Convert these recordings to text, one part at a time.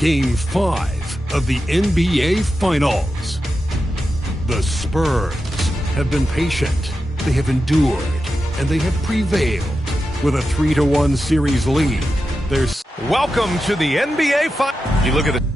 Game 5 of the NBA Finals. The Spurs have been patient, they have endured, and they have prevailed. With a 3-1 series lead, there's... Welcome to the NBA Finals. You look at the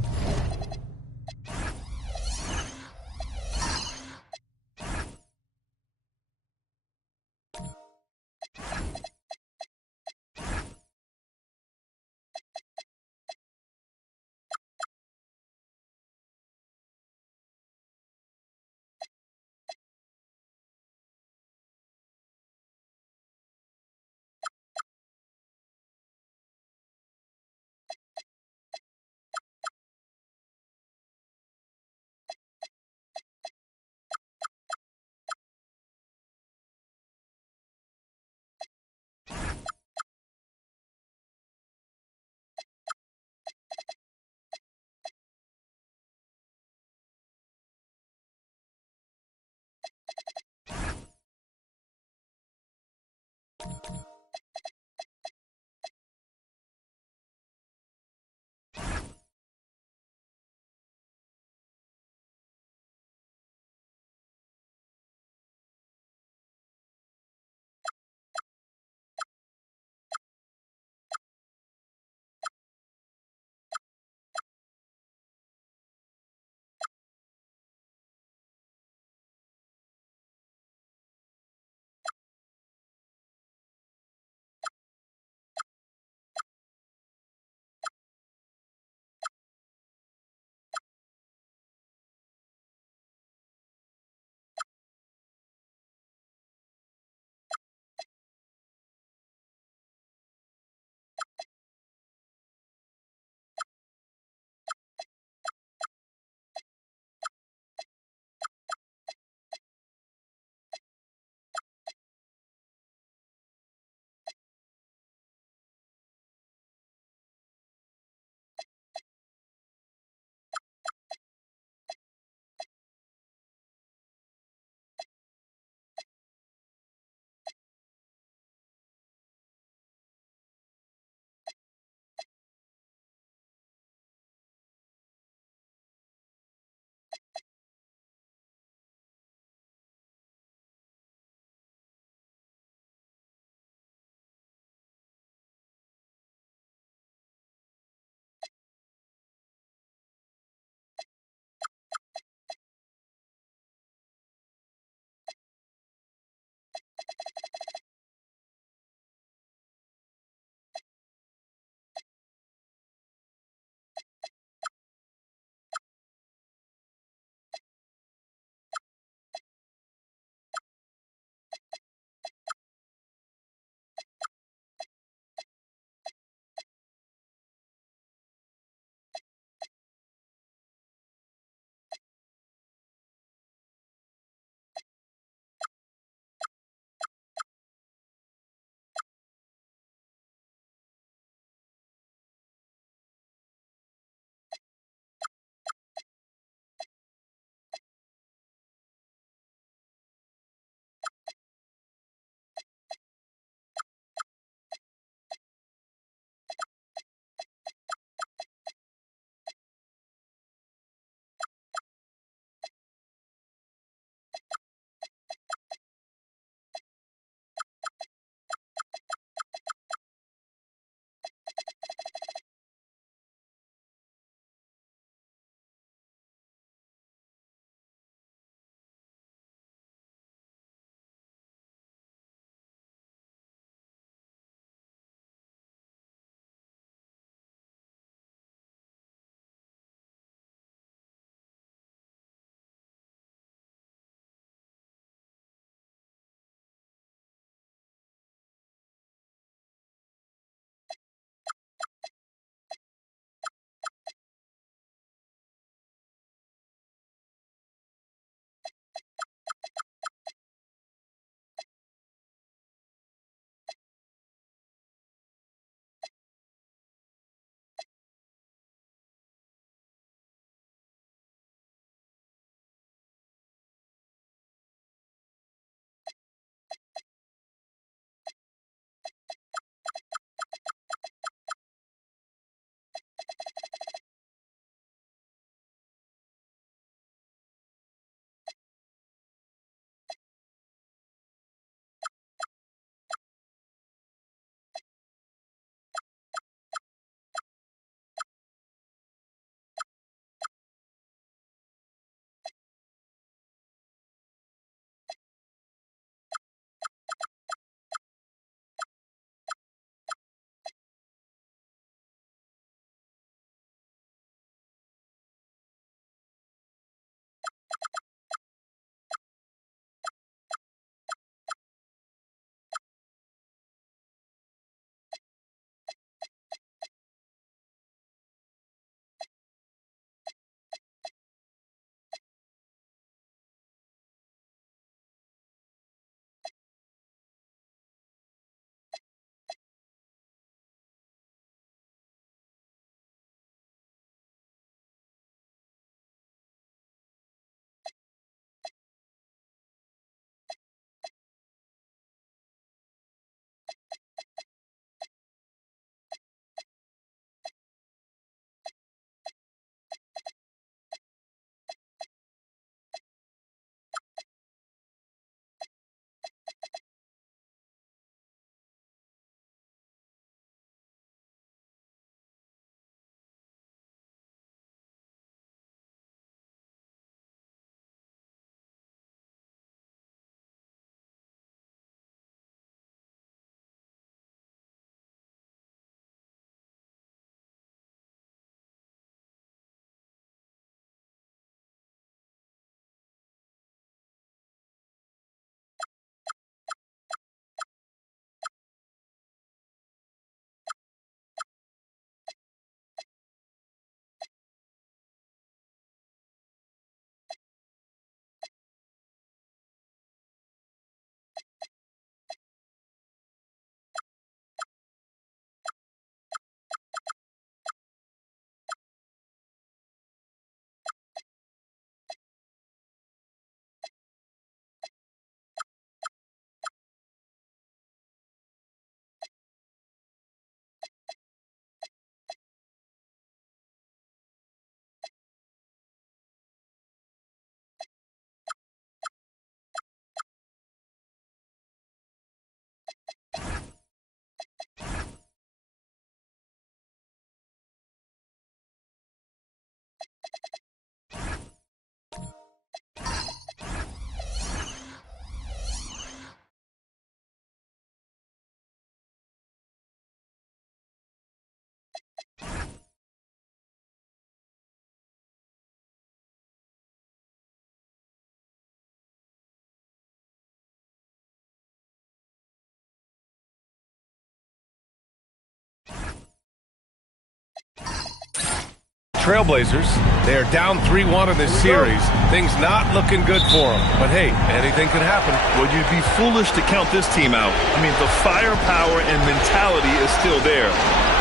Trailblazers. They are down 3-1 in this series. Things not looking good for them. But hey, anything could happen. Well, you'd be foolish to count this team out. I mean, the firepower and mentality is still there.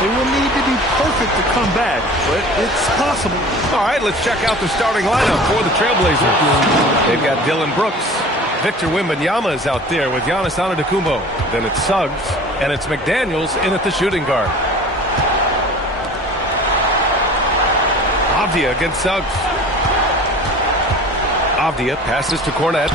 They will need to be perfect to come back, but it's possible. All right, let's check out the starting lineup for the Trailblazers. They've got Dillon Brooks. Victor Wembanyama is out there with Giannis Antetokounmpo. Then it's Suggs, and it's McDaniels in at the shooting guard. Avdia against Suggs. Avdia passes to Kornet.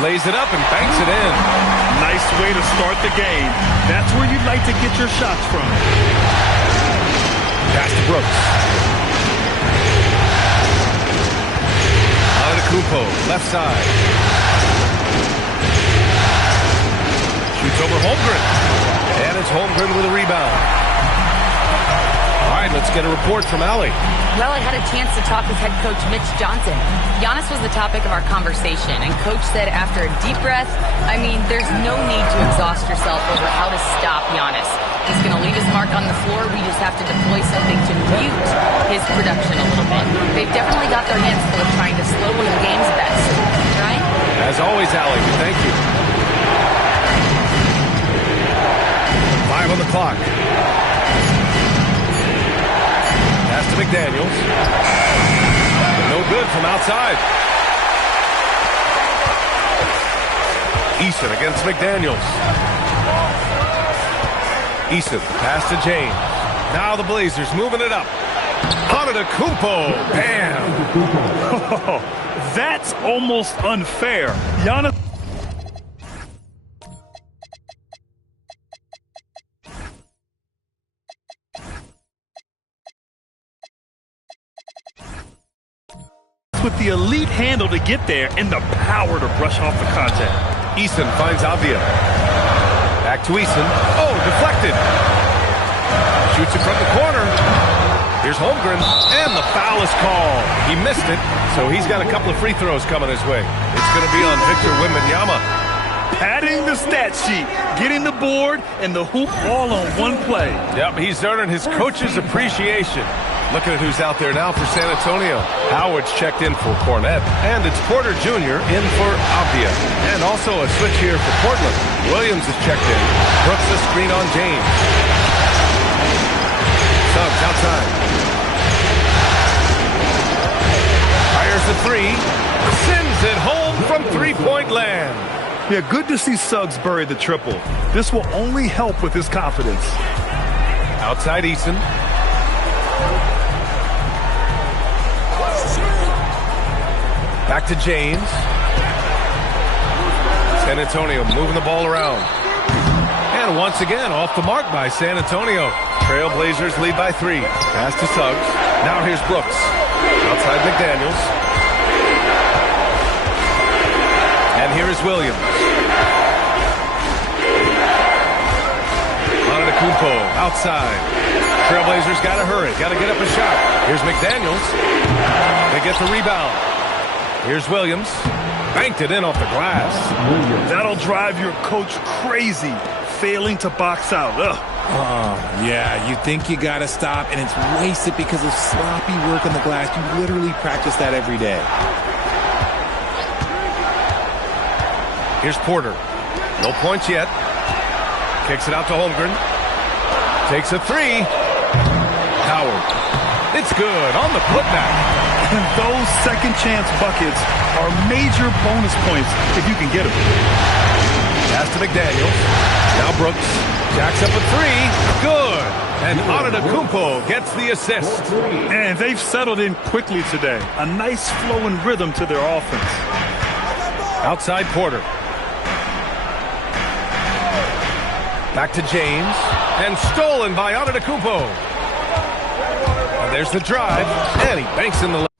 Lays it up and banks it in. Nice way to start the game. That's where you'd like to get your shots from. Pass to Brooks. Antetokounmpo, left side. Shoots over Holmgren. And it's Holmgren with a rebound. All right, let's get a report from Allie. Well, I had a chance to talk with head coach Mitch Johnson. Giannis was the topic of our conversation, and coach said after a deep breath, I mean, there's no need to exhaust yourself over how to stop Giannis. He's going to leave his mark on the floor. We just have to deploy something to mute his production a little bit. They've definitely got their hands full of trying to slow one of the game's best. Right? As always, Allie, thank you. 5 on the clock. Pass to McDaniels. No good from outside. Eason against McDaniels. Eason, pass to James. Now the Blazers moving it up. Antetokounmpo, bam! That's almost unfair. Giannis. With the elite handle to get there and the power to brush off the contact. Eason finds Avdia. Back to Eason. Oh, deflected. Shoots it from the corner. Here's Holmgren, and the foul is called. He missed it, so he's got a couple of free throws coming his way. It's going to be on Victor Wembanyama. Padding the stat sheet, getting the board and the hoop all on one play. Yep, he's earning his coach's appreciation. Looking at who's out there now for San Antonio. Howard's checked in for Kornet, and it's Porter Jr. in for Avdia. And also a switch here for Portland. Williams is checked in. Brooks a screen on James. Suggs outside. Fires the three. Sends it home from three-point land. Yeah, good to see Suggs bury the triple. This will only help with his confidence. Outside Eason. Back to James. San Antonio moving the ball around. And once again, off the mark by San Antonio. Trailblazers lead by 3. Pass to Suggs. Now here's Brooks. Outside McDaniels. And here is Williams. Antetokounmpo outside. Trailblazers got to hurry. Got to get up a shot. Here's McDaniels. They get the rebound. Here's Williams. Banked it in off the glass. That'll drive your coach crazy, failing to box out. Ugh. Oh, yeah, you think you got to stop, and it's wasted because of sloppy work on the glass. You literally practice that every day. Here's Porter. No points yet. Kicks it out to Holmgren. Takes a 3. Howard. It's good on the putback. And those second chance buckets are major bonus points if you can get them. Pass to McDaniels. Now Brooks. Jacks up a 3. Good. And Antetokounmpo gets the assist. And they've settled in quickly today. A nice flow and rhythm to their offense. Outside Porter. Back to James. And stolen by Antetokounmpo. And there's the drive. And he banks in the left.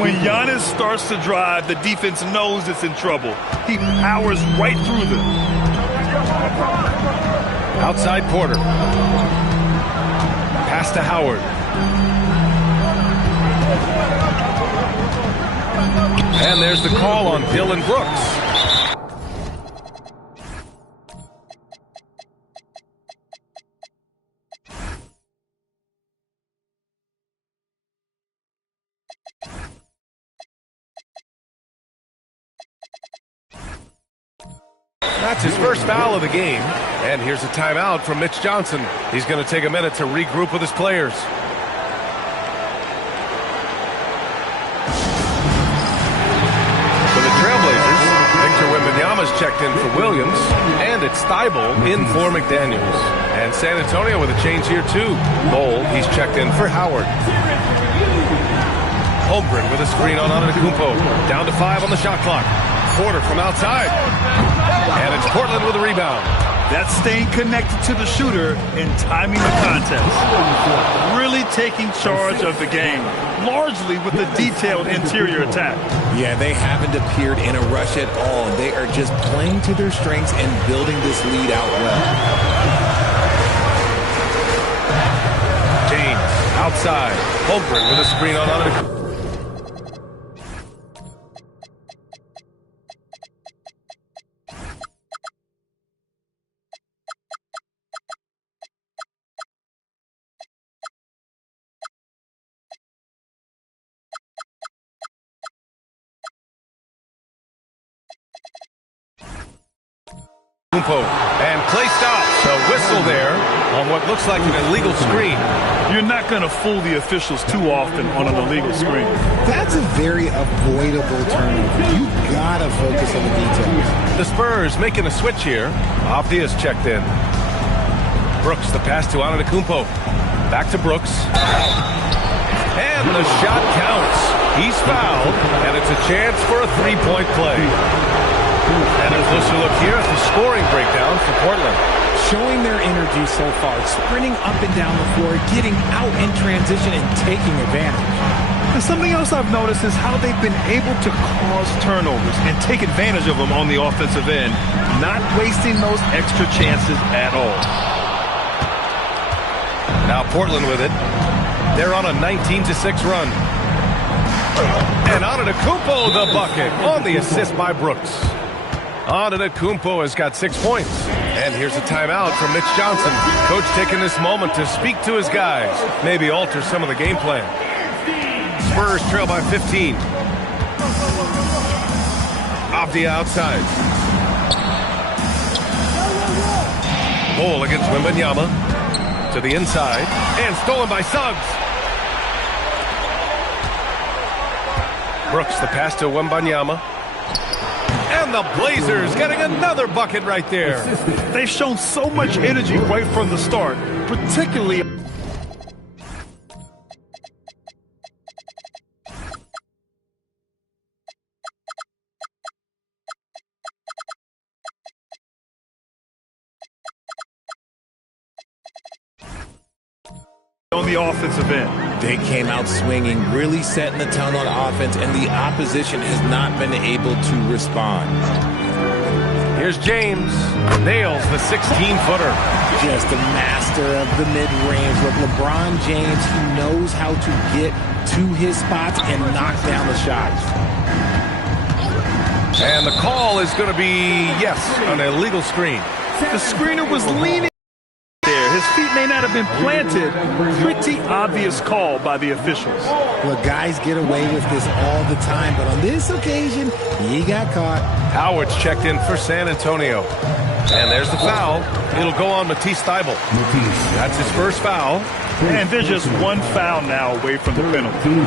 When Giannis starts to drive, the defense knows it's in trouble. He powers right through them. Outside Porter. Pass to Howard. And there's the call on Dillon Brooks. That's his first foul of the game. And here's a timeout from Mitch Johnson. He's going to take a minute to regroup with his players. For the Trailblazers, Victor Wembanyama's checked in for Williams. And it's Thibault in for McDaniels. And San Antonio with a change here too. Bol, he's checked in for Howard. Holmgren with a screen on Antetokounmpo. Down to 5 on the shot clock. Porter from outside. And it's Portland with a rebound. That's staying connected to the shooter and timing the contest. Really taking charge of the game, largely with a detailed interior attack. Yeah, they haven't appeared in a rush at all. They are just playing to their strengths and building this lead out well. James outside. Holmgren with a screen on Antetokounmpo. And Clay stops. A whistle there on what looks like an illegal screen. You're not going to fool the officials too often on an illegal screen. That's a very avoidable turnover. You gotta focus on the details. The Spurs making a switch here. Avdia's checked in. Brooks, the pass to Antetokounmpo. Back to Brooks. And the shot counts. He's fouled, and it's a chance for a three-point play. And a closer look here at the scoring breakdown for Portland. Showing their energy so far, sprinting up and down the floor, getting out in transition and taking advantage. And something else I've noticed is how they've been able to cause turnovers and take advantage of them on the offensive end, not wasting those extra chances at all. Now Portland with it. They're on a 19-6 run. And Antetokounmpo the bucket on the assist by Brooks. Antetokounmpo has got 6 points. And here's a timeout from Mitch Johnson. Coach taking this moment to speak to his guys. Maybe alter some of the game plan. Spurs trail by 15. Avdia outside. Bol against Wembanyama. To the inside. And stolen by Suggs. Brooks, the pass to Wembanyama. And the Blazers getting another bucket right there. They've shown so much energy right from the start, particularly on the offensive end. They came out swinging, really setting the tone on offense, and the opposition has not been able to respond. Here's James. Nails the 16-footer. Just a master of the mid-range. With LeBron James, he knows how to get to his spots and knock down the shots. And the call is going to be, yes, an illegal screen. The screener was leaning there. His feet may not have been planted. Pretty obvious call by the officials. Look, guys get away with this all the time, but on this occasion, he got caught. Howard's checked in for San Antonio. And there's the foul. It'll go on Matisse Thybulle. That's his first foul. And they're just one foul now away from the penalty.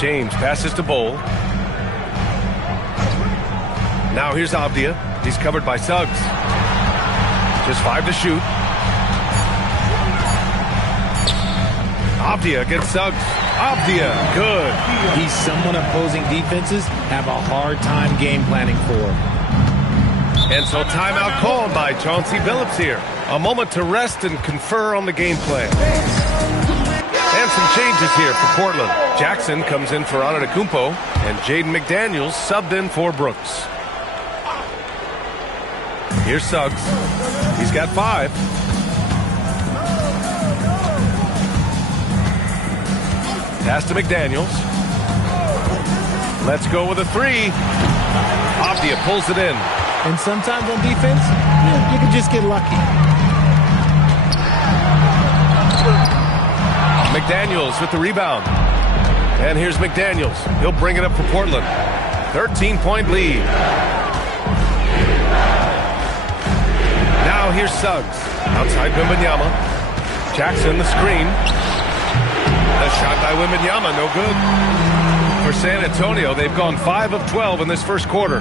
James passes to Bol. Now here's Avdia. He's covered by Suggs. Just 5 to shoot. Avdia against Suggs. Avdia, good. He's someone opposing defenses have a hard time game planning for. And so timeout called by Chauncey Billups here. A moment to rest and confer on the game plan. And And some changes here for Portland. Jackson comes in for Antetokounmpo, and Jaden McDaniels subbed in for Brooks. Here's Suggs. He's got 5. Pass to McDaniels. Let's go with a 3. Avdia pulls it in. And sometimes on defense, you can just get lucky. McDaniels with the rebound. And here's McDaniels. He'll bring it up for Portland. 13-point lead. Now here's Suggs. Outside Wembanyama. Jackson the screen. A shot by Wembanyama, no good. For San Antonio, they've gone 5 of 12 in this first quarter.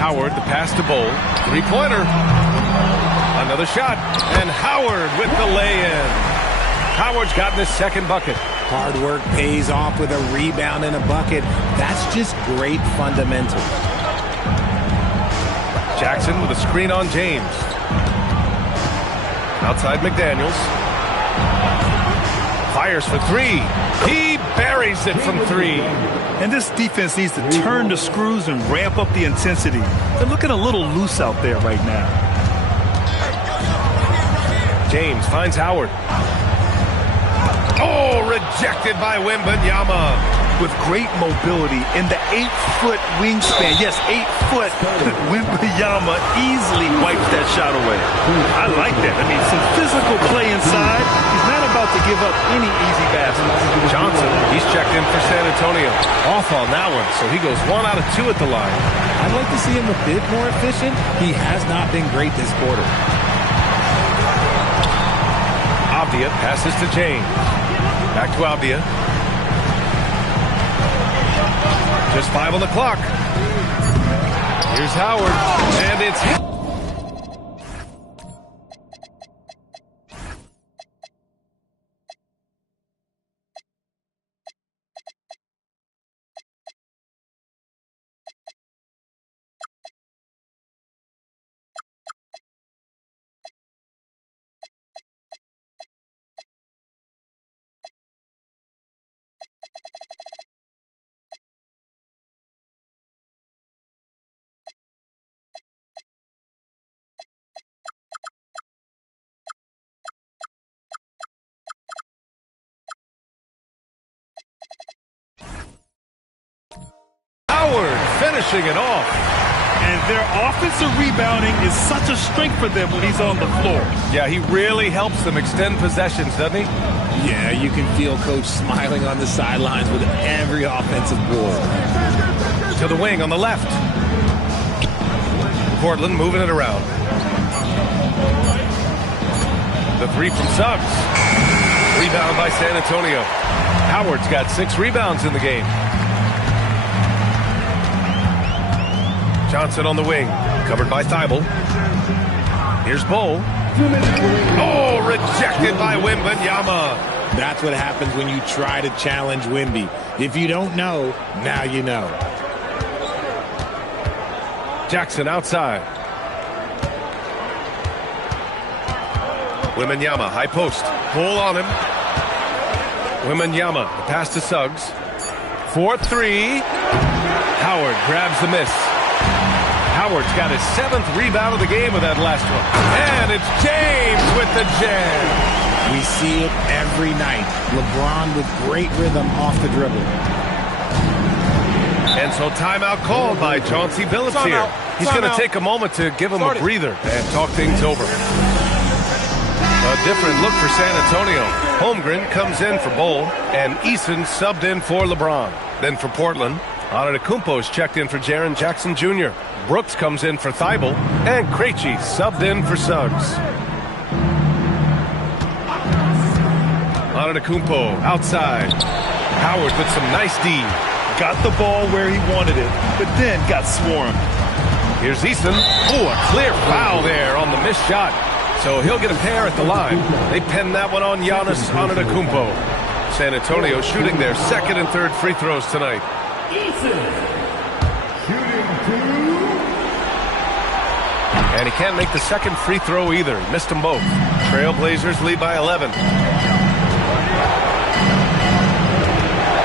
Howard, the pass to Bol. 3-pointer. Another shot. And Howard with the lay-in. Howard's gotten his second bucket. Hard work pays off with a rebound and a bucket. That's just great fundamentals. Jackson with a screen on James. Outside McDaniels. Fires for 3. He buries it from 3. And this defense needs to turn the screws and ramp up the intensity. They're looking a little loose out there right now. James finds Howard. Oh, rejected by Wembanyama. With great mobility in the 8-foot wingspan. Yes, 8 foot. Wembanyama easily wipes that shot away. I like that. I mean, some physical play inside. He's not about to give up any easy baskets. Johnson, he's checked in for San Antonio. Off on that one, so he goes 1 out of 2 at the line. I'd like to see him a bit more efficient. He has not been great this quarter. Avdia passes to James. Back to Avdia. Just 5 on the clock. Here's Howard, and it's hit. Howard finishing it off. And their offensive rebounding is such a strength for them when he's on the floor. Yeah, he really helps them extend possessions, doesn't he? Yeah, you can feel Coach smiling on the sidelines with every offensive board. To the wing on the left. Portland moving it around. The 3 from Suggs. Rebound by San Antonio. Howard's got 6 rebounds in the game. Johnson on the wing, covered by Thibault. Here's Bol. Oh, rejected by Wembanyama. That's what happens when you try to challenge Wemby. If you don't know, now you know. Jackson outside. Wembanyama, high post. Pull on him. Wembanyama, the pass to Suggs. 4-3. Howard grabs the miss. Howard's got his 7th rebound of the game with that last one. And it's James with the jam. We see it every night. LeBron with great rhythm off the dribble. And so timeout called by Chauncey Billups here. He's going to take a moment to give him a breather and talk things over. A different look for San Antonio. Holmgren comes in for Bol, and Eason subbed in for LeBron. Then for Portland, Antetokounmpo's checked in for Jaren Jackson Jr. Brooks comes in for Thibault, and Krejci subbed in for Suggs. Antetokounmpo outside. Howard with some nice D. Got the ball where he wanted it, but then got swarmed. Here's Eason. Oh, a clear foul there on the missed shot. So he'll get a pair at the line. They pin that one on Giannis Antetokounmpo. San Antonio shooting their 2nd and 3rd free throws tonight. And he can't make the 2nd free throw either. He missed them both. Trailblazers lead by 11.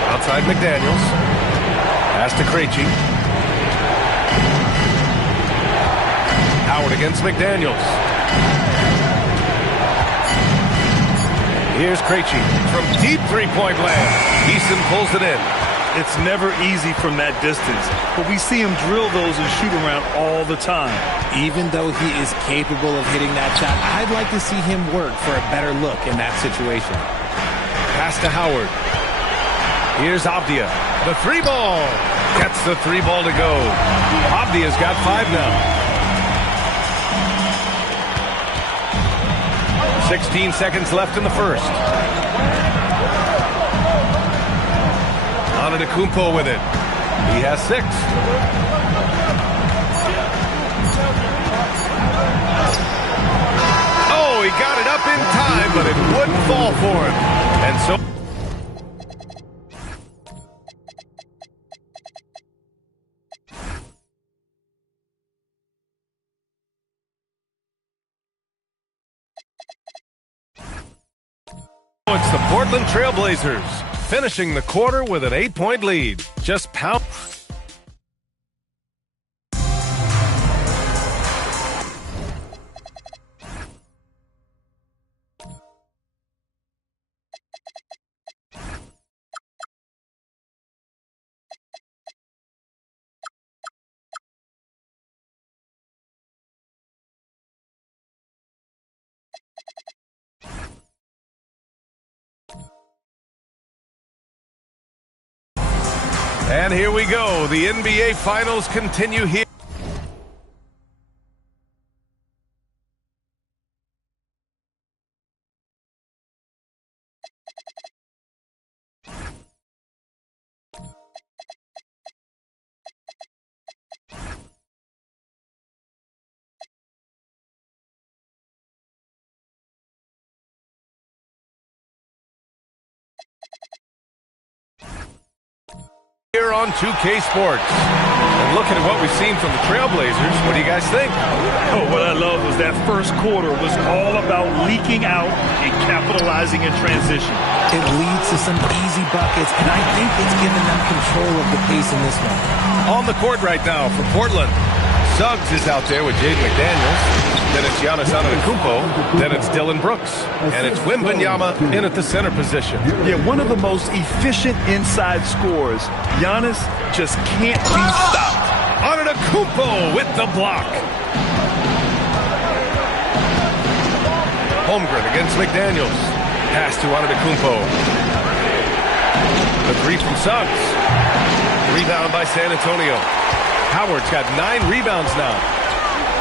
Outside McDaniels. Pass to Krejci. Howard against McDaniels. Here's Krejci from deep three-point land. Eason pulls it in. It's never easy from that distance, but we see him drill those and shoot around all the time. Even though he is capable of hitting that shot, I'd like to see him work for a better look in that situation. Pass to Howard. Here's Avdia. The three ball. Gets the three ball to go. Avdia's got 5 now. 16 seconds left in the first. Antetokounmpo with it. He has 6. Oh, he got it up in time, but it wouldn't fall for him. And so it's the Portland Trailblazers, finishing the quarter with an 8-point lead. Just pound. And here we go. The NBA Finals continue here. Here on 2K Sports. And looking at what we've seen from the Trailblazers, what do you guys think? Oh, what I love was that first quarter was all about leaking out and capitalizing in transition. It leads to some easy buckets, and I think it's given them control of the pace in this one. On the court right now for Portland, Suggs is out there with Jaden McDaniels. Then it's Giannis Antetokounmpo. Then it's Dylan Brooks. And it's Wembanyama in at the center position. Yeah, one of the most efficient inside scorers. Giannis just can't be stopped. Antetokounmpo with the block. Holmgren against McDaniels. Pass to Antetokounmpo. The three from Suggs. Rebound by San Antonio. Howard's got 9 rebounds now.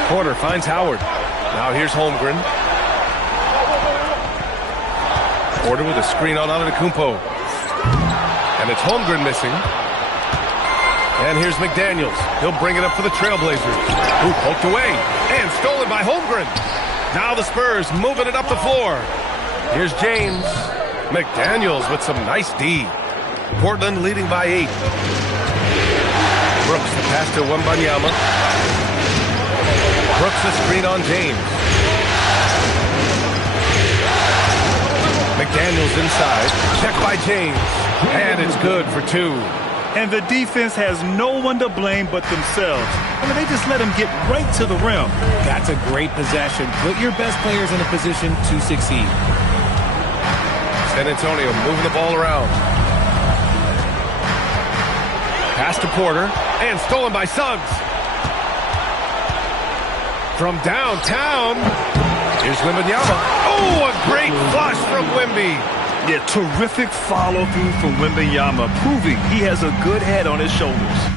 Porter finds Howard. Now here's Holmgren. Porter with a screen on Antetokounmpo. And it's Holmgren missing. And here's McDaniels. He'll bring it up for the Trailblazers. Who poked away. And stolen by Holmgren. Now the Spurs moving it up the floor. Here's James. McDaniels with some nice D. Portland leading by 8. Brooks the pass to Wembanyama. Brooks the screen on James. McDaniels inside. Check by James. And it's good for 2. And the defense has no one to blame but themselves. I mean, they just let him get right to the rim. That's a great possession. Put your best players in a position to succeed. San Antonio moving the ball around. Pass to Porter. And stolen by Suggs. From downtown, here's Wembanyama. Oh, a great flush from Wemby. Yeah, terrific follow-through from Wembanyama, proving he has a good head on his shoulders.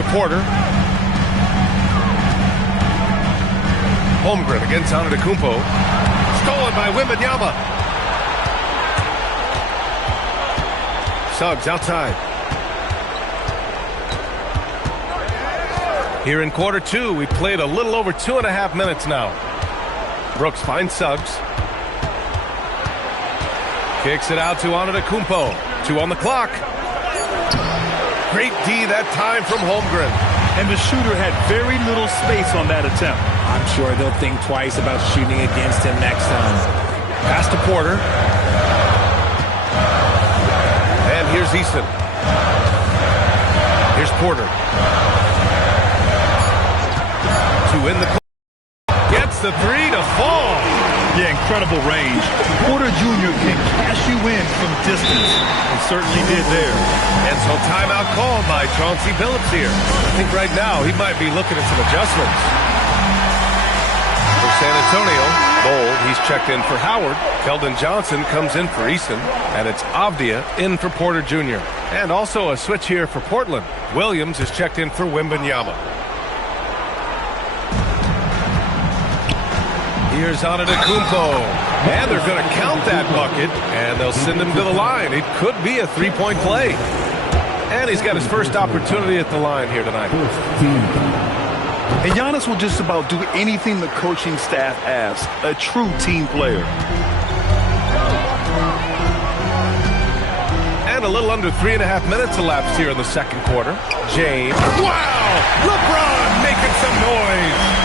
to Porter. Holmgren against Antetokounmpo. Stolen by Wembanyama. Suggs outside. Here in quarter two, we played a little over 2.5 minutes now. Brooks finds Suggs. Kicks it out to Antetokounmpo. 2 on the clock. Great D that time from Holmgren. And the shooter had very little space on that attempt. I'm sure they'll think twice about shooting against him next time. Pass to Porter. And here's Easton. Here's Porter. 2 in the corner. Gets the 3 to fall. Yeah, incredible range. Porter Jr. can cash you in from distance, and certainly did there. And so timeout called by Chauncey Billups here. I think right now he might be looking at some adjustments. For San Antonio, Bold, he's checked in for Howard. Keldon Johnson comes in for Eason. And it's Avdia in for Porter Jr. And also a switch here for Portland. Williams is checked in for Wembanyama. Here's Antetokounmpo. And they're going to count that bucket, and they'll send him to the line. It could be a three-point play. And he's got his first opportunity at the line here tonight. And Giannis will just about do anything the coaching staff asks. A true team player. And a little under 3.5 minutes elapsed here in the second quarter. James. Wow! LeBron making some noise.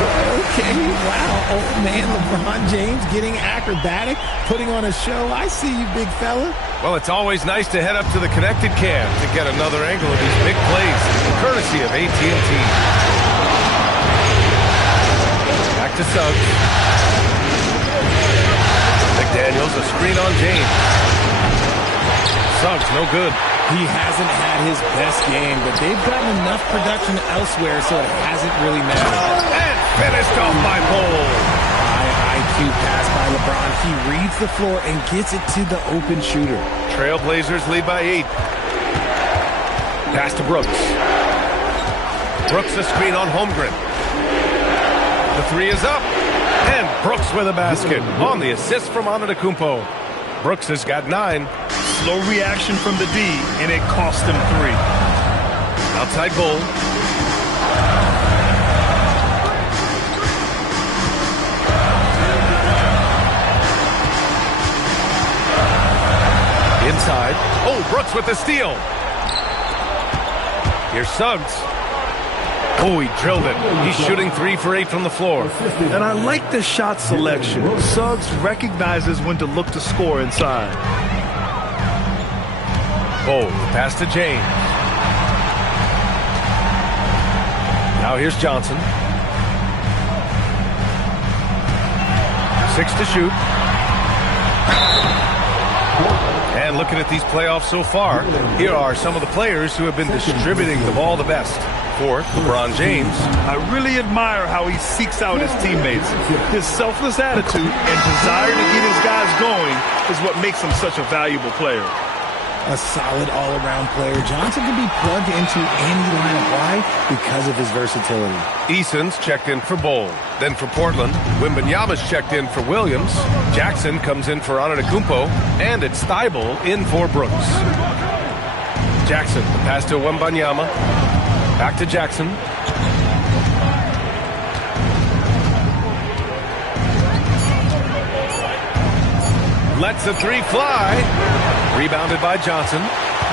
Okay, wow. Old man LeBron James getting acrobatic, putting on a show. I see you, big fella. Well, it's always nice to head up to the connected cam to get another angle of these big plays, courtesy of AT&T. Back to Suggs. McDaniels, a screen on James. Suggs, no good. He hasn't had his best game, but they've gotten enough production elsewhere, so it hasn't really mattered. And finished off by Bold. High IQ pass by LeBron. He reads the floor and gets it to the open shooter. Trailblazers lead by 8. Pass to Brooks. Brooks a screen on Holmgren. The 3 is up. And Brooks with a basket on the assist from Antetokounmpo. Brooks has got 9. Slow reaction from the D, and it cost him 3. Outside goal. Inside. Oh, Brooks with the steal. Here's Suggs. Oh, he drilled it. He's shooting 3 for 8 from the floor. And I like the shot selection. Suggs recognizes when to look to score inside. Oh, pass to James. Now here's Johnson. 6 to shoot. And looking at these playoffs so far, here are some of the players who have been distributing the ball the best. For LeBron James. I really admire how he seeks out his teammates. His selfless attitude and desire to get his guys going is what makes him such a valuable player. A solid all-around player. Johnson can be plugged into any lineup. Why? Because of his versatility. Eason's checked in for Bold. Then for Portland, Wembanyama's checked in for Williams. Jackson comes in for Antetokounmpo. And it's Thibault in for Brooks. Jackson, the pass to Wembanyama. Back to Jackson. Lets the 3 fly. Rebounded by Johnson.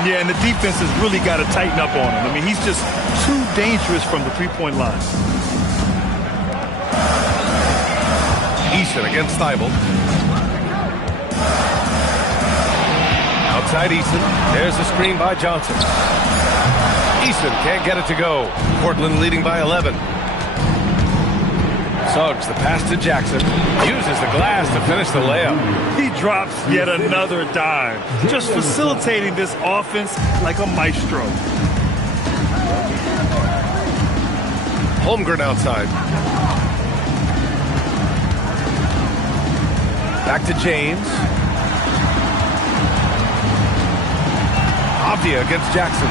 Yeah, and the defense has really got to tighten up on him. I mean, he's just too dangerous from the three-point line. Easton against Thibault. Outside Easton. There's the screen by Johnson. Easton can't get it to go. Portland leading by 11. Suggs, the pass to Jackson. Uses the glass to finish the layup. He drops yet another dime. Just facilitating this offense like a maestro. Holmgren outside. Back to James. Avdia against Jackson.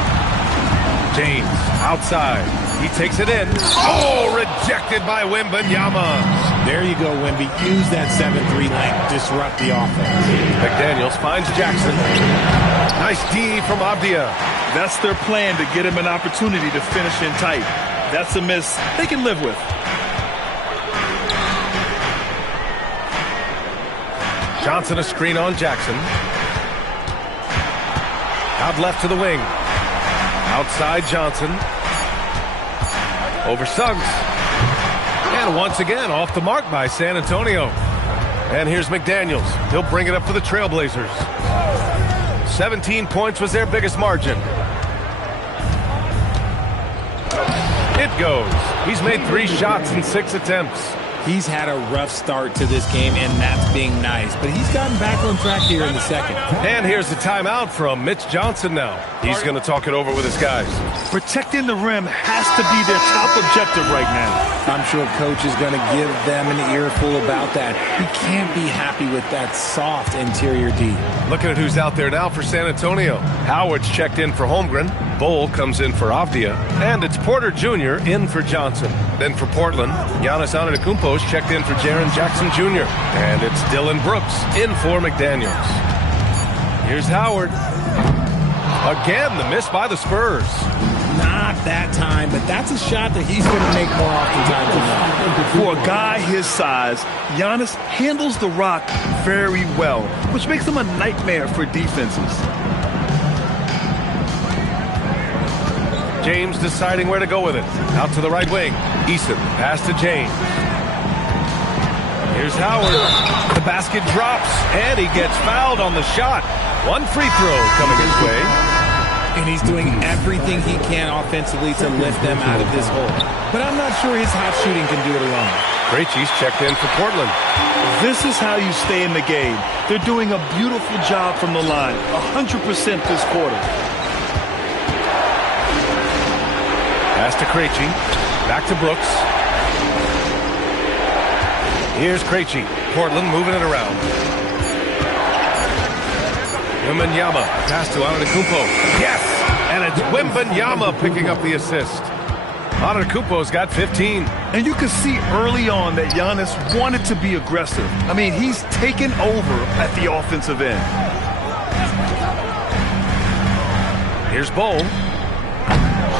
James Outside. He takes it in. Oh, rejected by Wembanyama. There you go, Wemby. Use that 7-3 length. Disrupt the offense. McDaniels finds Jackson. Nice D from Avdia. That's their plan, to get him an opportunity to finish in tight. That's a miss they can live with. Johnson a screen on Jackson. Out left to the wing. Outside Johnson. Over Suggs. And once again off the mark by San Antonio. And here's McDaniels. He'll bring it up for the Trailblazers. 17 points was their biggest margin. It goes. He's made 3 shots in 6 attempts. He's had a rough start to this game, and that's being nice. But he's gotten back on track here in the second. And here's the timeout from Mitch Johnson now. He's going to talk it over with his guys. Protecting the rim has to be their top objective right now. I'm sure Coach is going to give them an earful about that. He can't be happy with that soft interior D. Looking at who's out there now for San Antonio. Howard's checked in for Holmgren. Bull comes in for Avdia. And it's Porter Jr. in for Johnson. Then for Portland, Giannis Antetokounmpo's checked in for Jaren Jackson Jr. And it's Dylan Brooks in for McDaniels. Here's Howard. Again, the miss by the Spurs. Not that time, but that's a shot that he's going to make more often times than not. For a guy his size, Giannis handles the rock very well, which makes him a nightmare for defenses. James deciding where to go with it. Out to the right wing. Eason, pass to James. Here's Howard. The basket drops, and he gets fouled on the shot. 1 free throw coming his way. And he's doing everything he can offensively to lift them out of this hole. But I'm not sure his hot shooting can do it alone. Krejci's checked in for Portland. This is how you stay in the game. They're doing a beautiful job from the line. 100% this quarter. Pass to Krejci. Back to Brooks. Here's Krejci. Portland moving it around. Wembanyama. Pass to Antetokounmpo. Yes! And it's Wembanyama picking up the assist. Antetokounmpo's got 15. And you can see early on that Giannis wanted to be aggressive. I mean, he's taken over at the offensive end. Here's Bull.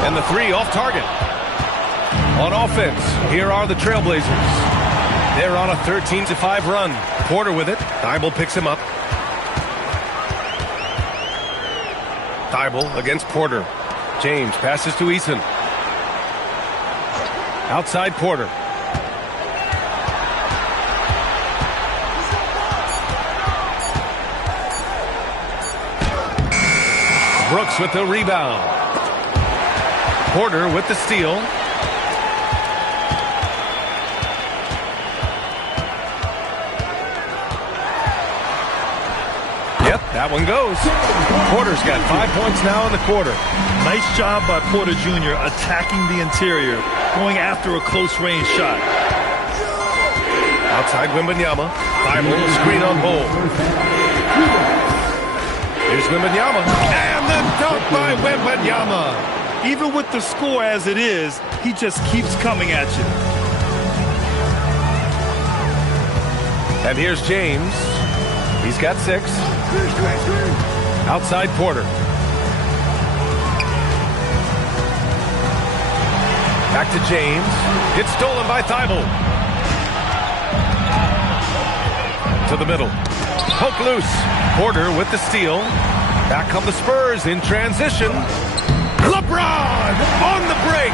And the 3 off target. On offense, here are the Trailblazers. They're on a 13-5 run. Porter with it. Thibault picks him up. Thibault against Porter. James passes to Eason. Outside Porter. Brooks with the rebound. Porter with the steal. Yep, that one goes. Porter's got 5 points now in the quarter. Nice job by Porter Jr. attacking the interior, going after a close-range shot. Outside Wembanyama. Thibault, screen on Bull. Here's Wembanyama. And the dunk by Wembanyama. Even with the score as it is, he just keeps coming at you. And here's James. He's got 6. Outside Porter. Back to James. It's stolen by Thibault. To the middle. Poke loose. Porter with the steal. Back come the Spurs in transition. LeBron on the break.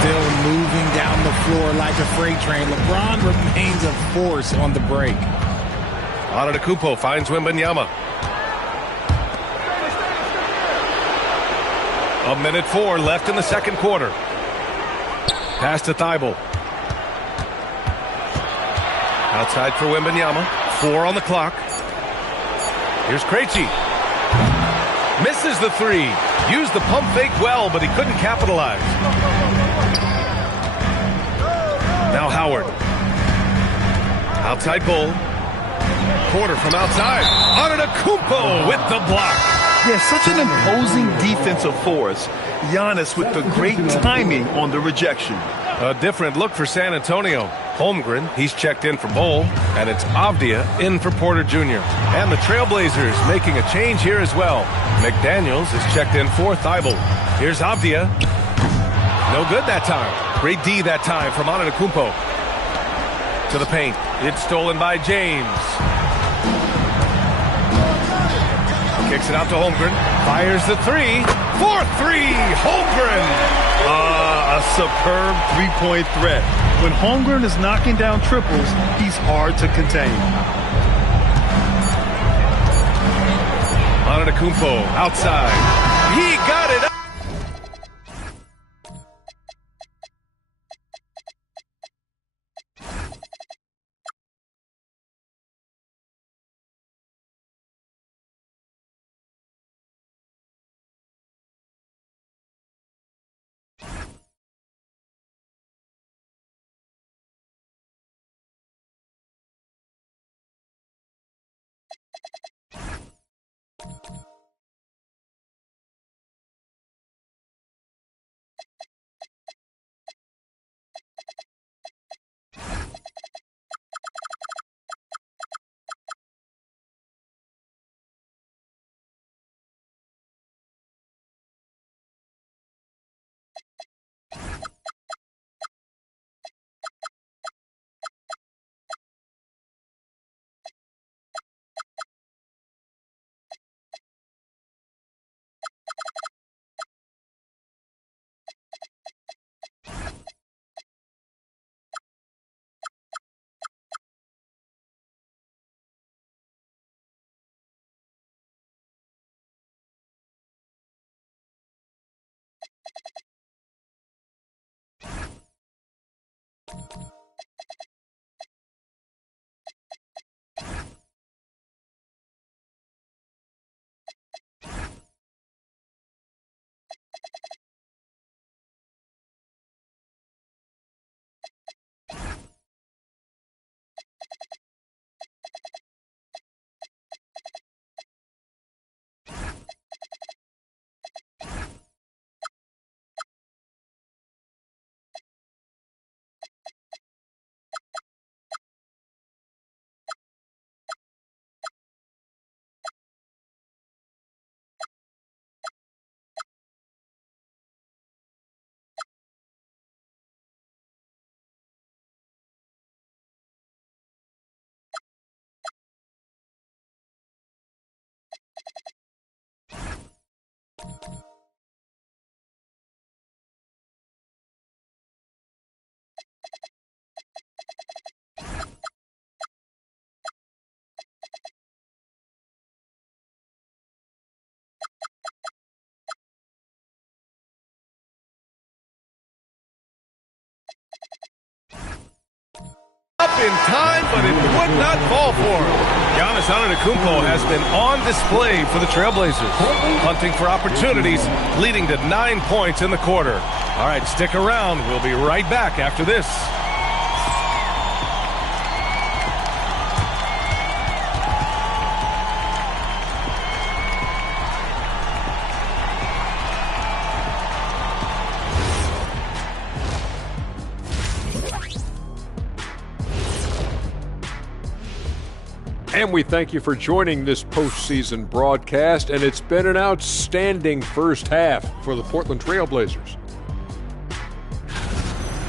Still moving down the floor like a freight train. LeBron remains a force on the break. Antetokounmpo finds Wembanyama. 1:04 left in the second quarter. Pass to Thibault. Outside for Wembanyama. 4 on the clock. Here's Krejci. Misses the 3. Used the pump fake well, but he couldn't capitalize. Now Howard. Outside Bull. Porter from outside. Antetokounmpo with the block. Yeah, such an imposing defensive force. Giannis with the great timing on the rejection. A different look for San Antonio. Holmgren, he's checked in for Bol, and it's Avdia in for Porter Jr. And the Trailblazers making a change here as well. McDaniels is checked in for Thibault. Here's Avdia. No good that time. Great D that time from Antetokounmpo. To the paint. It's stolen by James. Kicks it out to Holmgren. Fires the three. 4-3. Holmgren. A superb three-point threat. When Holmgren is knocking down triples, he's hard to contain. Antetokounmpo outside. He got it. Up in time, but it would not fall for him. Giannis Antetokounmpo has been on display for the Trailblazers, hunting for opportunities, leading to 9 points in the quarter. All right, stick around. We'll be right back after this. And we thank you for joining this postseason broadcast, and it's been an outstanding first half for the Portland Trailblazers.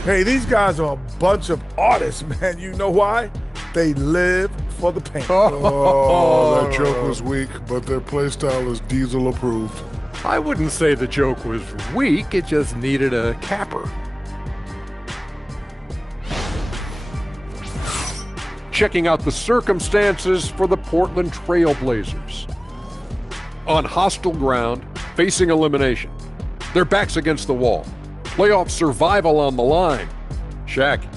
Hey, these guys are a bunch of artists, man. You know why? They live for the paint. Oh, that joke was weak, but their play style is Diesel approved. I wouldn't say the joke was weak, it just needed a capper. Checking out the circumstances for the Portland Trailblazers. On hostile ground, facing elimination. Their backs against the wall. Playoff survival on the line. Shaq,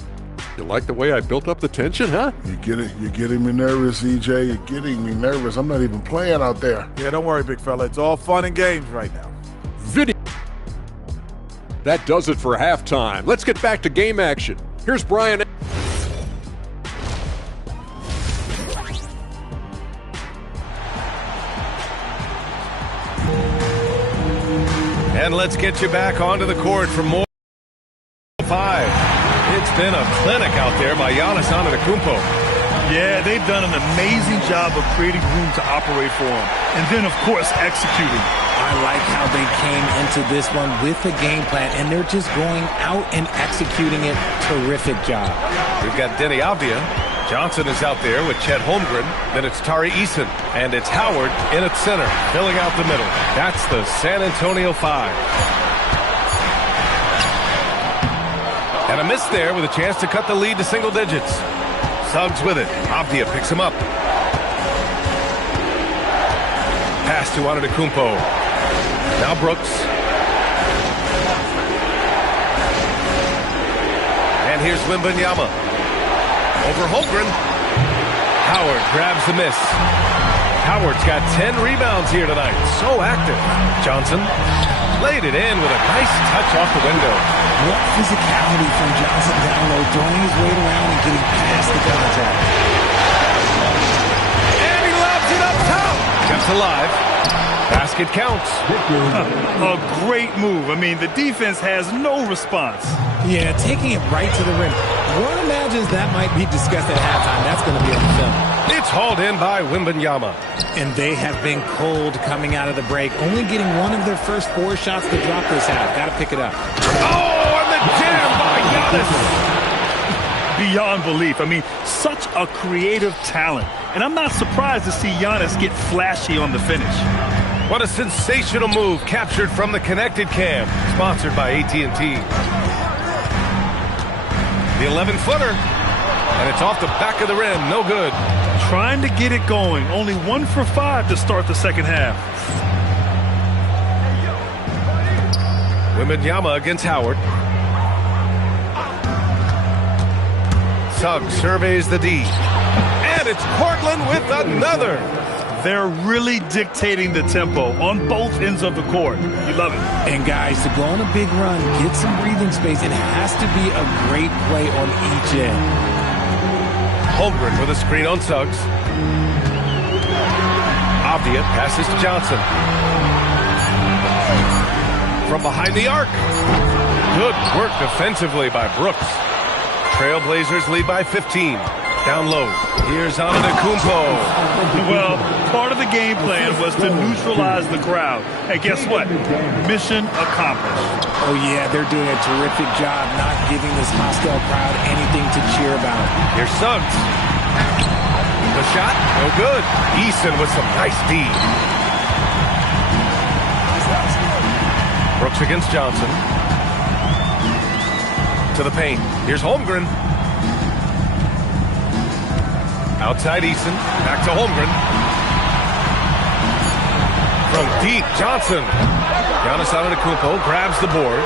you like the way I built up the tension, huh? You're getting me nervous, EJ. You're getting me nervous. I'm not even playing out there. Yeah, don't worry, big fella. It's all fun and games right now. Video. That does it for halftime. Let's get back to game action. Here's Brian. And let's get you back onto the court for more 5. It's been a clinic out there by Giannis Antetokounmpo. Yeah, they've done an amazing job of creating room to operate for him. And then, of course, executing. I like how they came into this one with a game plan, and they're just going out and executing it. Terrific job. We've got Denny Avdia. Johnson is out there with Chet Holmgren. Then it's Tari Eason. And it's Howard in at center, filling out the middle. That's the San Antonio 5. And a miss there with a chance to cut the lead to single digits. Suggs with it. Avdia picks him up. Pass to Antetokounmpo. Now Brooks. And here's Wembanyama. Over Holmgren. Howard grabs the miss. Howard's got 10 rebounds here tonight. So active. Johnson laid it in with a nice touch off the window. What physicality from Johnson down low, throwing his weight around and getting past the contact. And he lobs it up top. Kept alive. Basket counts. A great move. I mean, the defense has no response. Yeah, taking it right to the rim. One imagines that might be discussed at halftime. That's going to be on the film. It's hauled in by Wembanyama. And they have been cold coming out of the break. Only getting one of their first 4 shots to drop this half. Got to pick it up. Oh, and the jam by Giannis. Beyond belief. I mean, such a creative talent. And I'm not surprised to see Giannis get flashy on the finish. What a sensational move captured from the Connected Cam, sponsored by AT&T. The 11-footer, and it's off the back of the rim. No good. Trying to get it going. Only 1 for 5 to start the second half. Wembanyama against Howard. Suggs surveys the D. And it's Portland with another. They're really dictating the tempo on both ends of the court. You love it. And guys, to go on a big run, get some breathing space, it has to be a great play on each end. Holmgren with a screen on Suggs. Avdia passes to Johnson. From behind the arc. Good work defensively by Brooks. Trailblazers lead by 15. Down low. Here's Antetokounmpo. Well, part of the game plan was to neutralize the crowd. And guess what? Mission accomplished. Oh, yeah, they're doing a terrific job not giving this hostile crowd anything to cheer about. Here's Suggs. The shot, no good. Eason with some nice D. Brooks against Johnson. To the paint. Here's Holmgren. Outside Eason. Back to Holmgren. From deep, Johnson. Giannis Antetokounmpo grabs the board.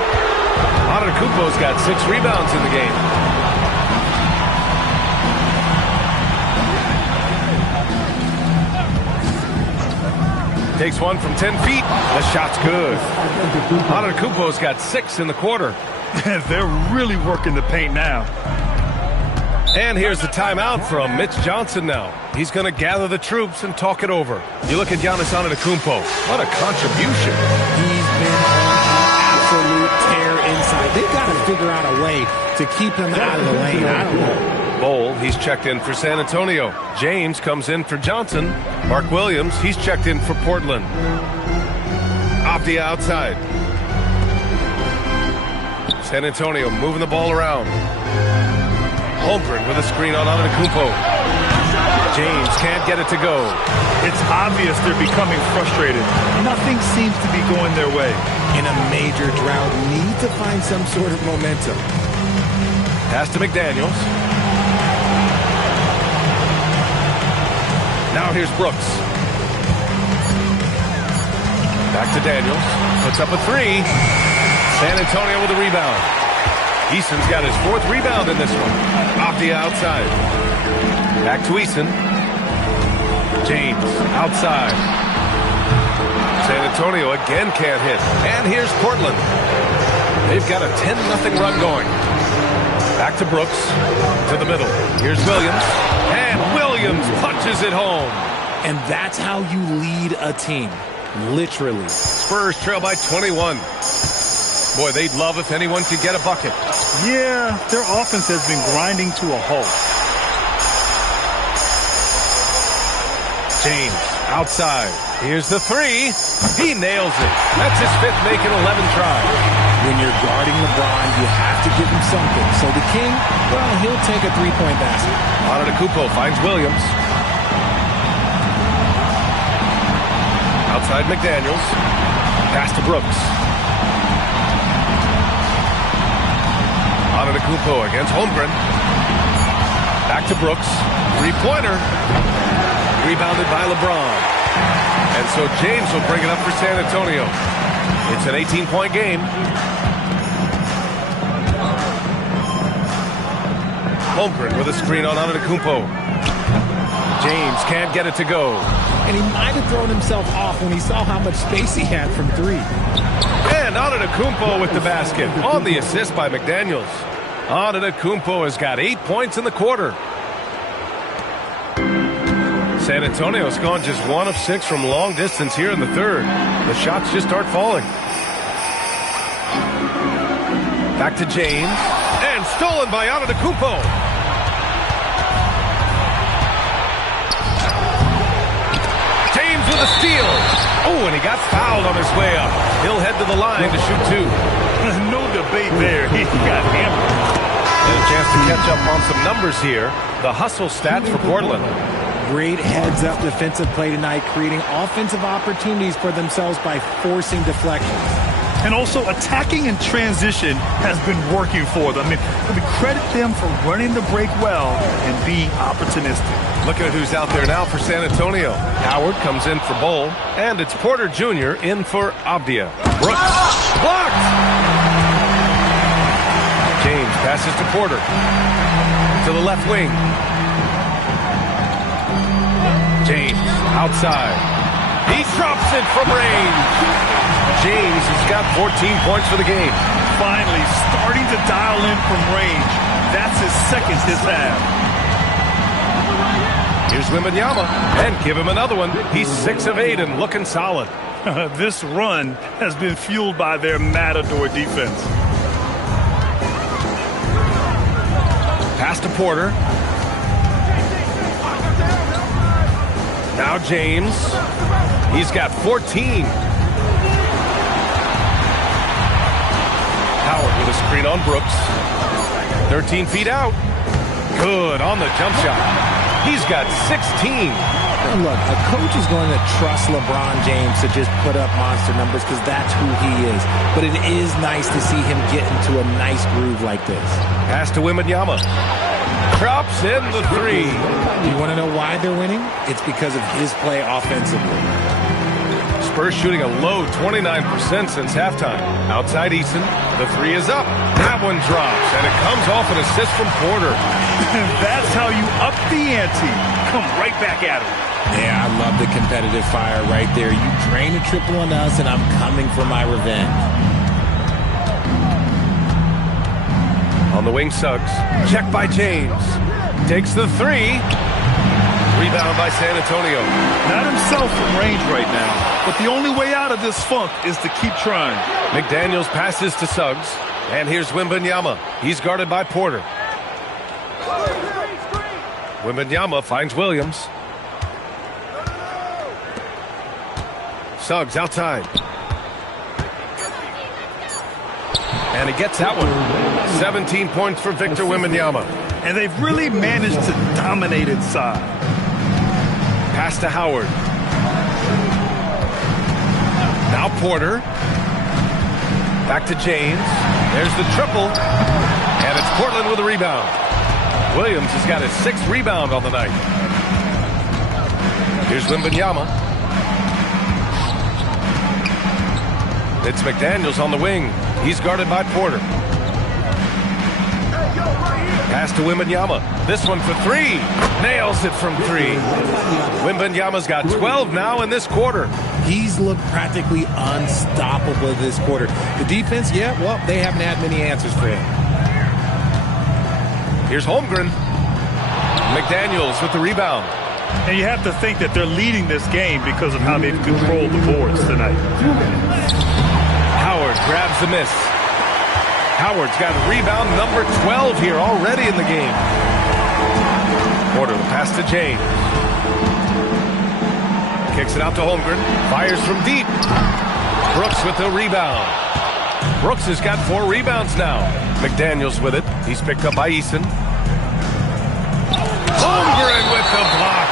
Antetokounmpo's got 6 rebounds in the game. Takes one from 10 feet. The shot's good. Antetokounmpo's got 6 in the quarter. They're really working the paint now. And here's the timeout from Mitch Johnson now. He's going to gather the troops and talk it over. You look at Giannis Antetokounmpo. What a contribution. He's been on an absolute tear inside. They've got to figure out a way to keep him out of the lane. I don't know. Bol, he's checked in for San Antonio. James comes in for Johnson. Mark Williams, he's checked in for Portland. Avdia outside. San Antonio moving the ball around. Holmgren with a screen on Antetokounmpo. James can't get it to go. It's obvious they're becoming frustrated. Nothing seems to be going their way. In a major drought, need to find some sort of momentum. Pass to McDaniels. Now here's Brooks. Back to Daniels. Puts up a 3. San Antonio with a rebound. Eason's got his 4th rebound in this one. Avdia outside. Back to Eason. James outside. San Antonio again can't hit. And here's Portland. They've got a 10-0 run going. Back to Brooks. To the middle. Here's Williams. And Williams punches it home. And that's how you lead a team. Literally. Spurs trail by 21. Boy, they'd love if anyone could get a bucket. Yeah, their offense has been grinding to a halt. James, outside. Here's the three. He nails it. That's his fifth make in 11 tries. When you're guarding LeBron, you have to give him something. So the King, well, he'll take a three-point basket. Antetokounmpo finds Williams. Outside McDaniels. Pass to Brooks. Antetokounmpo against Holmgren. Back to Brooks. Three-pointer. Rebounded by LeBron. And so James will bring it up for San Antonio. It's an 18-point game. Holmgren with a screen on Antetokounmpo. James can't get it to go. And he might have thrown himself off when he saw how much space he had from three. And Antetokounmpo with the basket on the assist by McDaniels. Antetokounmpo has got 8 points in the quarter. San Antonio's gone just 1 of 6 from long distance here in the third. The shots just start falling. Back to James. And stolen by Antetokounmpo. James with a steal. Oh, and he got fouled on his way up. He'll head to the line to shoot 2. No debate there. He got hammered. And a chance to catch up on some numbers here. The hustle stats for Portland. Great heads-up defensive play tonight, creating offensive opportunities for themselves by forcing deflections. And also attacking in transition has been working for them. I mean, credit them for running the break well and being opportunistic. Looking at who's out there now for San Antonio. Howard comes in for Bull, and it's Porter Jr. in for Avdia. Brooks blocked. James passes to Porter. To the left wing. James outside. He drops it from range. James has got 14 points for the game. Finally starting to dial in from range. That's his second this half. Here's Wembanyama. And give him another one. He's 6 of 8 and looking solid. This run has been fueled by their Matador defense. Pass to Porter. Now James. He's got 14. Howard with a screen on Brooks. 13 feet out. Good on the jump shot. He's got 16. And look, a coach is going to trust LeBron James to just put up monster numbers because that's who he is. But it is nice to see him get into a nice groove like this. Pass to Wembanyama. Drops in the three. You want to know why they're winning? It's because of his play offensively. Spurs shooting a low 29% since halftime. Outside Eason, the three is up. That one drops, and it comes off an assist from Porter. That's how you up the ante. Come right back at him. Yeah, I love the competitive fire right there. You drain a triple on us, and I'm coming for my revenge. On the wing, Suggs. Check by James. Takes the three. Rebound by San Antonio. Not himself from range right now, but the only way out of this funk is to keep trying. McDaniels passes to Suggs, and here's Wembanyama. He's guarded by Porter. Wembanyama finds Williams. Suggs outside. And he gets that one. 17 points for Victor Wembanyama. And they've really managed to dominate inside. Pass to Howard. Now Porter. Back to James. There's the triple. And it's Portland with a rebound. Williams has got his 6th rebound on the night. Here's Wembanyama. It's McDaniels on the wing. He's guarded by Porter. Pass to Wembanyama. This one for three. Nails it from three. Wembanyama's got 12 now in this quarter. He's looked practically unstoppable this quarter. The defense, yeah, well, they haven't had many answers for him. Here's Holmgren. McDaniels with the rebound. And you have to think that they're leading this game because of how they've controlled the boards tonight. Howard grabs the miss. Howard's got rebound number 12 here already in the game. Porter the pass to James. Kicks it out to Holmgren. Fires from deep. Brooks with the rebound. Brooks has got 4 rebounds now. McDaniels with it. He's picked up by Eason. Holmgren with the block.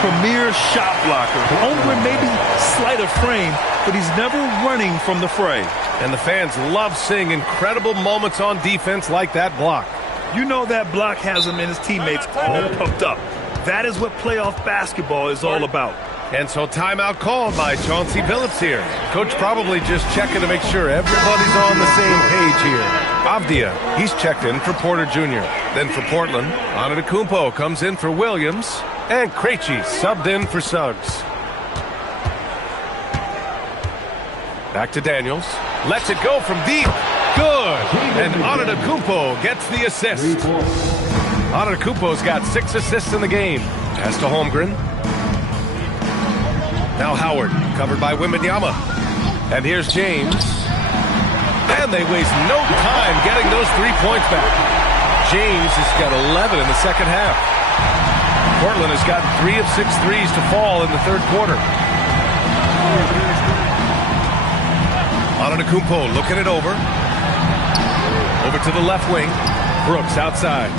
Premier shot blocker. Holmgren may be slight of frame, but he's never running from the fray. And the fans love seeing incredible moments on defense like that block. You know that block has him and his teammates all pumped up. That is what playoff basketball is all about. And so timeout called by Chauncey Billups here. Coach probably just checking to make sure everybody's on the same page here. Avdia, he's checked in for Porter Jr. Then for Portland, Antetokounmpo comes in for Williams. And Krejci subbed in for Suggs. Back to Daniels. Lets it go from deep. Good. And Antetokounmpo gets the assist. Antetokounmpo's got 6 assists in the game. Pass to Holmgren. Now Howard, covered by Wembanyama. And here's James. And they waste no time getting those 3 points back. James has got 11 in the second half. Portland has gotten 3 of 6 threes to fall in the third quarter. Antetokounmpo looking it over. Over to the left wing. Brooks outside.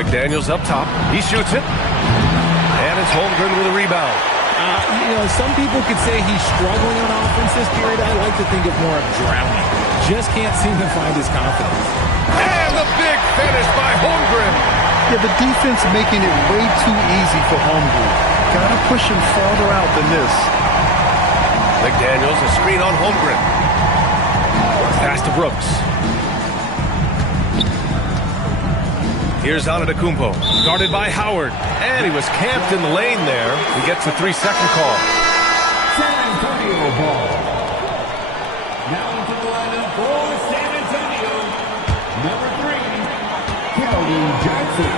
McDaniels up top. He shoots it. And it's Holmgren with a rebound. Some people could say he's struggling on offense this period. I like to think of more of drowning. Just can't seem to find his confidence. And the big finish by Holmgren. Yeah, the defense making it way too easy for Holmgren. Gotta push him farther out than this. McDaniels, a screen on Holmgren. Pass to Brooks. Here's Antetokounmpo, guarded by Howard. And he was camped in the lane there. He gets a 3-second call. San Antonio ball. Now into the lineup for San Antonio. Number 3, Keldon Johnson.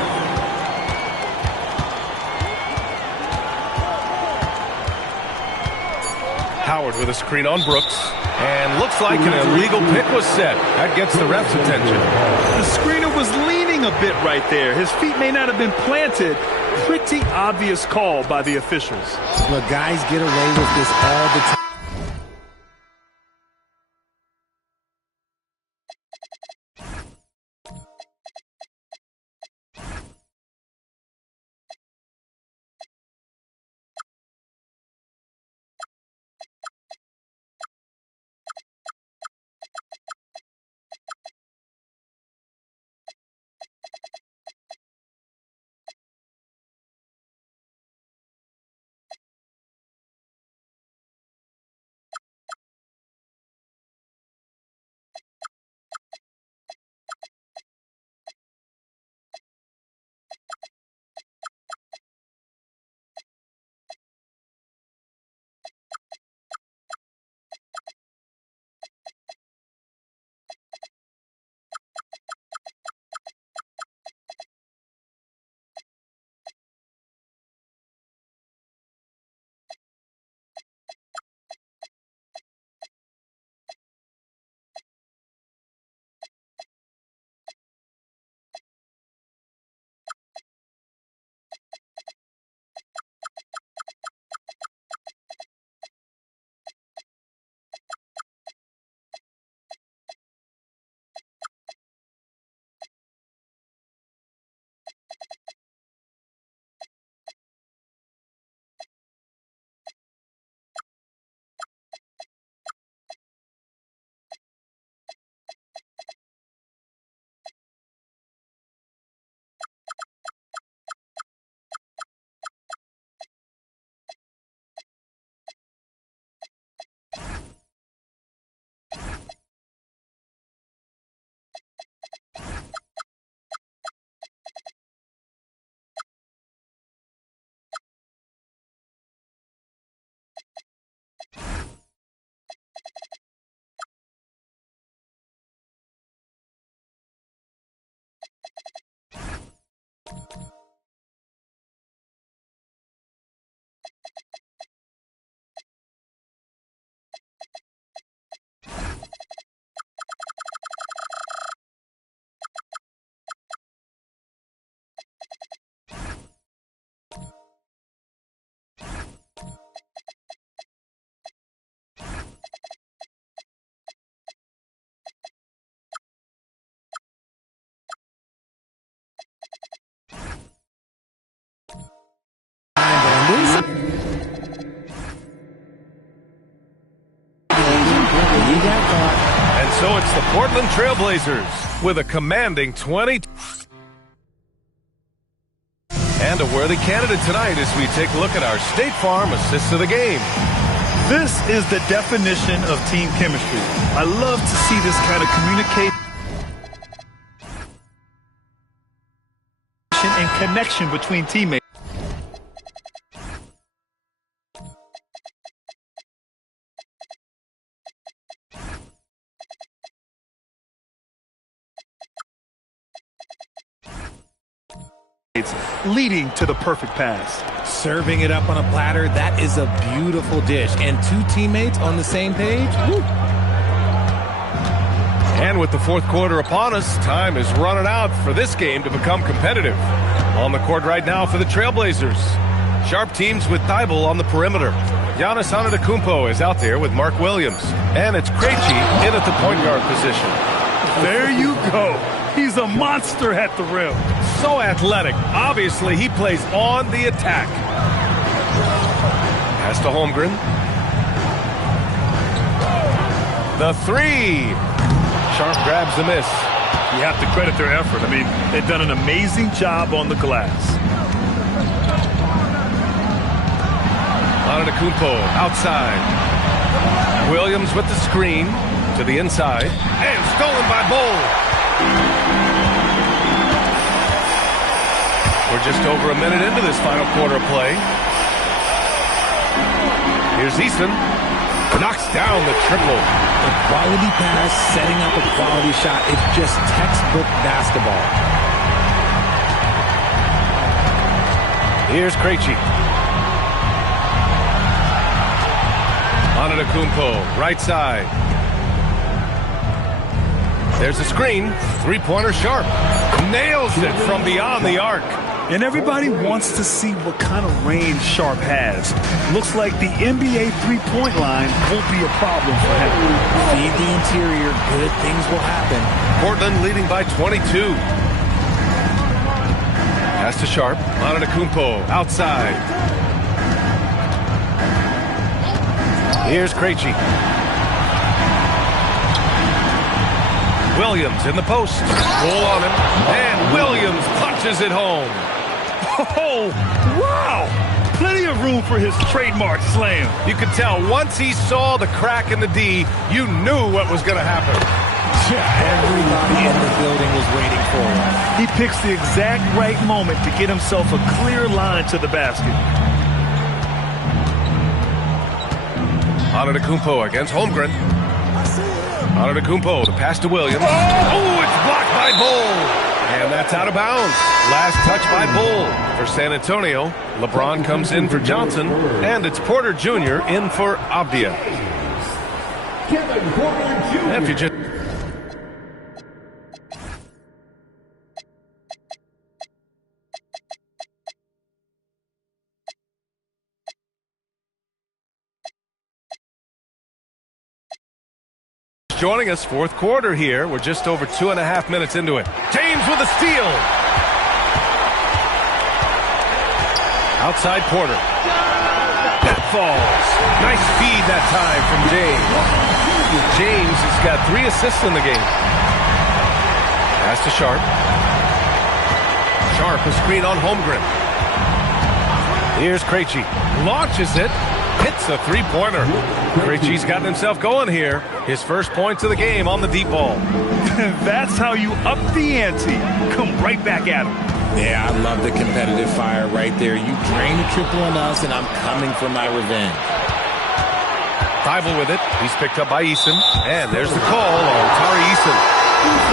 Howard with a screen on Brooks. And looks like an illegal pick was set. That gets the ref's attention. The screener was leaning a bit right there. His feet may not have been planted. Pretty obvious call by the officials. Look, guys get away with this all the time. And so it's the Portland Trailblazers with a commanding 20. And a worthy candidate tonight as we take a look at our State Farm assists of the game. This is the definition of team chemistry. I love to see this kind of communication and connection between teammates. Leading to the perfect pass. Serving it up on a platter, that is a beautiful dish. And two teammates on the same page? Woo. And with the fourth quarter upon us, time is running out for this game to become competitive. On the court right now for the Trailblazers. Sharp teams with Thibault on the perimeter. Giannis Antetokounmpo is out there with Mark Williams. And it's Krejci in at the point guard position. There you go. He's a monster at the rim. So athletic. Obviously, he plays on the attack. Pass to Holmgren. The three. Sharp grabs the miss. You have to credit their effort. I mean, they've done an amazing job on the glass. Antetokounmpo outside. Williams with the screen to the inside. And stolen by Bol. We're just over a minute into this final quarter of play. Here's Easton. Knocks down the triple. A quality pass, setting up a quality shot. It's just textbook basketball. Here's Krejci. Antetokounmpo, right side. There's a screen. Three-pointer Sharp. Nails it from beyond the arc. And everybody wants to see what kind of range Sharp has. Looks like the NBA three-point line won't be a problem for him. Feed the interior, good things will happen. Portland leading by 22. Pass to Sharp. Antetokounmpo outside. Here's Krejci. Williams in the post. Roll on him. And Williams punches it home. Oh, wow! Plenty of room for his trademark slam. You could tell once he saw the crack in the D, you knew what was going to happen. Everybody in the building was waiting for him. He picks the exact right moment to get himself a clear line to the basket. Antetokounmpo against Holmgren. Antetokounmpo, the pass to Williams. Oh, it's blocked by Bol. And that's out of bounds. Last touch by Bol for San Antonio. LeBron comes in for Johnson. And it's Porter Jr. in for Avdia. Kevin Porter Jr. And if you just... joining us, fourth quarter here. We're just over 2.5 minutes into it. James with a steal. Outside Porter. That falls. Nice feed that time from James. James has got 3 assists in the game. Pass to Sharp. Sharp, a screen on Holmgren. Here's Krejci. Launches it. Hits a three-pointer. Krejci's gotten himself going here. His first points of the game on the deep ball. That's how you up the ante. Come right back at him. Yeah, I love the competitive fire right there. You drain a triple on us, and I'm coming for my revenge. Thibault with it. He's picked up by Eason. And there's the call on Tari Eason.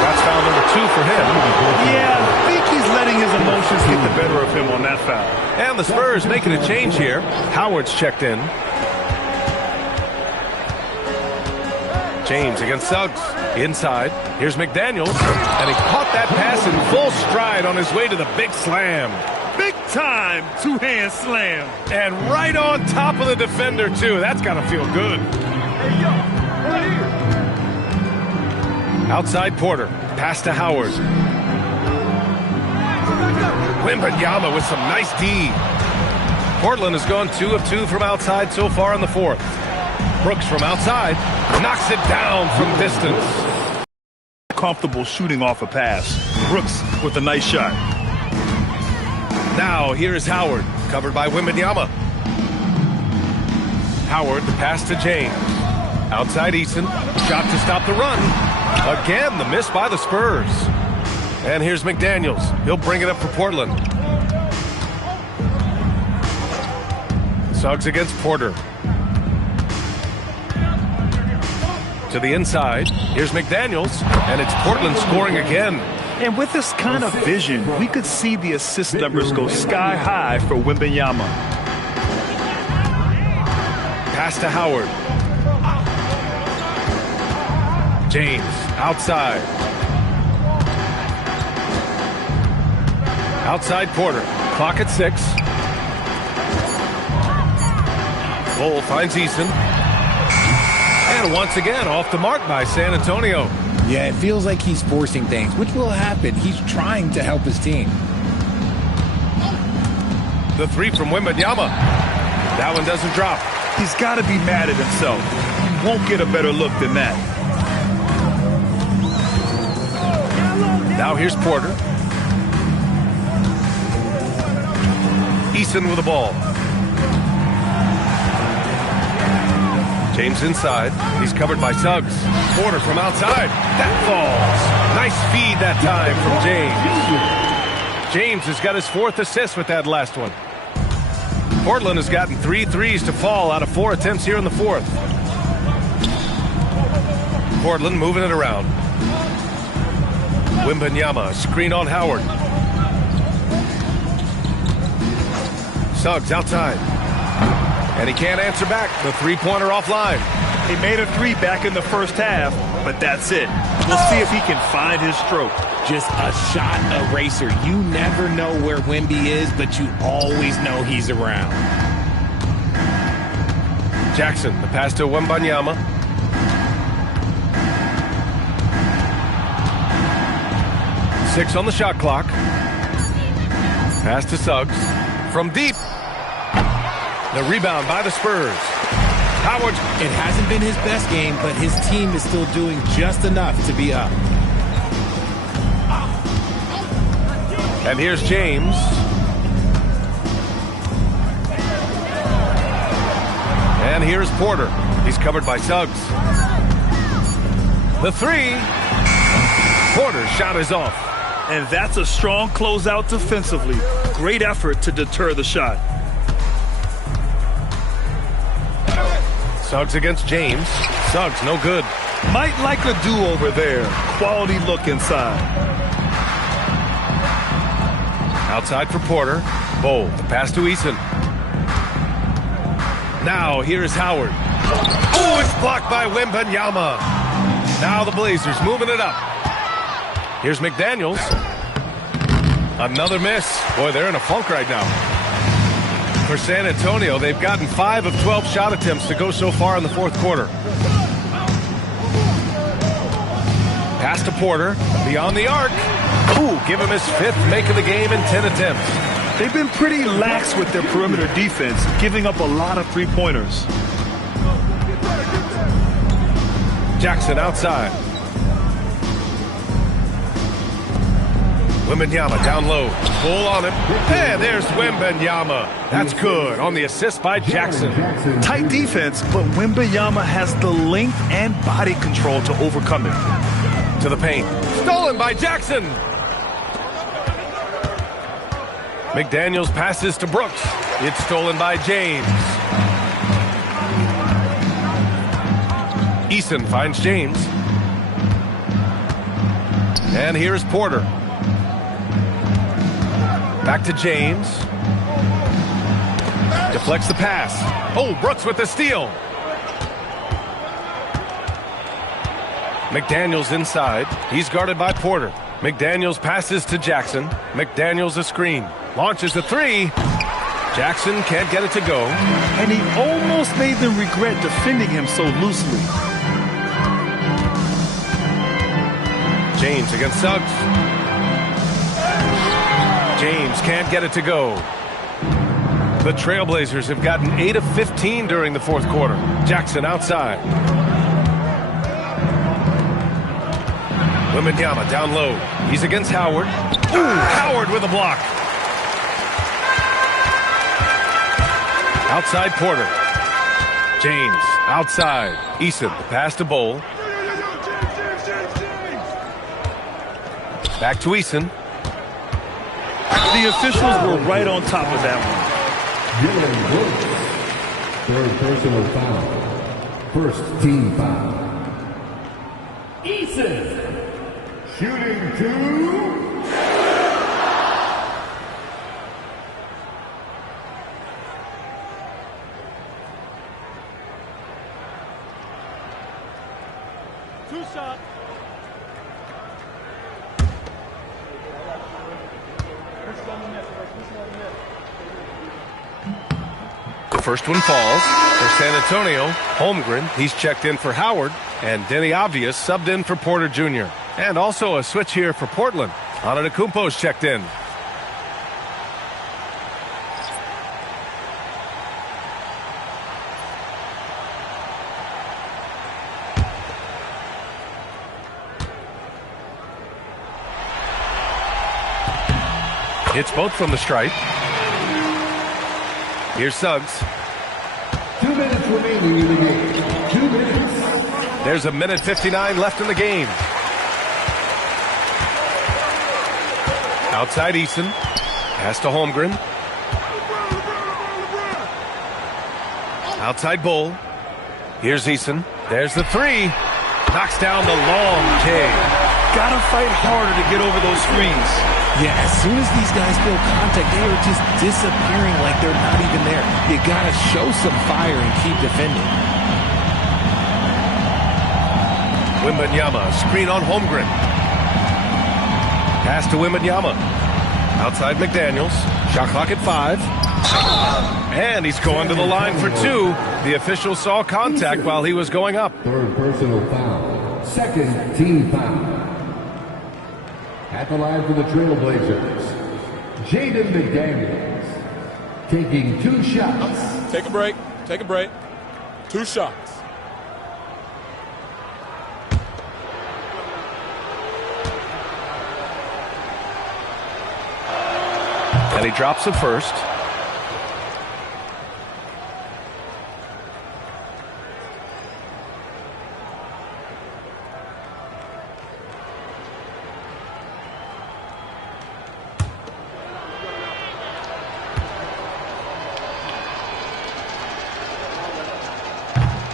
That's foul number 2 for him. Yeah, I think he's letting his emotions get the better of him on that foul. And the Spurs making a change here. Howard's checked in. James against Suggs. Inside. Here's McDaniels. And he caught that pass in full stride on his way to the big slam. Big time two-hand slam. And right on top of the defender, too. That's got to feel good. Hey, yo, right here. Outside Porter. Pass to Howard. Wembanyama with some nice D. Portland has gone 2 of 2 from outside so far in the fourth. Brooks from outside knocks it down from distance. Comfortable shooting off a pass. Brooks with a nice shot. Now here is Howard, covered by Wembanyama. Howard, the pass to James. Outside Eason, shot to stop the run. Again, the miss by the Spurs. And here's McDaniels. He'll bring it up for Portland. Suggs against Porter. To the inside. Here's McDaniels. And it's Portland scoring again. And with this kind of vision, we could see the assist numbers go sky high for Wembanyama. Pass to Howard. James outside. Outside Porter. Clock at 6. Cole finds Eason. And once again, off the mark by San Antonio. Yeah, it feels like he's forcing things, which will happen. He's trying to help his team. The 3 from Wembanyama. That one doesn't drop. He's got to be mad at himself. He won't get a better look than that. Now here's Porter. Eason with the ball. James inside. He's covered by Suggs. Porter from outside. That falls. Nice feed that time from James. James has got his 4th assist with that last one. Portland has gotten 3 threes to fall out of 4 attempts here in the fourth. Portland moving it around. Wembanyama, screen on Howard. Suggs outside. And he can't answer back. The three-pointer offline. He made a 3 back in the first half, but that's it. We'll see if he can find his stroke. Just a shot eraser. You never know where Wemby is, but you always know he's around. Jackson, the pass to Wembanyama. Six on the shot clock. Pass to Suggs. From deep. The rebound by the Spurs. Howard. It hasn't been his best game, but his team is still doing just enough to be up. And here's James. And here's Porter. He's covered by Suggs. The 3. Porter's shot is off. And that's a strong closeout defensively. Great effort to deter the shot. Suggs against James. Suggs, no good. Might like a do-over there. Quality look inside. Outside for Porter. Bowl, the pass to Eason. Now, here's Howard. Oh, it's blocked by Wembanyama. Now the Blazers moving it up. Here's McDaniels. Another miss. Boy, they're in a funk right now. For San Antonio, they've gotten 5 of 12 shot attempts to go so far in the fourth quarter. Pass to Porter. Beyond the arc. Ooh, give him his 5th make of the game in 10 attempts. They've been pretty lax with their perimeter defense, giving up a lot of three-pointers. Jackson outside. Wembanyama down low. Pull on him. And there's Wembanyama. That's good on the assist by Jackson. Tight defense, but Wembanyama has the length and body control to overcome it. To the paint. Stolen by Jackson. McDaniels passes to Brooks. It's stolen by James. Eason finds James. And here's Porter. Back to James. Deflects the pass. Oh, Brooks with the steal. McDaniels inside. He's guarded by Porter. McDaniels passes to Jackson. McDaniels a screen. Launches a 3. Jackson can't get it to go. And he almost made them regret defending him so loosely. James against Suggs. James can't get it to go. The Trailblazers have gotten 8 of 15 during the fourth quarter. Jackson outside. Wembanyama down low. He's against Howard. Ooh, Howard with a block. Outside Porter. James outside. Eason, the pass to Bol. Back to Eason. The officials were right on top of that one. Third personal foul. First team foul. Eason. Shooting 2. Two shots. The first one falls for San Antonio. Holmgren, he's checked in for Howard. And Denny Obvious subbed in for Porter Jr. And also a switch here for Portland. Antetokounmpo's checked in. Hits both from the stripe. Here's Suggs. 2 minutes remaining in the game. 2 minutes. There's a minute 59 left in the game. Outside Eason. Pass to Holmgren. Outside Bol. Here's Eason. There's the three. Knocks down the long K. Gotta fight harder to get over those screens. Yeah, as soon as these guys feel contact, they are just disappearing like they're not even there. You gotta show some fire and keep defending. Wembanyama, screen on Holmgren. Pass to Wembanyama. Outside McDaniels. Shot clock at 5. And he's going to the line for 2. The official saw contact while he was going up. Third personal foul. Second team foul. At the line for the Trailblazers, Jaden McDaniels taking 2 shots. Take a break. Take a break. 2 shots. And he drops it first.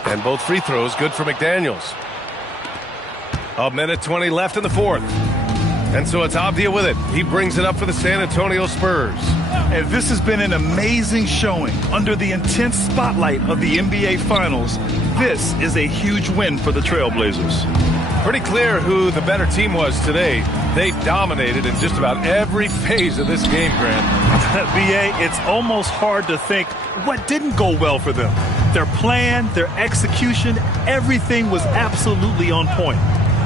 And both free throws good for McDaniels. A minute 20 left in the fourth. And so it's Avdija with it. He brings it up for the San Antonio Spurs. And this has been an amazing showing. Under the intense spotlight of the NBA Finals, this is a huge win for the Trailblazers. Pretty clear who the better team was today. They dominated in just about every phase of this game, Grant. BA, it's almost hard to think what didn't go well for them. Their plan, their execution, everything was absolutely on point.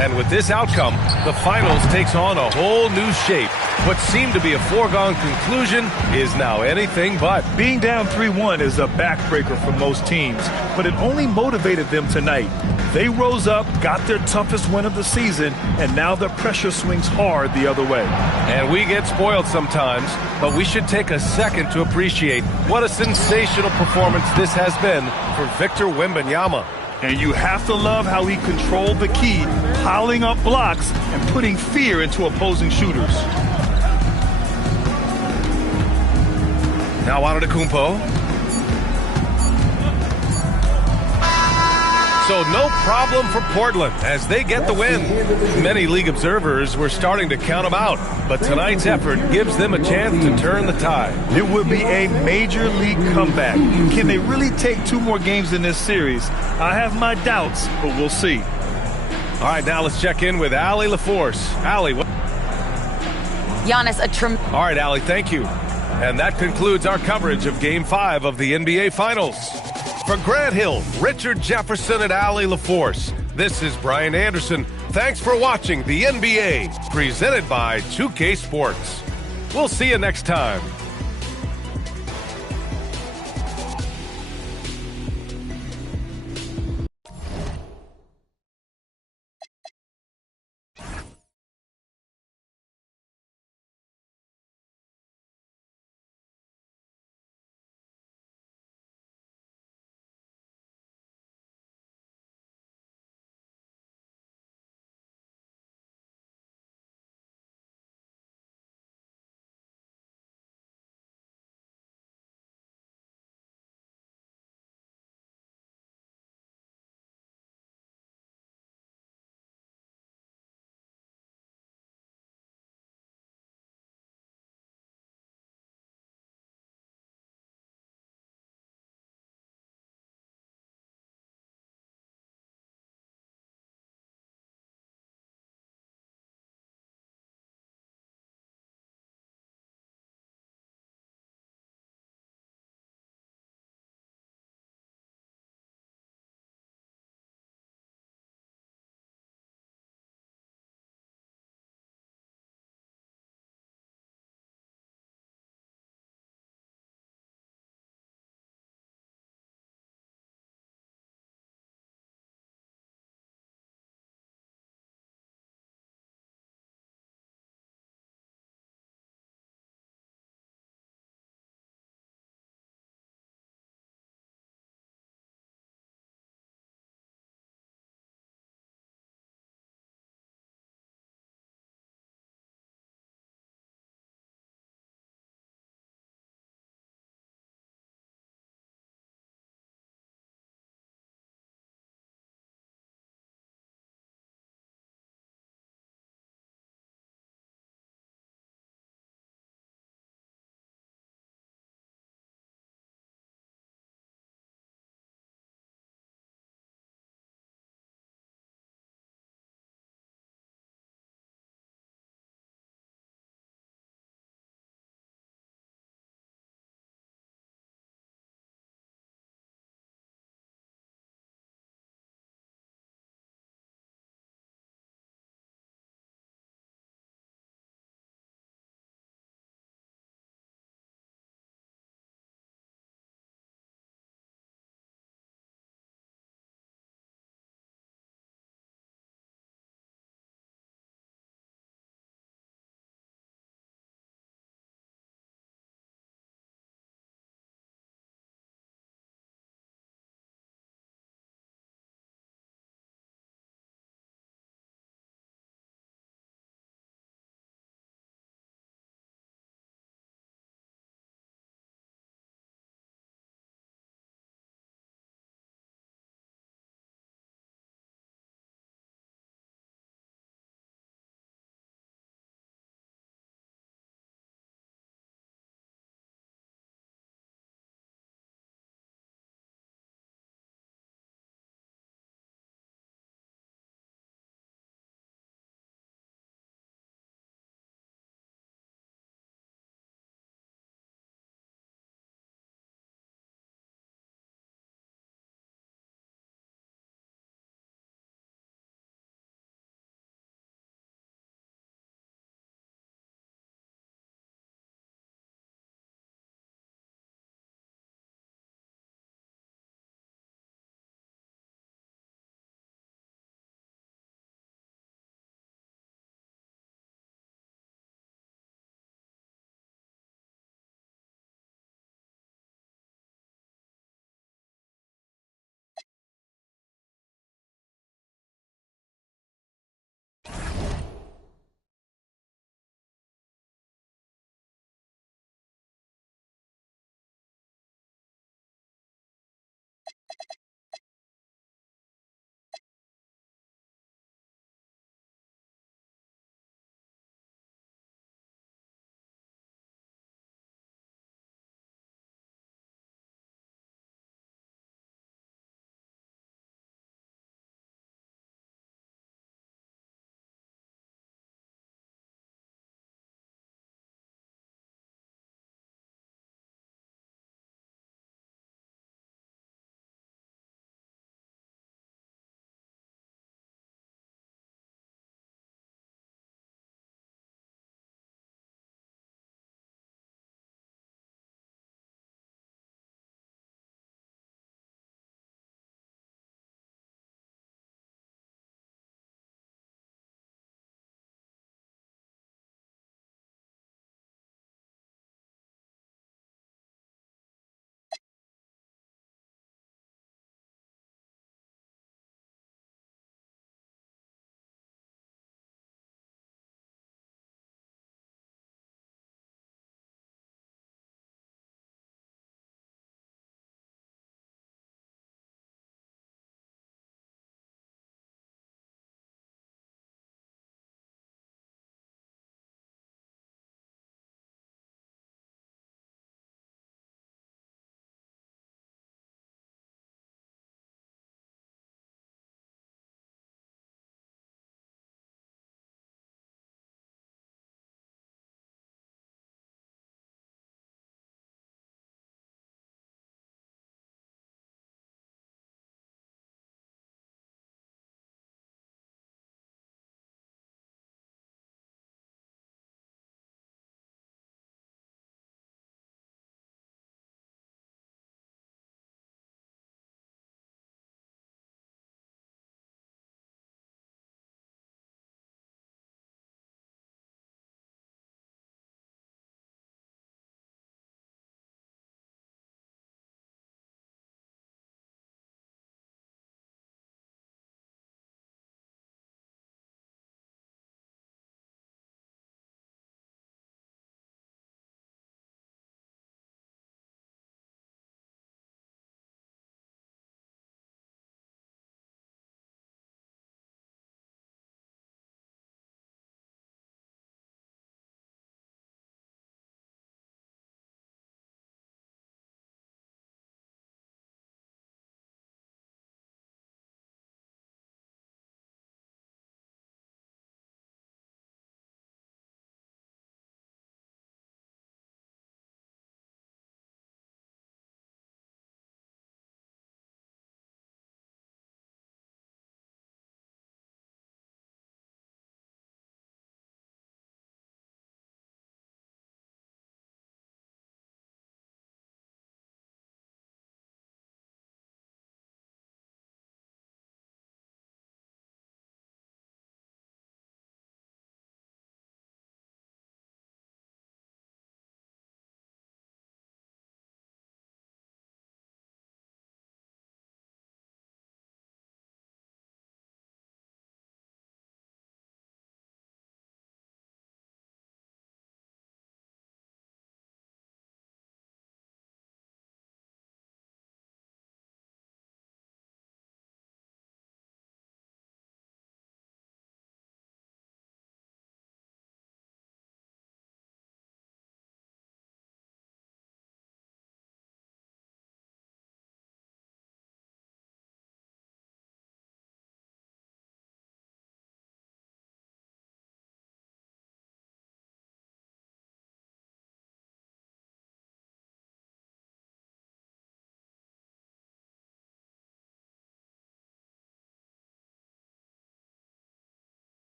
And with this outcome, the finals takes on a whole new shape. What seemed to be a foregone conclusion is now anything but. Being down 3-1 is a backbreaker for most teams, but it only motivated them tonight. They rose up, got their toughest win of the season, and now the pressure swings hard the other way. And we get spoiled sometimes, but we should take a second to appreciate what a sensational performance this has been for Victor Wembanyama. And you have to love how he controlled the key, piling up blocks and putting fear into opposing shooters. Now Antetokounmpo. So no problem for Portland as they get the win. Many league observers were starting to count them out, but tonight's effort gives them a chance to turn the tide. It would be a major league comeback. Can they really take 2 more games in this series? I have my doubts, but we'll see. All right, now let's check in with Allie LaForce. Allie, what? Giannis, All right, Allie, thank you. And that concludes our coverage of Game 5 of the NBA Finals. For Grant Hill, Richard Jefferson, and Allie LaForce, this is Brian Anderson. Thanks for watching the NBA, presented by 2K Sports. We'll see you next time.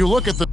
You look at the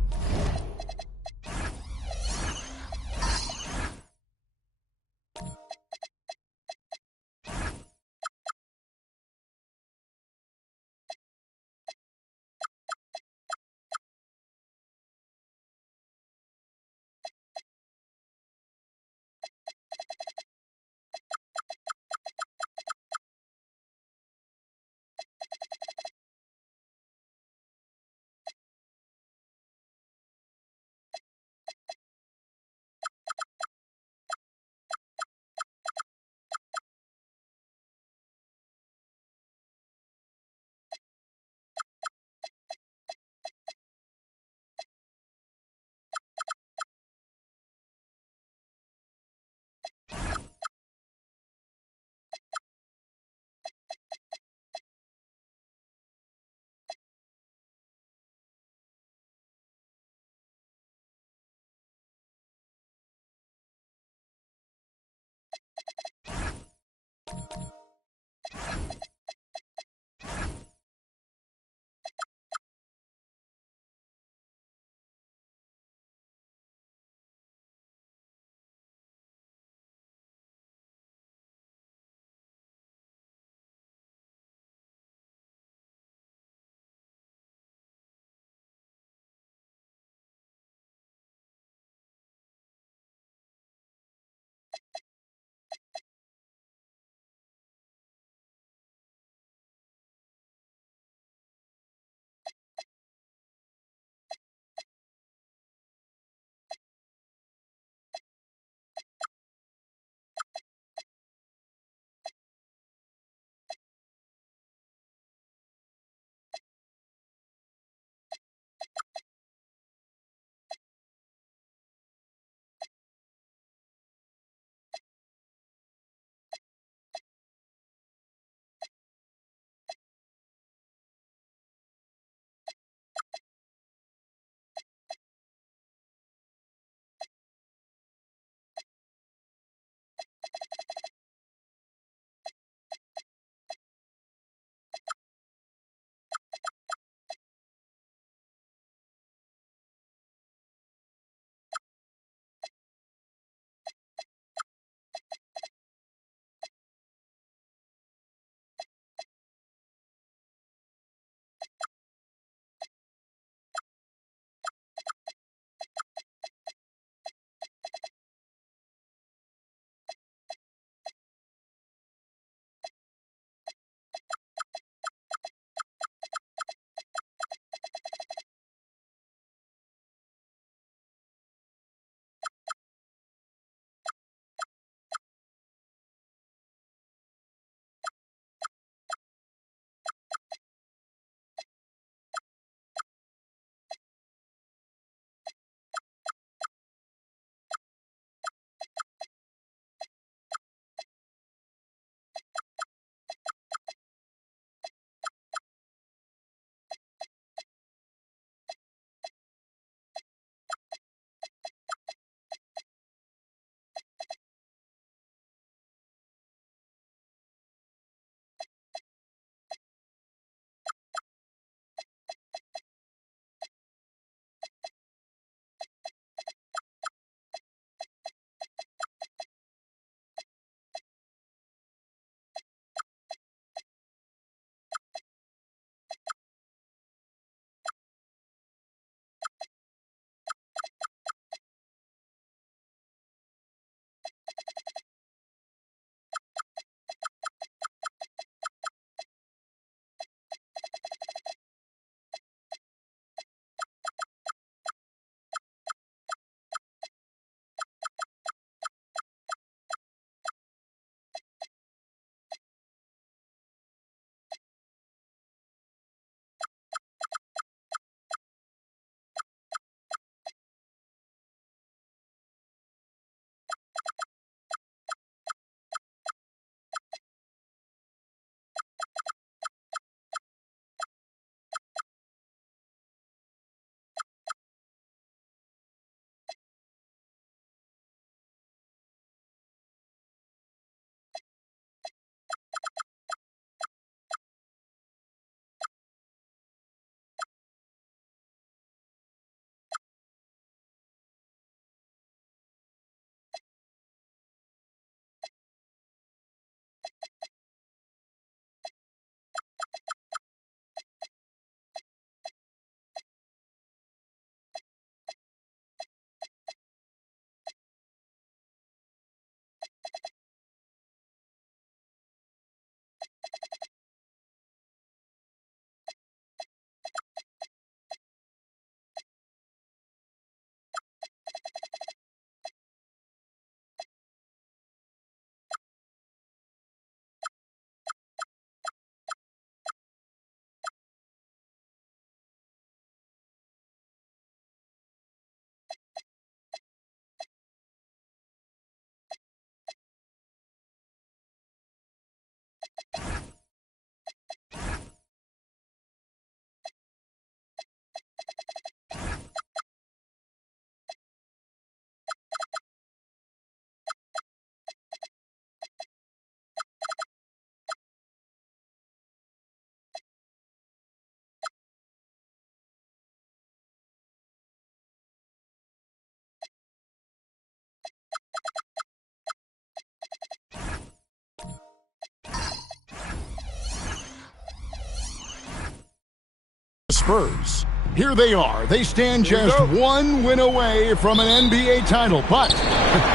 Spurs. Here they are. They stand just one win away from an NBA title, but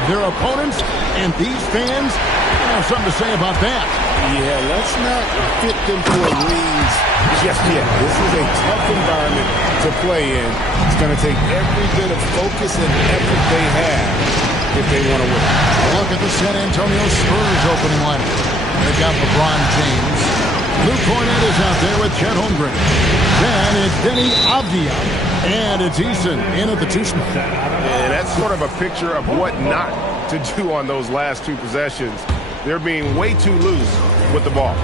their opponents and these fans have something to say about that. Yeah, let's not fit them for reads just yet. This is a tough environment to play in. It's going to take every bit of focus and effort they have if they want to win. Look at the San Antonio Spurs opening lineup. They've got LeBron James. Luke Cornett is out there with Chet Holmgren. Then it's Denny Avdia. And it's Eason in at the two-spot. And that's sort of a picture of what not to do on those last two possessions. They're being way too loose with the ball.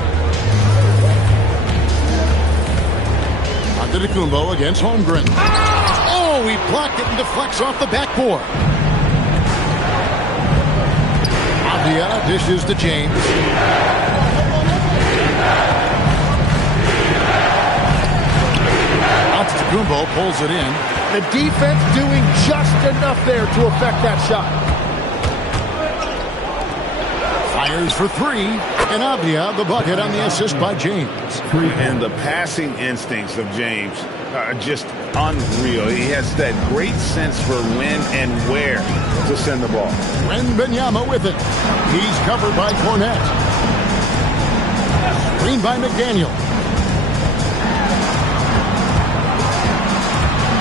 Antetokounmpo against Holmgren. Oh, he blocked it and deflects off the backboard. Avdia dishes to James. Antetokounmpo pulls it in. The defense doing just enough there to affect that shot. Fires for three, and Avdia the bucket on the assist by James. And the passing instincts of James are just unreal. He has that great sense for when and where to send the ball. Wembanyama with it. He's covered by Cornett. Screen by McDaniel.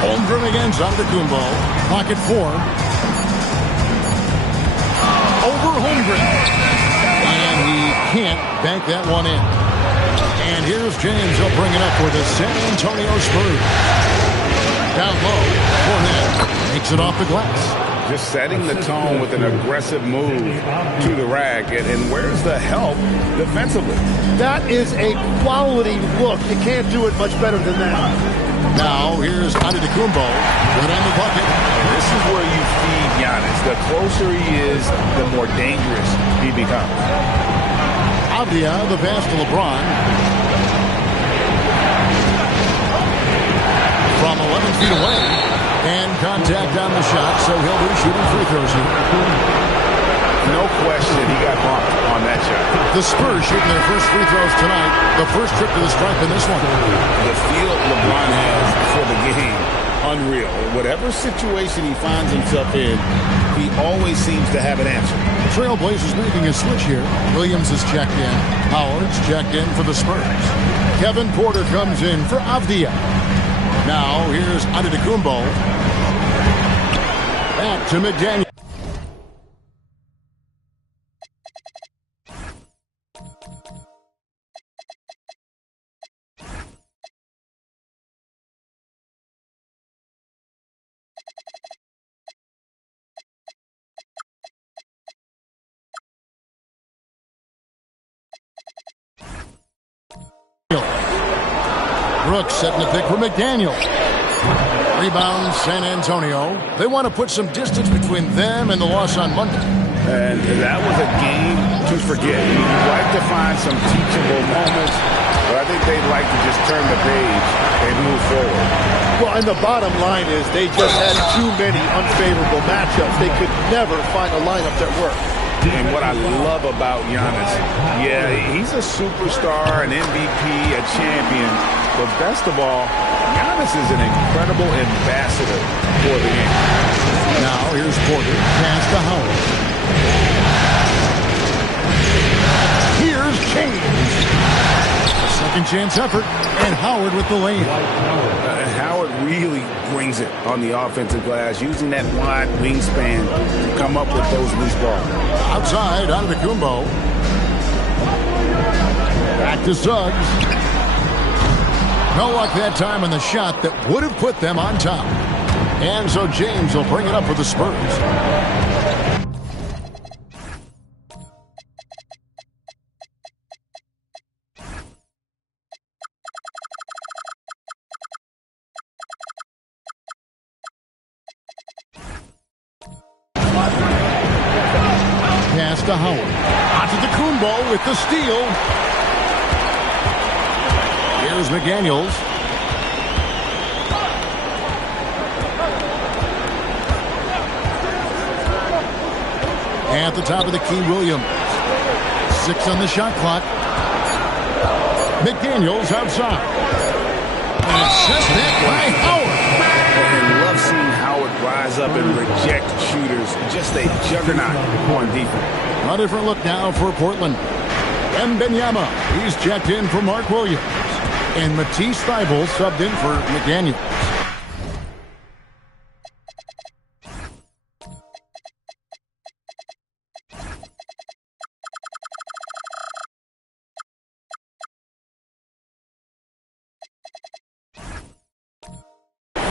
Holmgren against Antetokounmpo. Pocket four. Over Holmgren. And he can't bank that one in. And here's James. He'll bring it up for the San Antonio Spurs. Down low, Cornett makes it off the glass. Just setting the tone with an aggressive move to the rack. And where's the help defensively? That is a quality look. You can't do it much better than that. Now, here's Antetokounmpo. Good on the bucket. This is where you feed Giannis. The closer he is, the more dangerous he becomes. Avdia, the pass to LeBron. From 11 feet away. And contact on the shot, so he'll be shooting free throws here. No question he got bumped on that shot. The Spurs shooting their first free throws tonight. The first trip to the stripe in this one. The feel LeBron has for the game, unreal. Whatever situation he finds himself in, he always seems to have an answer. Trailblazers making a switch here. Williams is checked in. Howard's checked in for the Spurs. Kevin Porter comes in for Avdia. Now here's Antetokounmpo. Back to McDaniel. Brooks setting the pick for McDaniel. Rebound San Antonio. They want to put some distance between them and the loss on Monday. And that was a game to forget. You'd like to find some teachable moments, but I think they'd like to just turn the page and move forward. Well, and the bottom line is they just had too many unfavorable matchups. They could never find a lineup that worked. And what I love about Giannis, yeah, he's a superstar, an MVP, a champion. But best of all, Giannis is an incredible ambassador for the game. Now here's Porter. Pass to Howard. Here's James. Second chance effort. And Howard with the lane. Howard really brings it on the offensive glass, using that wide wingspan to come up with those loose balls. Outside, Antetokounmpo. Back to Suggs. No luck that time on the shot that would have put them on top. And so James will bring it up for the Spurs. Pass to Howard. Antetokounmpo with the steal. Here's McDaniels. At the top of the key, Williams. 6 on the shot clock. McDaniels outside. And it's set back by Howard. And love seeing Howard rise up and reject shooters. Just a juggernaut on defense. A different look now for Portland. Wembanyama, he's checked in for Mark Williams. And Matisse Thybulle subbed in for McDaniels.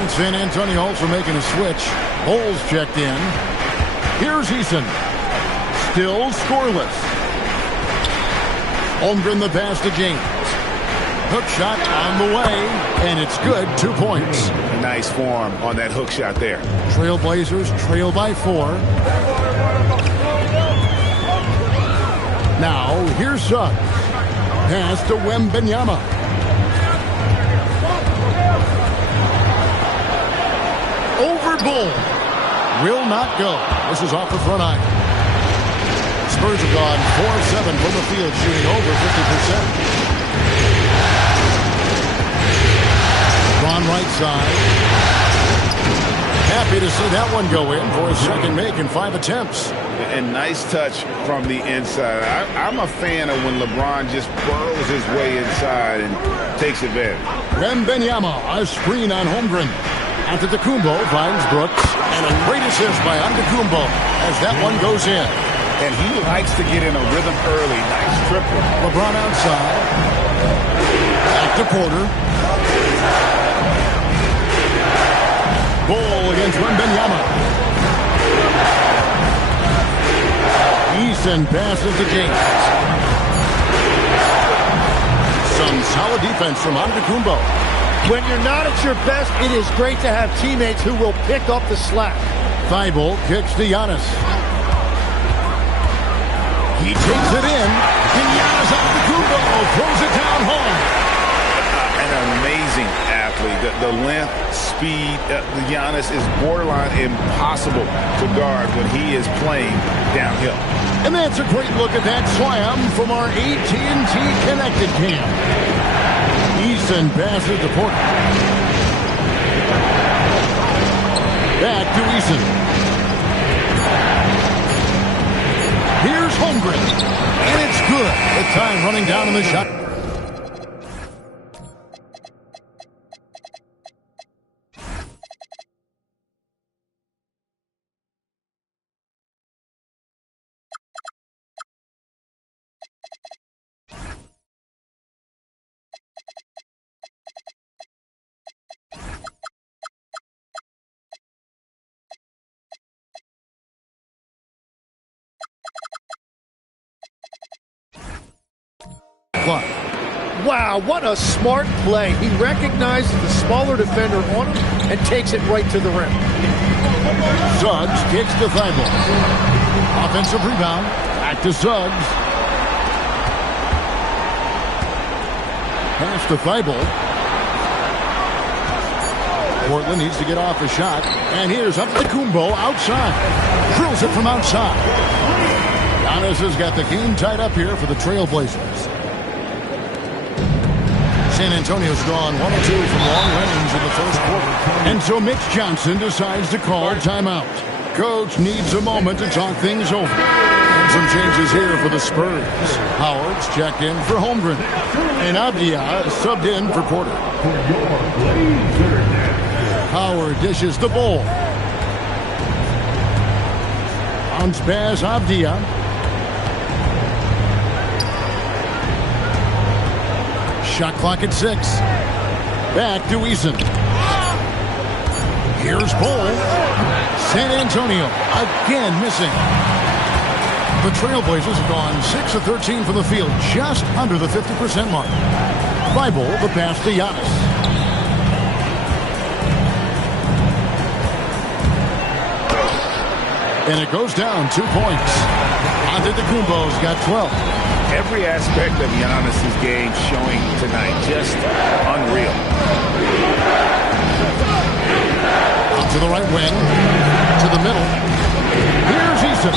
San Antonio also making a switch. Bulls checked in. Here's Eason. Still scoreless. Holmgren the pass to James. Hook shot on the way, and it's good. 2 points. Nice form on that hook shot there. Trailblazers trail by 4. Now, here's Suggs. Pass to Wembanyama. Over Bull. Will not go. This is off the front iron. Spurs have gone 4-7 from the field, shooting over 50%. On right side. Happy to see that one go in for a second make in 5 attempts. And nice touch from the inside. I'm a fan of when LeBron just burrows his way inside and takes advantage. Wembanyama, a screen on Holmgren. Antetokounmpo finds Brooks. And a great assist by Antetokounmpo as that one goes in. And he likes to get in a rhythm early. Nice triple. LeBron outside. Back to Porter. Bull against Wembanyama. Eason passes to James. Some solid defense from Antetokounmpo. When you're not at your best, it is great to have teammates who will pick up the slack. Thybulle kicks to Giannis. He takes it in, and Giannis Antetokounmpo throws it down home. An amazing athlete. The length, speed, Giannis is borderline impossible to guard when he is playing downhill. And that's a great look at that slam from our AT&T Connected Cam. Eason passes to Porter. Back to Eason. Here's Holmgren. And it's good. The time running down in the shot. Wow, what a smart play. He recognizes the smaller defender on him and takes it right to the rim. Suggs kicks to Thybulle. Offensive rebound. Back to Suggs. Pass to Thybulle. Portland needs to get off a shot. And here's Antetokounmpo outside. Drills it from outside. Giannis has got the game tied up here for the Trailblazers. San Antonio's gone 1-2 from long range in the first quarter. And so Mitch Johnson decides to call timeout. Coach needs a moment to talk things over. And some changes here for the Spurs. Howard's checked in for Holmgren. And Avdia subbed in for Porter. Howard dishes the ball. Bounce pass, Avdia. Shot clock at 6. Back to Eason. Here's Bull. San Antonio again missing. The Trailblazers have gone 6 of 13 from the field, just under the 50% mark. Thybulle the pass to Giannis. And it goes down 2 points. Antetokounmpo's got 12. Every aspect of Giannis' game showing tonight, just unreal. Out to the right wing, to the middle. Here's Eason.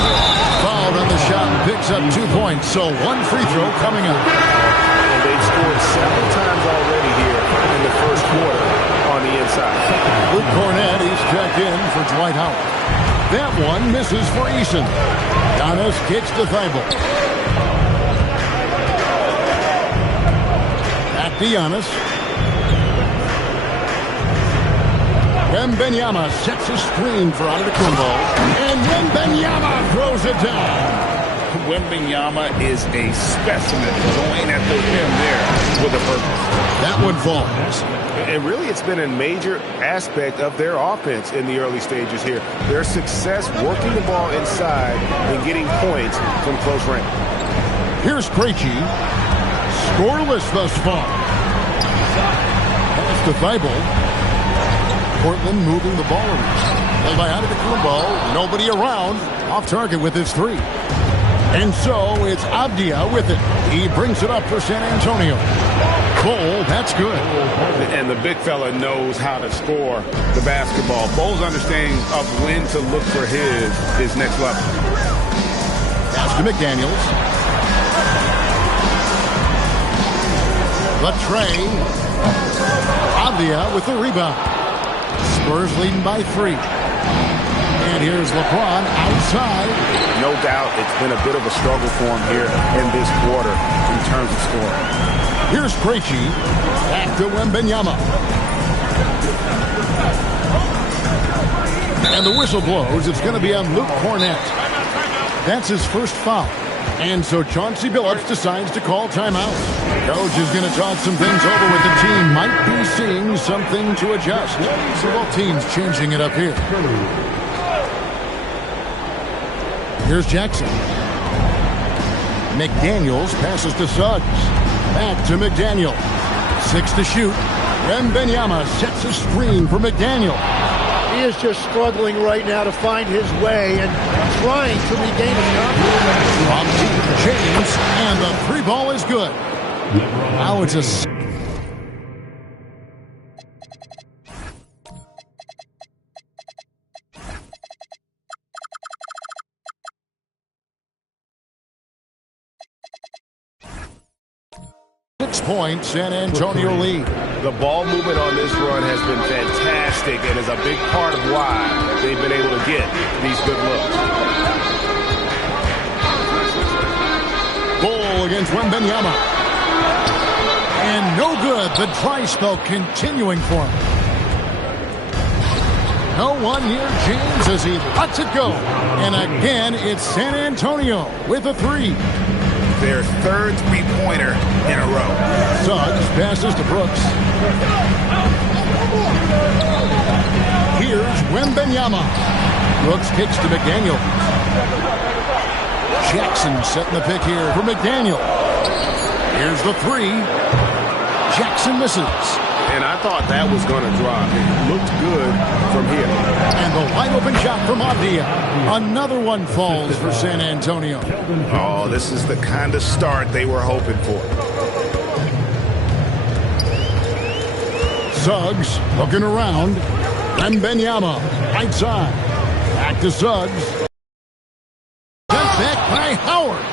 Fouled on the shot and picks up 2 points, so one free throw coming up. And they've scored several times already here in the the first quarter on the inside. Luke Cornett, he's checked in for Dwight Howard. That one misses for Eason. Giannis kicks to Thibault. Back to Giannis. Wembanyama sets a screen for Antetokounmpo. And Wembanyama throws it down. Wembanyama is a specimen going at the rim there with a purpose. That one falls. And really, it's been a major aspect of their offense in the early stages here. Their success working the ball inside and getting points from close range. Here's Krejci. Scoreless thus far. Pass to Thibault. Portland moving the ball around. Played by Antetokounmpo. Nobody around. Off target with his three. And so it's Avdia with it. He brings it up for San Antonio. Cole, that's good. And the big fella knows how to score the basketball. Bole's understanding of when to look for his next level. Pass to McDaniels. Latrey. Avdia with the rebound. Spurs leading by 3. And here's LeBron outside. No doubt it's been a bit of a struggle for him here in this quarter in terms of scoring. Here's Krejci. Back to Wembanyama. And the whistle blows. It's going to be on Luke Cornett. That's his first foul. And so Chauncey Billups decides to call timeout. Coach is going to talk some things over with the team. Might be seeing something to adjust. So both teams changing it up here. Here's Jackson. McDaniels passes to Suggs. Back to McDaniel. 6 to shoot. Wembanyama sets a screen for McDaniel. He is just struggling right now to find his way and trying to regain his confidence. From James, and the 3 ball is good. Now it's a... 6-point San Antonio lead. The ball movement on this run has been fantastic and is a big part of why they've been able to get these good looks. Ball against Wembanyama. And no good. The dry spell continuing for him. No one near James as he lets it go. And again, it's San Antonio with a 3. Their third three-pointer in a row. Suggs passes to Brooks. Here's Wembanyama. Brooks kicks to McDaniel. Jackson setting the pick here for McDaniel. Here's the 3. Jackson misses. And I thought that was going to drop. It looked good from here. And the wide open shot from Avdia. Another one falls for San Antonio. Oh, this is the kind of start they were hoping for. Suggs looking around. Wembanyama right side. Back to Suggs. Sent back by Howard.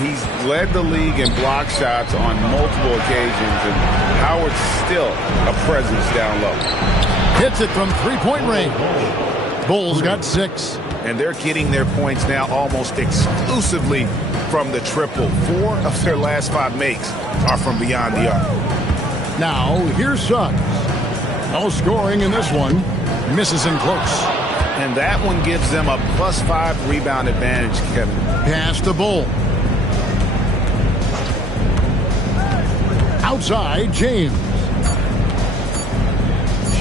He's led the league in block shots on multiple occasions, and Howard's still a presence down low. Hits it from 3-point range. Bulls got 6. And they're getting their points now almost exclusively from the triple. 4 of their last 5 makes are from beyond the arc. Now, here's Suggs. No scoring in this one. Misses in close. And that one gives them a +5 rebound advantage, Kevin. Pass to Bull. Outside, James.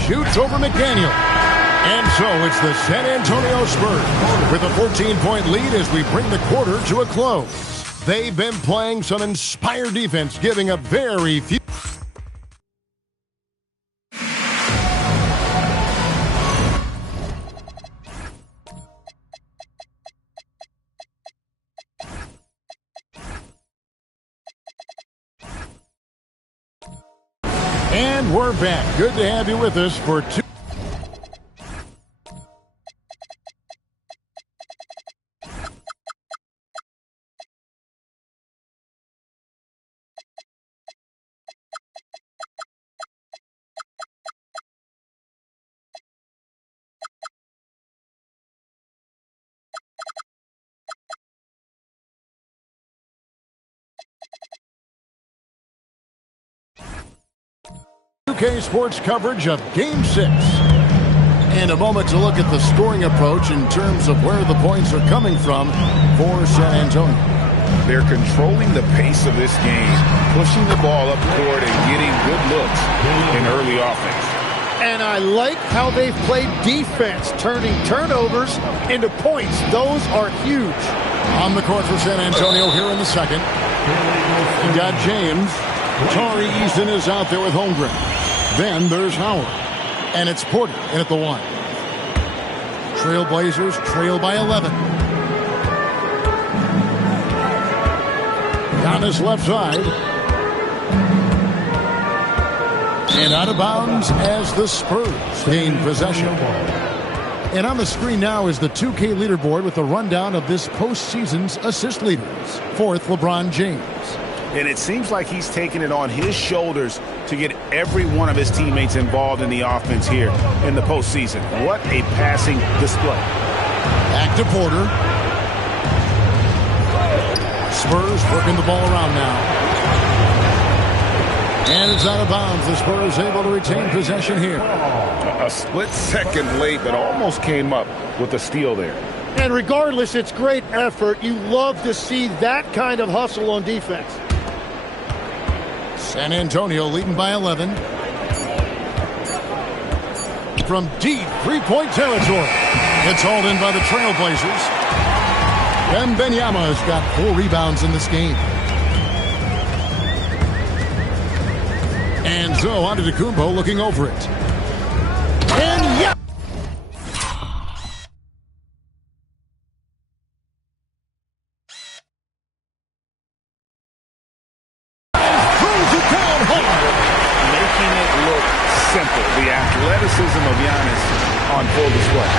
Shoots over McDaniel. And so it's the San Antonio Spurs with a 14-point lead as we bring the quarter to a close. They've been playing some inspired defense, giving up very few. And we're back. Good to have you with us for two. UK Sports coverage of Game 6. And a moment to look at the scoring approach in terms of where the points are coming from for San Antonio. They're controlling the pace of this game, pushing the ball up court and getting good looks in early offense. And I like how they've played defense, turning turnovers into points. Those are huge. On the court for San Antonio here in the second. You got James. Tari Eason is out there with Holmgren. Then there's Howard. And it's Porter in at the 1. Trailblazers trail by 11. Giannis left side. And out of bounds as the Spurs gain possession. And on the screen now is the 2K leaderboard with a rundown of this postseason's assist leaders. 4th, LeBron James. And it seems like he's taking it on his shoulders to get every one of his teammates involved in the offense here in the postseason. What a passing display. Back to Porter. Spurs working the ball around now. And it's out of bounds. The Spurs able to retain possession here. A split second late, but almost came up with a steal there. And regardless, it's great effort. You love to see that kind of hustle on defense. San Antonio leading by 11. From deep three-point territory. It's hauled in by the Trailblazers. Wembanyama has got 4 rebounds in this game. And so on to Antetokounmpo looking over it. And yeah! Athleticism of Giannis on full display.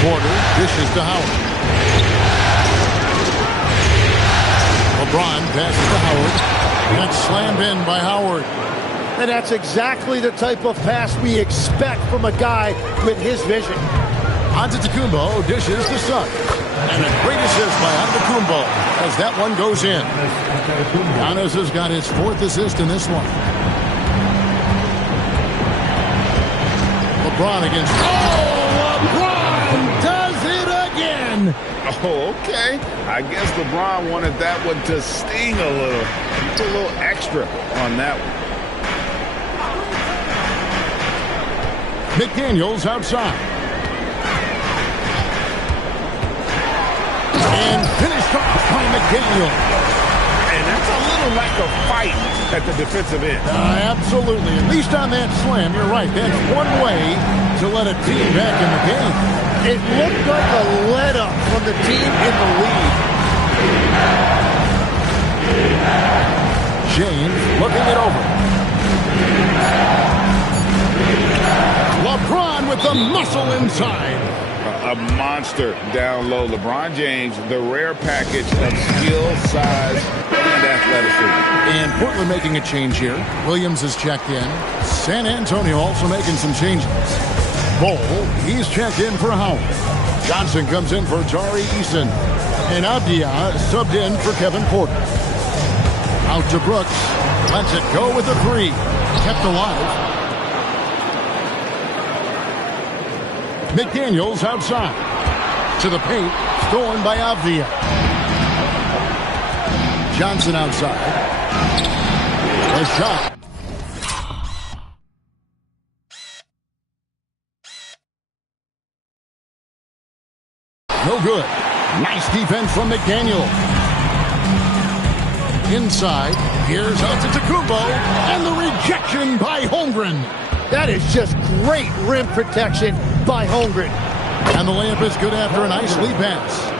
Porter dishes to Howard. LeBron passes to Howard. That's slammed in by Howard. And that's exactly the type of pass we expect from a guy with his vision. Antetokounmpo dishes to Suggs. And a great assist by Antetokounmpo as that one goes in. Giannis has got his 4th assist in this one. LeBron against... Oh, LeBron does it again! Oh, okay. I guess LeBron wanted that one to sting a little. He put a little extra on that one. McDaniels outside. And finished off by McDaniels. And that's a little lack of fight at the defensive end. Absolutely. At least on that slam, you're right. That's one way to let a team back in the game. It looked like a let-up from the team in the lead. James looking it over. LeBron with the muscle inside. A monster down low. LeBron James, the rare package of skill, size, and athleticism. And Portland making a change here. Williams is checked in. San Antonio also making some changes. Bol, he's checked in for Howard. Johnson comes in for Tari Eason. And Avdia subbed in for Kevin Porter. Out to Brooks. Lets it go with a 3. Kept alive. McDaniels outside. To the paint. Stolen by Avdia. Johnson outside. A shot. No good. Nice defense from McDaniel. Inside. Here's Antetokounmpo. And the rejection by Holmgren. That is just great rim protection by Holmgren. And the layup is good after a nice lead pass.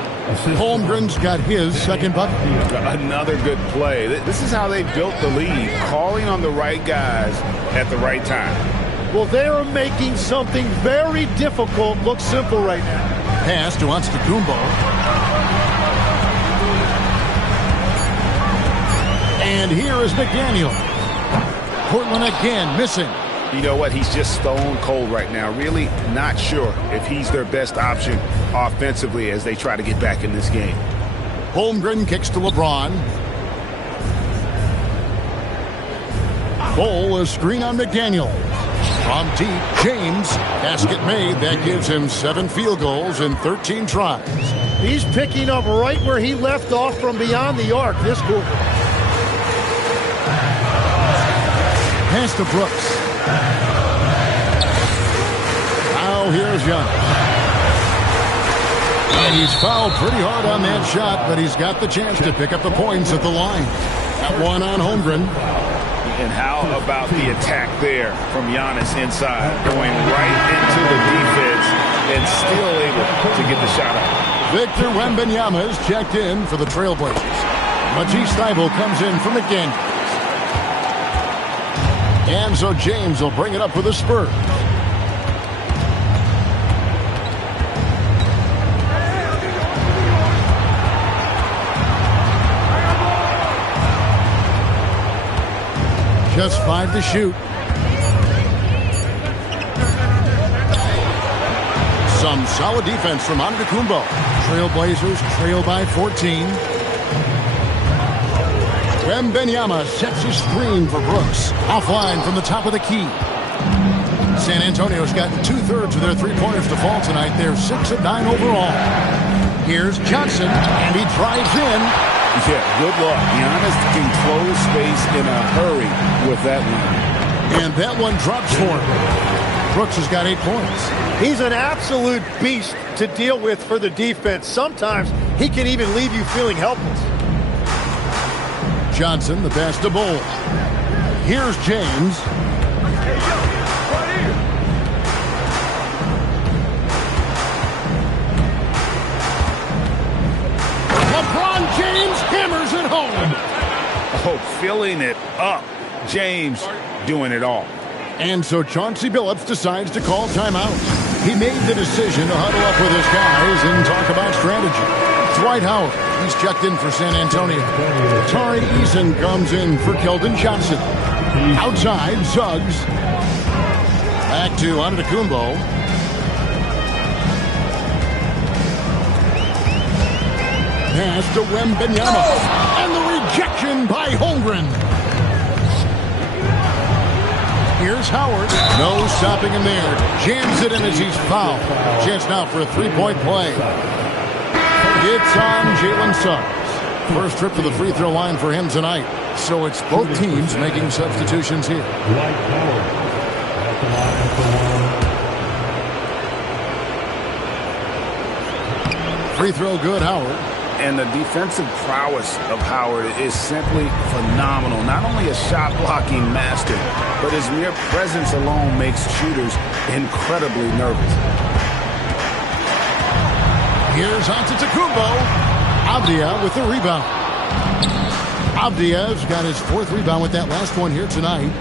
Holmgren's got his second bucket. Another good play. This is how they built the lead, calling on the right guys at the right time. Well, they are making something very difficult look simple right now. Pass to Antetokounmpo. And here is McDaniel. Portland again missing. You know what? He's just stone cold right now. Really not sure if he's their best option offensively as they try to get back in this game. Holmgren kicks to LeBron. Bol, a screen on McDaniel. From deep, James. Basket made. That gives him 7 field goals in 13 tries. He's picking up right where he left off from beyond the arc this quarter. Pass to Brooks. Now here's Giannis. And he's fouled pretty hard on that shot, but he's got the chance to pick up the points at the line. That one on Holmgren. And how about the attack there from Giannis inside, going right into the defense and still able to get the shot out. Victor Wembanyama is checked in for the Trailblazers. Matisse Thybulle comes in for McDaniels. And so James will bring it up for the Spurs. Just 5 to shoot. Some solid defense from Antetokounmpo. Trailblazers trail by 14. Wembanyama sets his screen for Brooks. Offline from the top of the key. San Antonio's gotten 2/3 of their three-pointers to fall tonight. They're 6 of 9 overall. Here's Johnson, and he drives in. Yeah, good luck. Giannis can close space in a hurry with that one. And that one drops for him. Brooks has got 8 points. He's an absolute beast to deal with for the defense. Sometimes he can even leave you feeling helpless. Johnson, the pass to Bol. Here's James. LeBron James hammers it home. Oh, filling it up. James doing it all. And so Chauncey Billups decides to call timeout. He made the decision to huddle up with his guys and talk about strategy. Dwight Howard, he's checked in for San Antonio. Tari Eason comes in for Keldon Johnson. Outside, Suggs. Back to Antetokounmpo. Pass to Wembanyama. And the rejection by Holmgren. Here's Howard. No stopping him there. Jams it in as he's fouled. Chance now for a three-point play. It's on Jalen Suggs. First trip to the free throw line for him tonight. So it's both teams making substitutions here. Free throw good, Howard. And the defensive prowess of Howard is simply phenomenal. Not only a shot-blocking master, but his mere presence alone makes shooters incredibly nervous. Here's Antetokounmpo. Avdia with the rebound. Avdia's got his 4th rebound with that last one here tonight.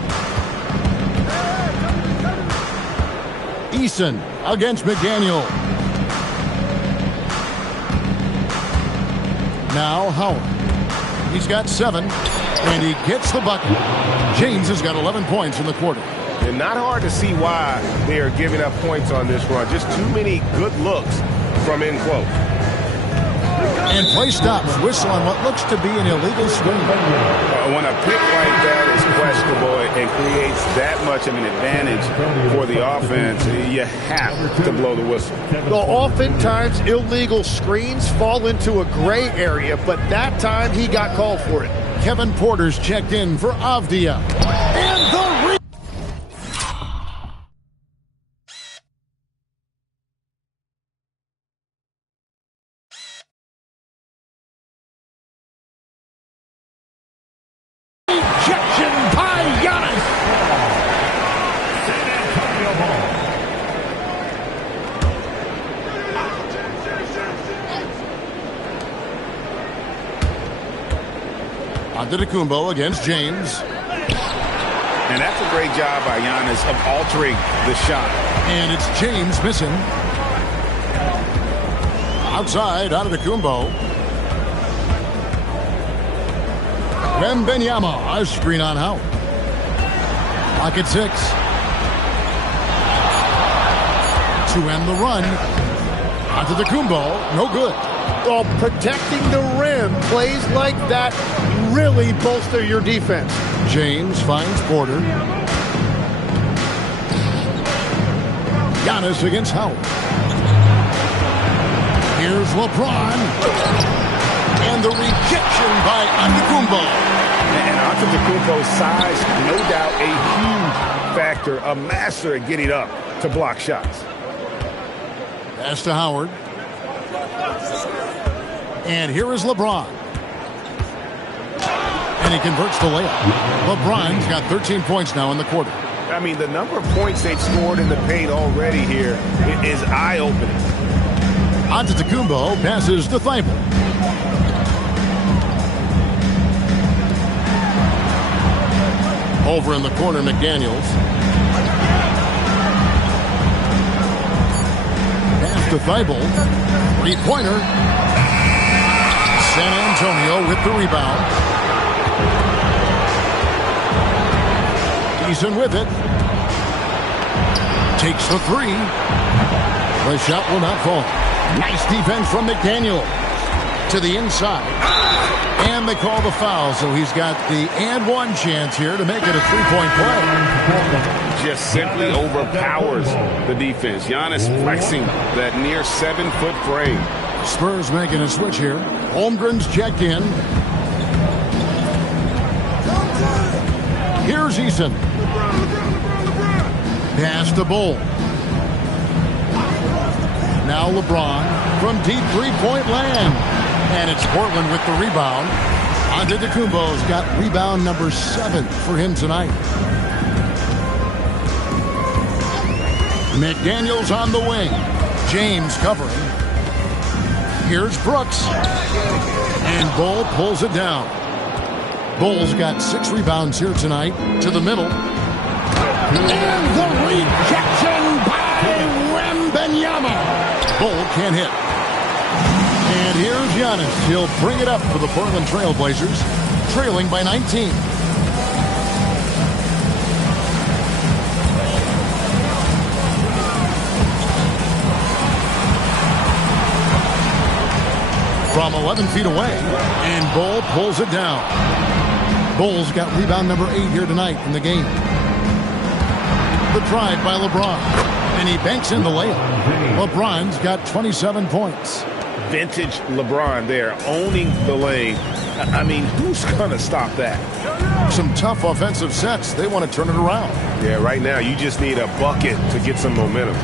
Eason against McDaniel. Now Howard. He's got 7, and he gets the bucket. James has got 11 points in the quarter. And not hard to see why they are giving up points on this run. Just too many good looks from in close. And play stops. Whistle on what looks to be an illegal swing. When a pick like that is questionable and creates that much of an advantage for the offense, you have to blow the whistle. Well, oftentimes illegal screens fall into a gray area, but that time he got called for it. Kevin Porter's checked in for Avdia. And the Antetokounmpo against James. And that's a great job by Giannis of altering the shot. And it's James missing. Outside, Antetokounmpo. Wembanyama, a screen on Howard. Clock at 6. To end the run. Antetokounmpo, no good. Well, protecting the rim, plays like that really bolster your defense. James finds Porter. Giannis against Howard. Here's LeBron. And the rejection by Antetokounmpo. And Antetokounmpo's size, no doubt a huge factor, a master at getting up to block shots. Pass to Howard. And here is LeBron. And he converts the layup. LeBron's got 13 points now in the quarter. I mean, the number of points they've scored in the paint already here is eye-opening. Antetokounmpo passes to Thibault. Over in the corner, McDaniels. Pass to Thibault. Three-pointer. San Antonio with the rebound. Eason with it. Takes the three. The shot will not fall. Nice defense from McDaniel. To the inside. And they call the foul, so he's got the and one chance here to make it a three-point play. Just simply overpowers the defense. Giannis flexing that near 7-foot frame. Spurs making a switch here. Holmgren's checked in. Here's Eason. Pass to Bull. Now LeBron from deep three-point land. And it's Portland with the rebound. Antetokounmpo's got rebound number 7 for him tonight. McDaniels on the wing. James covering. Here's Brooks. And Bull pulls it down. Bull's got 6 rebounds here tonight. To the middle. And the rejection by Wembanyama. Bull can't hit. And here's Giannis. He'll bring it up for the Portland Trail Blazers, trailing by 19. From 11 feet away, and Bull pulls it down. Bull's got rebound number 8 here tonight in the game. The drive by LeBron, and he banks in the layup. LeBron's got 27 points. Vintage LeBron there, owning the lane. I mean, who's going to stop that? Some tough offensive sets. They want to turn it around. Yeah, right now you just need a bucket to get some momentum.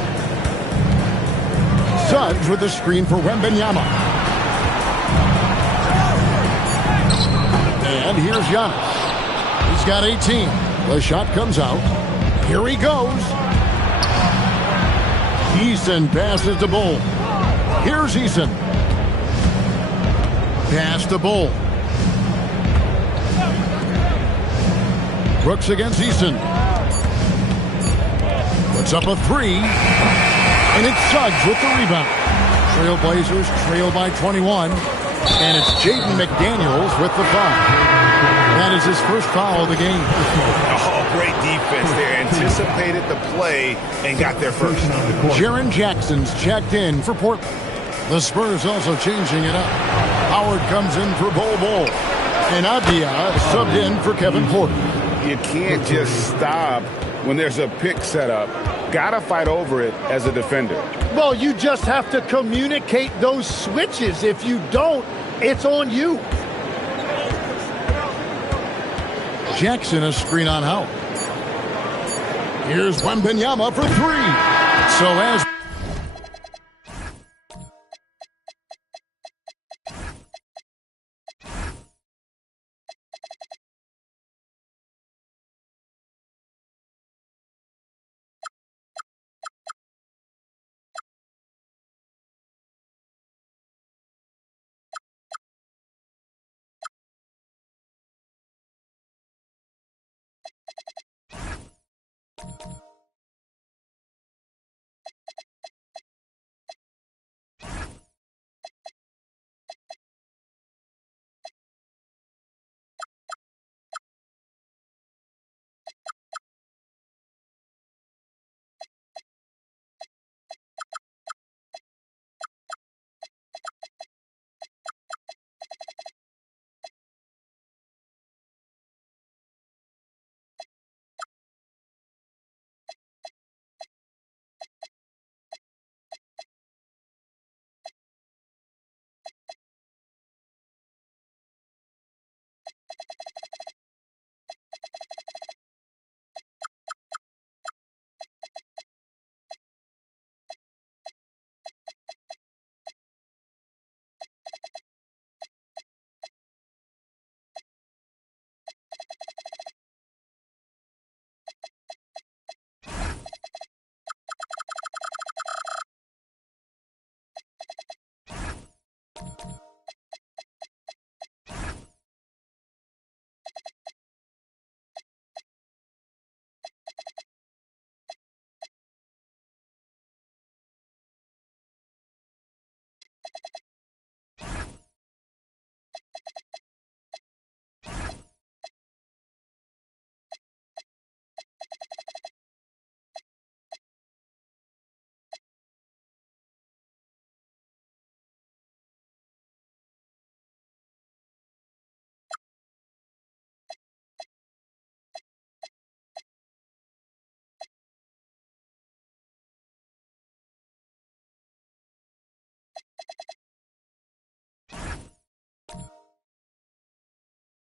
Suggs with the screen for Wembanyama. And here's Giannis. He's got 18. The shot comes out. Here he goes. Eason passes to Bull. Here's Eason. Pass to Bull. Brooks against Eason. Puts up a 3. And it's Suggs with the rebound. Trailblazers trail by 21. And it's Jaden McDaniels with the foul. That is his first foul of the game. Oh, great defense there. Anticipated the play and got there first. Jaren Jackson's checked in for Portland. The Spurs also changing it up. Howard comes in for Bol. And Abia subbed in for Kevin Porter. You can't just stop when there's a pick set up. Gotta fight over it as a defender. Well, you just have to communicate those switches. If you don't, it's on you. Jackson a screen on Howard. Here's Wembanyama for 3. So as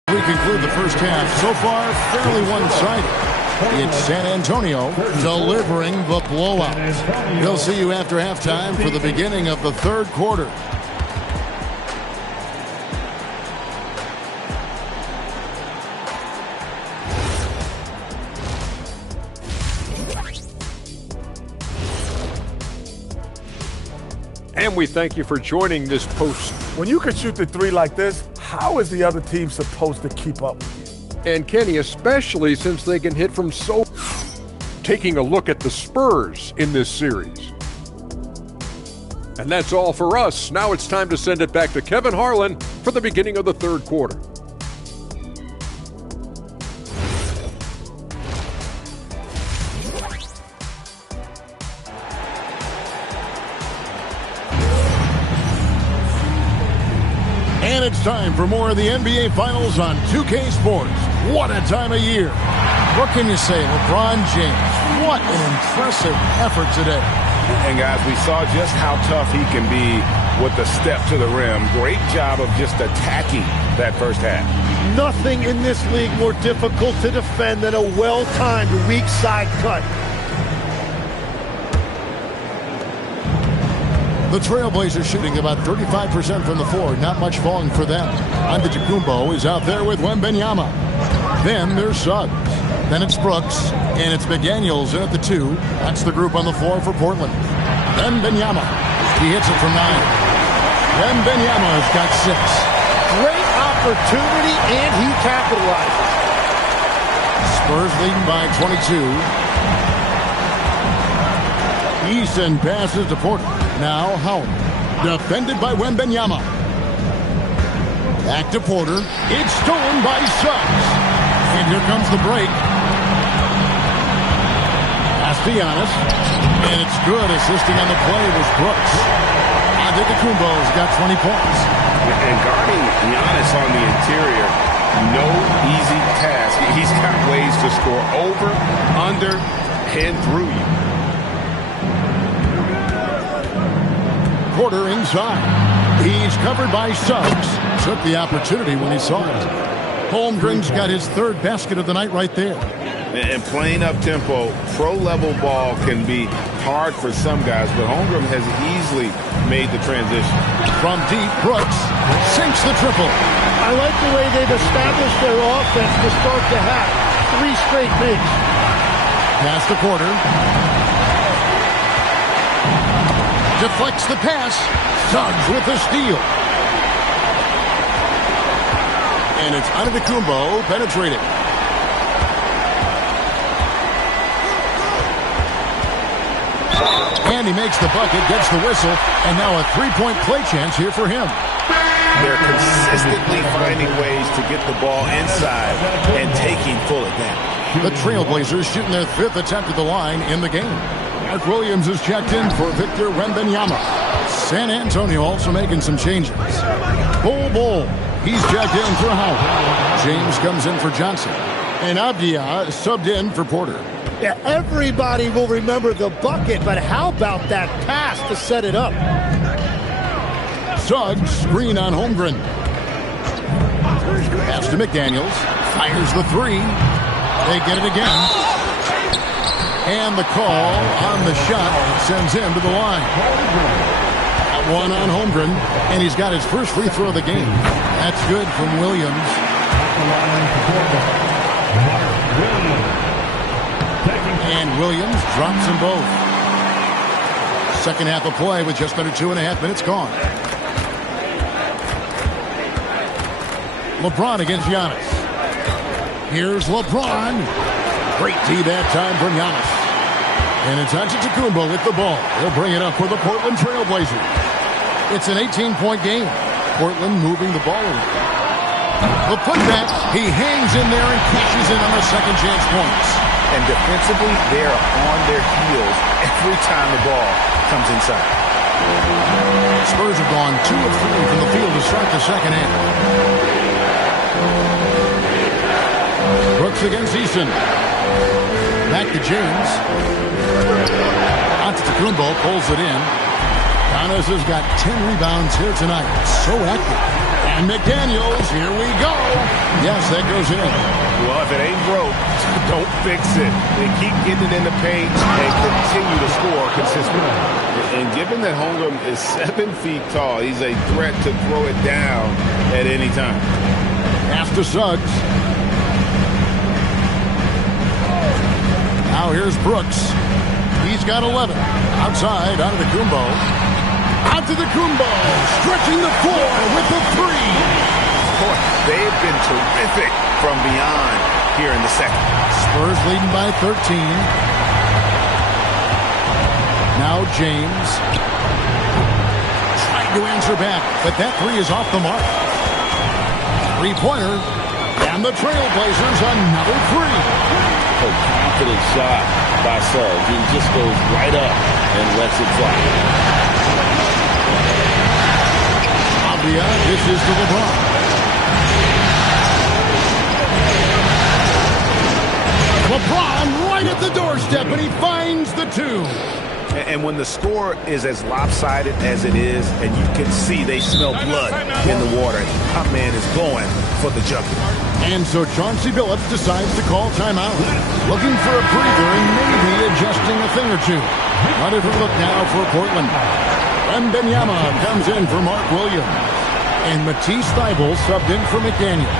We conclude the first half. So far, fairly one-sided. It's San Antonio delivering the blowout. We'll see you after halftime for the beginning of the third quarter. And we thank you for joining this post. When you can shoot the three like this, how is the other team supposed to keep up with you? And Kenny, especially since they can hit from so... Taking a look at the Spurs in this series. And that's all for us. Now it's time to send it back to Kevin Harlan for the beginning of the third quarter. And it's time for more of the NBA Finals on 2K Sports. What a time of year. What can you say, LeBron James? What an impressive effort today. And guys, we saw just how tough he can be with the step to the rim. Great job of just attacking that first half. Nothing in this league more difficult to defend than a well-timed weak side cut. The Trailblazers shooting about 35% from the floor. Not much falling for them. Antetokounmpo is out there with Wembanyama. Then there's Suggs. Then it's Brooks. And it's McDaniels in at the 2. That's the group on the floor for Portland. Wembanyama. He hits it from 9. Wembanyama's got 6. Great opportunity, and he capitalizes. Spurs leading by 22. Eason passes to Portland. Now Howard. Defended by Wembanyama. Back to Porter. It's stolen by Suggs. And here comes the break. Pass to Giannis. And it's good. Assisting on the play was Brooks. Antetokounmpo's got 20 points. And guarding Giannis on the interior, no easy task. He's got ways to score over, under, and through you. Porter inside. He's covered by Suggs. Took the opportunity when he saw it. Holmgren's got his third basket of the night right there. And playing up-tempo, pro-level ball can be hard for some guys, but Holmgren has easily made the transition. From deep, Brooks sinks the triple. I like the way they've established their offense to start the half. 3 straight makes. Pass to Porter. Deflects the pass. Suggs with the steal. And it's Antetokounmpo penetrating. And he makes the bucket, gets the whistle, and now a three-point play chance here for him. They're consistently finding ways to get the ball inside and taking full advantage. The Trailblazers shooting their 5th attempt at the line in the game. Mark Williams is checked in for Victor Wembanyama. San Antonio also making some changes. Bol, he's checked in for Howard. James comes in for Johnson. And Avdia subbed in for Porter. Yeah, everybody will remember the bucket, but how about that pass to set it up? Suggs, screen on Holmgren. Pass to McDaniels. Fires the three. They get it again. And the call on the shot sends him to the line. That one on Holmgren, and he's got his first free throw of the game. That's good from Williams. And Williams drops them both. Second half of play with just under 2.5 minutes gone. LeBron against Giannis. Here's LeBron. Great D that time from Giannis. And it's Antetokounmpo with the ball. He'll bring it up for the Portland Trailblazers. It's an 18-point game. Portland moving the ball around. The putback, he hangs in there and cashes in on the second chance points. And defensively, they are on their heels every time the ball comes inside. Spurs have gone 2 of 3 from the field to start the second half. Brooks against Eason. Back to James. Antetokounmpo pulls it in. Giannis has got 10 rebounds here tonight. So active. And McDaniels, here we go. Yes, that goes in. Well, if it ain't broke, don't fix it. They keep getting it in the paint and continue to score consistently. And given that Holmgren is 7 feet tall, he's a threat to throw it down at any time. Pass to Suggs. Now here's Brooks. He's got 11. Outside, Antetokounmpo. Antetokounmpo stretching the floor with the three. Boy, they've been terrific from beyond here in the second. Spurs leading by 13. Now James. Trying to answer back, but that three is off the mark. Three-pointer. And the Trailblazers another three. A confident shot by Suggs. He just goes right up and lets it fly. This is to LeBron. LeBron right at the doorstep, and he finds the two. And when the score is as lopsided as it is, and you can see they smell blood in the water, our man is going for the jugular. And so Chauncey Billups decides to call timeout, looking for a breather and maybe adjusting a thing or two. Not a look now for Portland. Wembanyama comes in for Mark Williams. And Matisse Thybulle subbed in for McDaniel.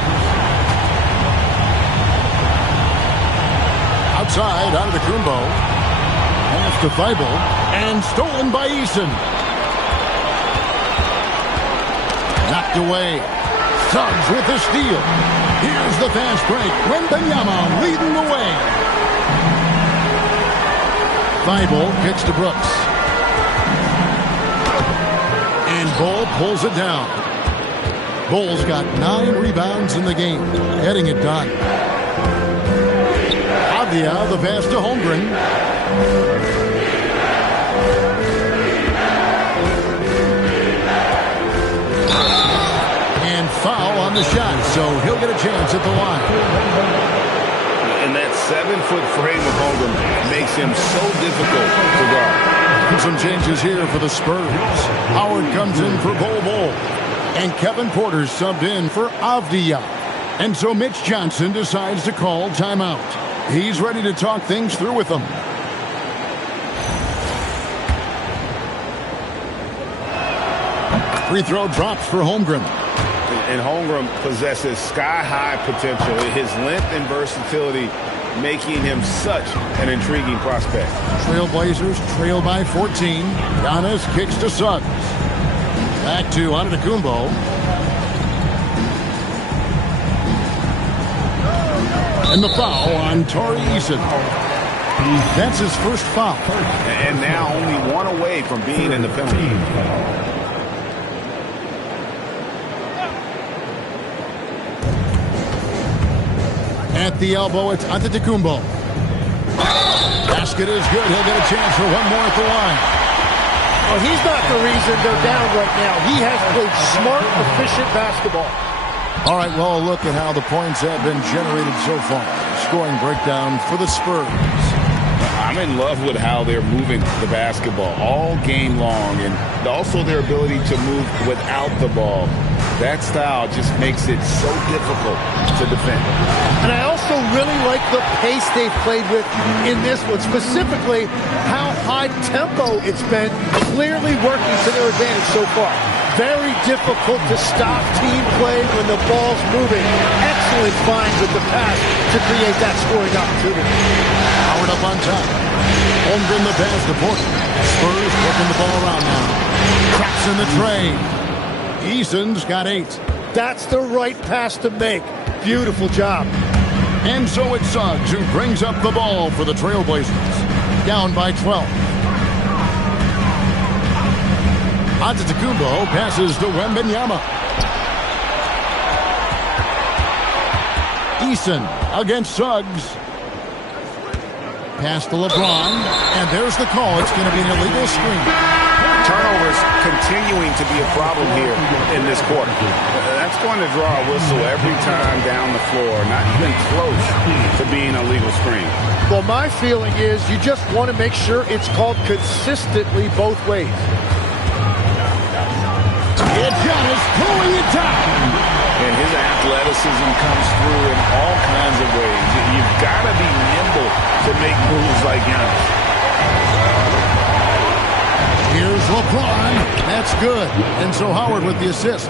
Outside, Antetokounmpo. Pass to Thybulle. And stolen by Eason. Knocked away. Suggs with the steal. Here's the fast break. Wembanyama leading the way. Thybulle kicks to Brooks. And Bol pulls it down. Bol's got 9 rebounds in the game, getting it done. Avdia, the pass to Holmgren. And foul on the shot, so he'll get a chance at the line. And that 7-foot frame of Holmgren makes him so difficult to guard. Some changes here for the Spurs. Howard comes in for Bol. And Kevin Porter subbed in for Avdia. And so Mitch Johnson decides to call timeout. He's ready to talk things through with them. Free throw drops for Holmgren. And Holmgren possesses sky-high potential. His length and versatility making him such an intriguing prospect. Trailblazers trail by 14. Giannis kicks to Suggs. Back to Antetokounmpo. And the foul on Tari Eason. That's his first foul. And now only one away from being in the penalty. At the elbow, it's Antetokounmpo. Basket is good. He'll get a chance for one more at the line. Well, he's not the reason they're down right now. He has played smart, efficient basketball. All right, well, look at how the points have been generated so far. Scoring breakdown for the Spurs. I'm in love with how they're moving the basketball all game long, and also their ability to move without the ball. That style just makes it so difficult to defend. And I also really like the pace they've played with in this one, specifically how high tempo it's been, clearly working to their advantage so far. Very difficult to stop team play when the ball's moving. Excellent find with the pass to create that scoring opportunity. Howard up on top. Holmgren the pass to Porter. Spurs working the ball around now. Traps in the tray. Eason's got 8. That's the right pass to make. Beautiful job. And so it's Suggs who brings up the ball for the Trailblazers. Down by 12. Antetokounmpo passes to Wembanyama. Eason against Suggs. Pass to LeBron. And there's the call. It's going to be an illegal screen. Turnovers continuing to be a problem here in this quarter. That's going to draw a whistle every time down the floor. Not even close to being a legal screen. Well, my feeling is you just want to make sure it's called consistently both ways. And Giannis pulling it down. And his athleticism comes through in all kinds of ways. You've got to be nimble to make moves like Giannis. Here's LeBron. That's good. And so Howard with the assist.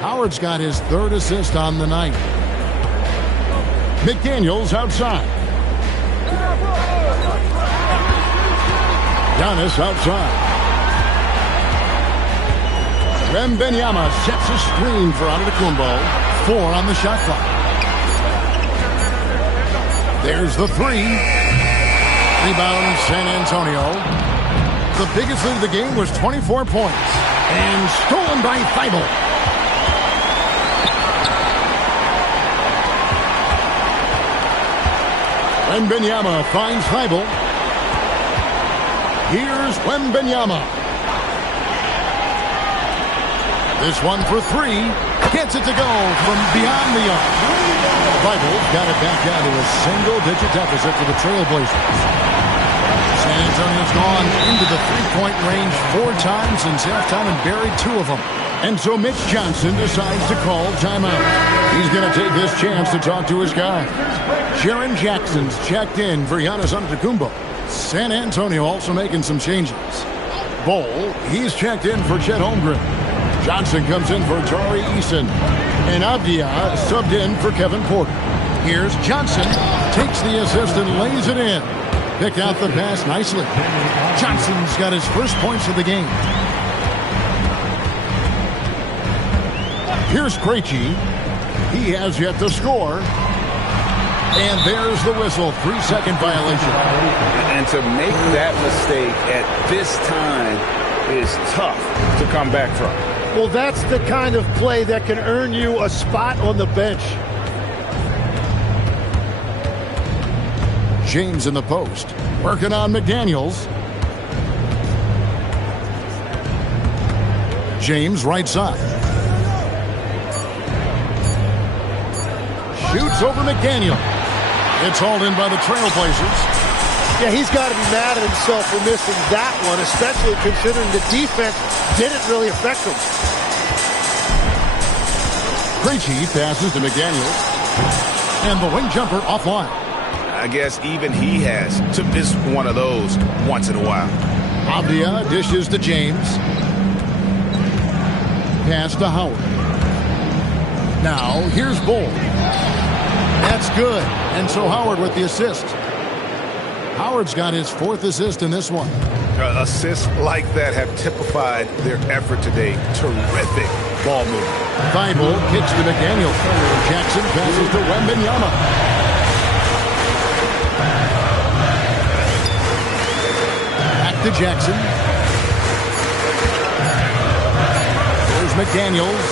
Howard's got his 3rd assist on the night. McDaniels outside. Giannis outside. Wembanyama sets a screen for Antetokounmpo. 4 on the shot clock. There's the 3. Rebound San Antonio. The biggest lead of the game was 24 points. And stolen by Thibault. Wembanyama finds Thibault. Here's Wembanyama. This one for 3. Gets it to go from beyond the arc. Thibault got it back down to a single-digit deficit for the Trailblazers. San Antonio's gone into the three-point range 4 times since halftime and buried 2 of them. And so Mitch Johnson decides to call timeout. He's going to take this chance to talk to his guy. Jaren Jackson's checked in for Giannis Antetokounmpo. San Antonio also making some changes. Bol, he's checked in for Chet Holmgren. Johnson comes in for Tari Eason. And Avdia subbed in for Kevin Porter. Here's Johnson. Takes the assist and lays it in. Picked out the pass nicely. Johnson's got his first points of the game. Here's Krejci. He has yet to score. And there's the whistle. 3-second violation. And to make that mistake at this time is tough to come back from. Well, that's the kind of play that can earn you a spot on the bench. James in the post. Working on McDaniels. James right side. Shoots over McDaniel. It's hauled in by the Trailblazers. Yeah, he's got to be mad at himself for missing that one, especially considering the defense didn't really affect him. Krejci passes to McDaniels. And the wing jumper offline. I guess even he has to miss one of those once in a while. Avdia dishes to James. Pass to Howard. Now, here's Bol. That's good. And so Howard with the assist. Howard's got his 4th assist in this one. Assists like that have typified their effort today. Terrific ball movement. Thibault kicks to McDaniel. Jackson passes to Wembanyama. to Jackson. There's McDaniels.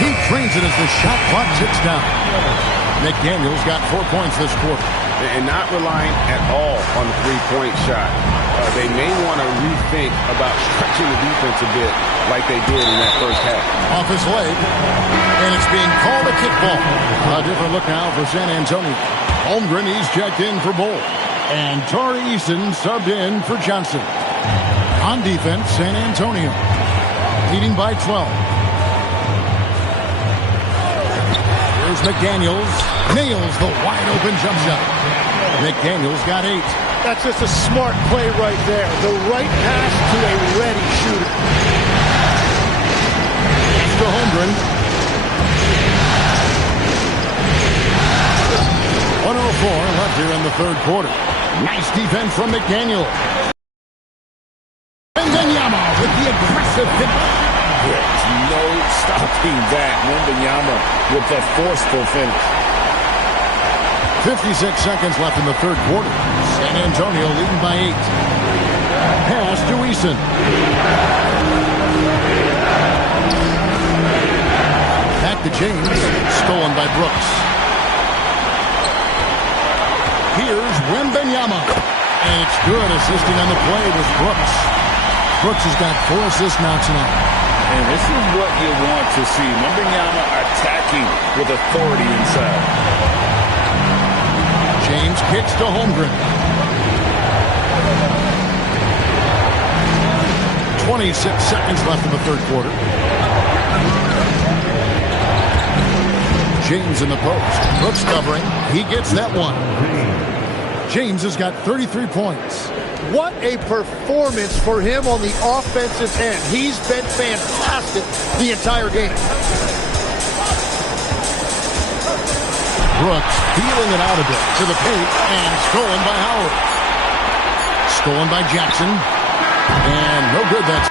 He trains it as the shot clock ticks down. McDaniels got 4 points this quarter. And not relying at all on the three-point shot. They may want to rethink about stretching the defense a bit like they did in that first half. Off his leg, and it's being called a kickball. A different look now for San Antonio. Holmgren, he's checked in for Bull. And Tari Eason subbed in for Johnson. On defense, San Antonio leading by 12. Here's McDaniels. Nails the wide-open jump shot. McDaniels got 8. That's just a smart play right there. The right pass to a ready shooter. It's to Holmgren. 1:04 left here in the third quarter. Nice defense from McDaniel. Wembanyama with the aggressive finish. There's no stopping that. Wembanyama with the forceful finish. 56 seconds left in the third quarter. San Antonio leading by 8. Pass to Eason. Back to James. Stolen by Brooks. Here's Wembanyama. And it's good, assisting on the play with Brooks. Brooks has got 4 assists now tonight. And this is what you want to see. Wembanyama attacking with authority inside. James kicks to Holmgren. 26 seconds left in the third quarter. James in the post. Brooks covering. He gets that one. James has got 33 points. What a performance for him on the offensive end. He's been fantastic the entire game. Brooks feeling it out a bit to the paint and stolen by Howard. Stolen by Jackson. And no good. That's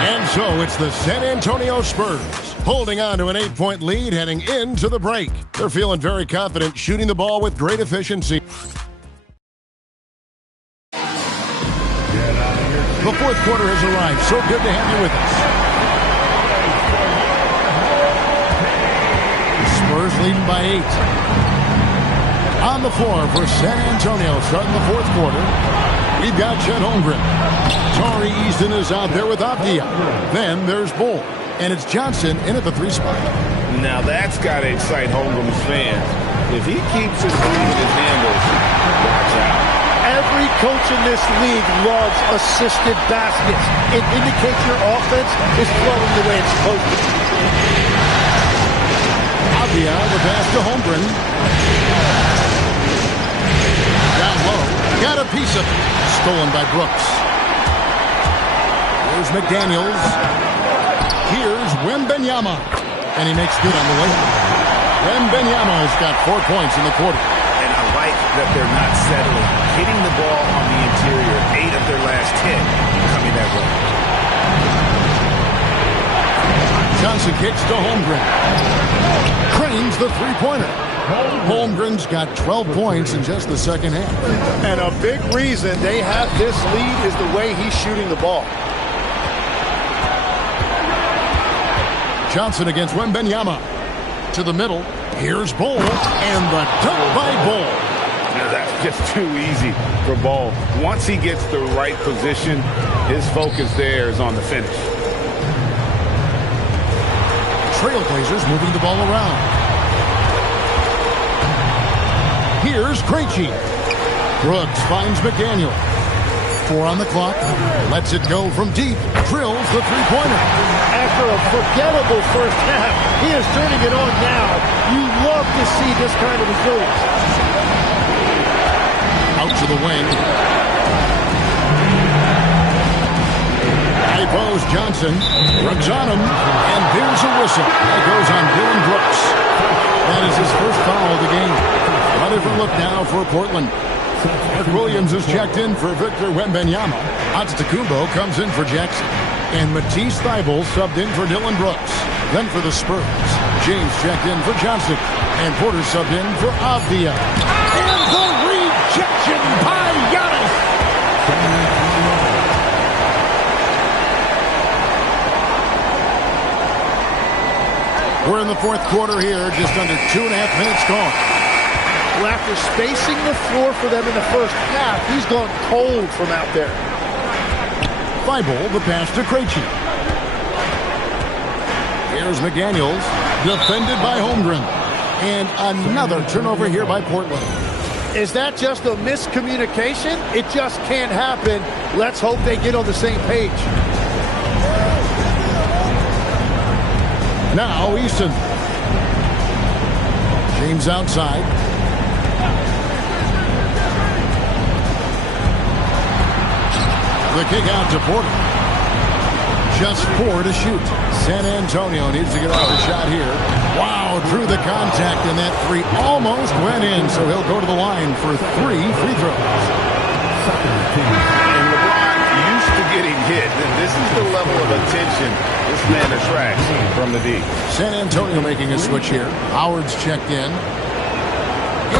And so it's the San Antonio Spurs holding on to an 8-point lead heading into the break. They're feeling very confident, shooting the ball with great efficiency. The fourth quarter has arrived. So good to have you with us. by 8. On the floor for San Antonio starting the fourth quarter, we've got Chet Holmgren. Tari Eason is out there with Avdia. Then there's Bull. And it's Johnson in at the 3 spot. Now that's got to excite Holmgren's fans. If he keeps improving his handles, watch out. Every coach in this league loves assisted baskets. It indicates your offense is flowing the way it's supposed to. Avdia, the pass to Holmgren. Down low. Got a piece of it. Stolen by Brooks. Here's McDaniels. Here's Wembanyama. And he makes good on the way. Wembanyama has got 4 points in the quarter. And I like that they're not settling. Hitting the ball on the interior, 8 of their last 10 coming that way. Johnson kicks to Holmgren. Cranes the three-pointer. Holmgren's got 12 points in just the second half. And a big reason they have this lead is the way he's shooting the ball. Johnson against Wembanyama. To the middle. Here's Bull. And the dunk by Bull. That's just too easy for Ball. Once he gets the right position, his focus there is on the finish. Trailblazers moving the ball around. Here's Krejci. Brooks finds McDaniel. 4 on the clock. Lets it go from deep. Drills the three-pointer. After a forgettable first half, he is turning it on now. You love to see this kind of resilience. Out to the wing. High post Johnson. Runs on him. And there's a whistle. That goes on Dillon Brooks. That is his first foul of the game. A different look now for Portland. Mark Williams is checked in for Victor Wembanyama. Antetokounmpo comes in for Jackson. And Matisse Thybulle subbed in for Dillon Brooks. Then for the Spurs, James checked in for Johnson. And Porter subbed in for Avdia. And the rejection by Giannis. We're in the fourth quarter here, just under 2.5 minutes gone. Well, after spacing the floor for them in the first half, he's gone cold from out there. Thybulle, the pass to Krejci. Here's McDaniels, defended by Holmgren. And another turnover here by Portland. Is that just a miscommunication? It just can't happen. Let's hope they get on the same page. Now Easton. James outside. The kick out to Porter. Just 4 to shoot. San Antonio needs to get off a shot here. Wow, drew the contact, and that 3 almost went in, so he'll go to the line for 3 free throws. And LeBron used to getting hit. This is the level of attention this man attracts from the D. San Antonio making a switch here. Howard's checked in.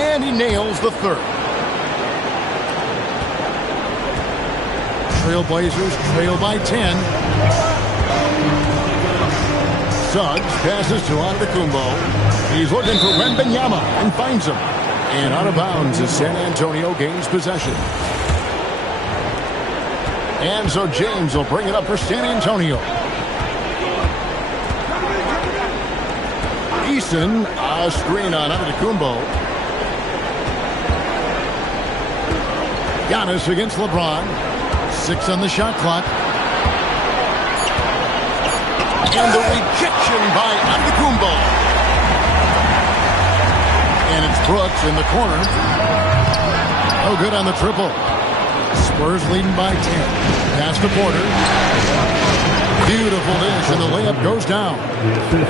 And he nails the third. Trailblazers trail by 10. Suggs passes to Antetokounmpo. He's looking for Wembanyama and finds him. And out of bounds as San Antonio gains possession. And so James will bring it up for San Antonio. Easton, a screen on Antetokounmpo. Giannis against LeBron. 6 on the shot clock. And the rejection by Antetokounmpo. And it's Brooks in the corner. No good on the triple. Spurs leading by 10. Pass to Porter. Beautiful dish, and the layup goes down.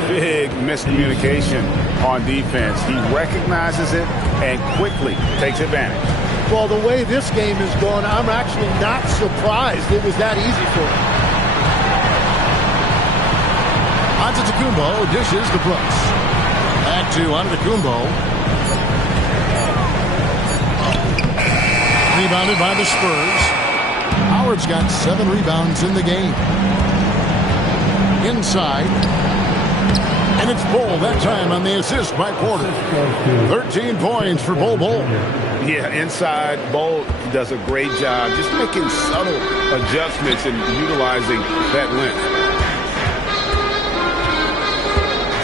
Big miscommunication on defense. He recognizes it and quickly takes advantage. Well, the way this game is going, I'm actually not surprised it was that easy for him. Antetokounmpo dishes to Brooks. Back to Antetokounmpo. Rebounded by the Spurs. Howard's got 7 rebounds in the game. Inside. And it's Bol that time on the assist by Porter. 13 points for Bol Bol. Yeah, inside, Bol does a great job just making subtle adjustments and utilizing that length.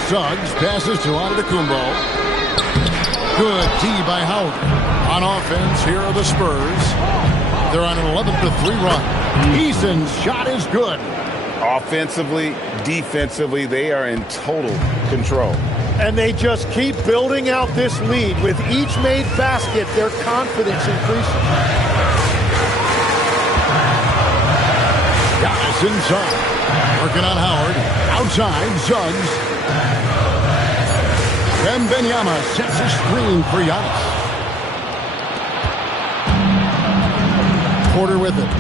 Suggs passes to Antetokounmpo. Good D by Howard. On offense, here are the Spurs. They're on an 11-3 run. Eason's shot is good. Offensively, defensively, they are in total control. And they just keep building out this lead. With each made basket, their confidence increases. Giannis inside. Working on Howard. Outside, Suggs. Wembanyama sets a screen for Giannis. Porter with it.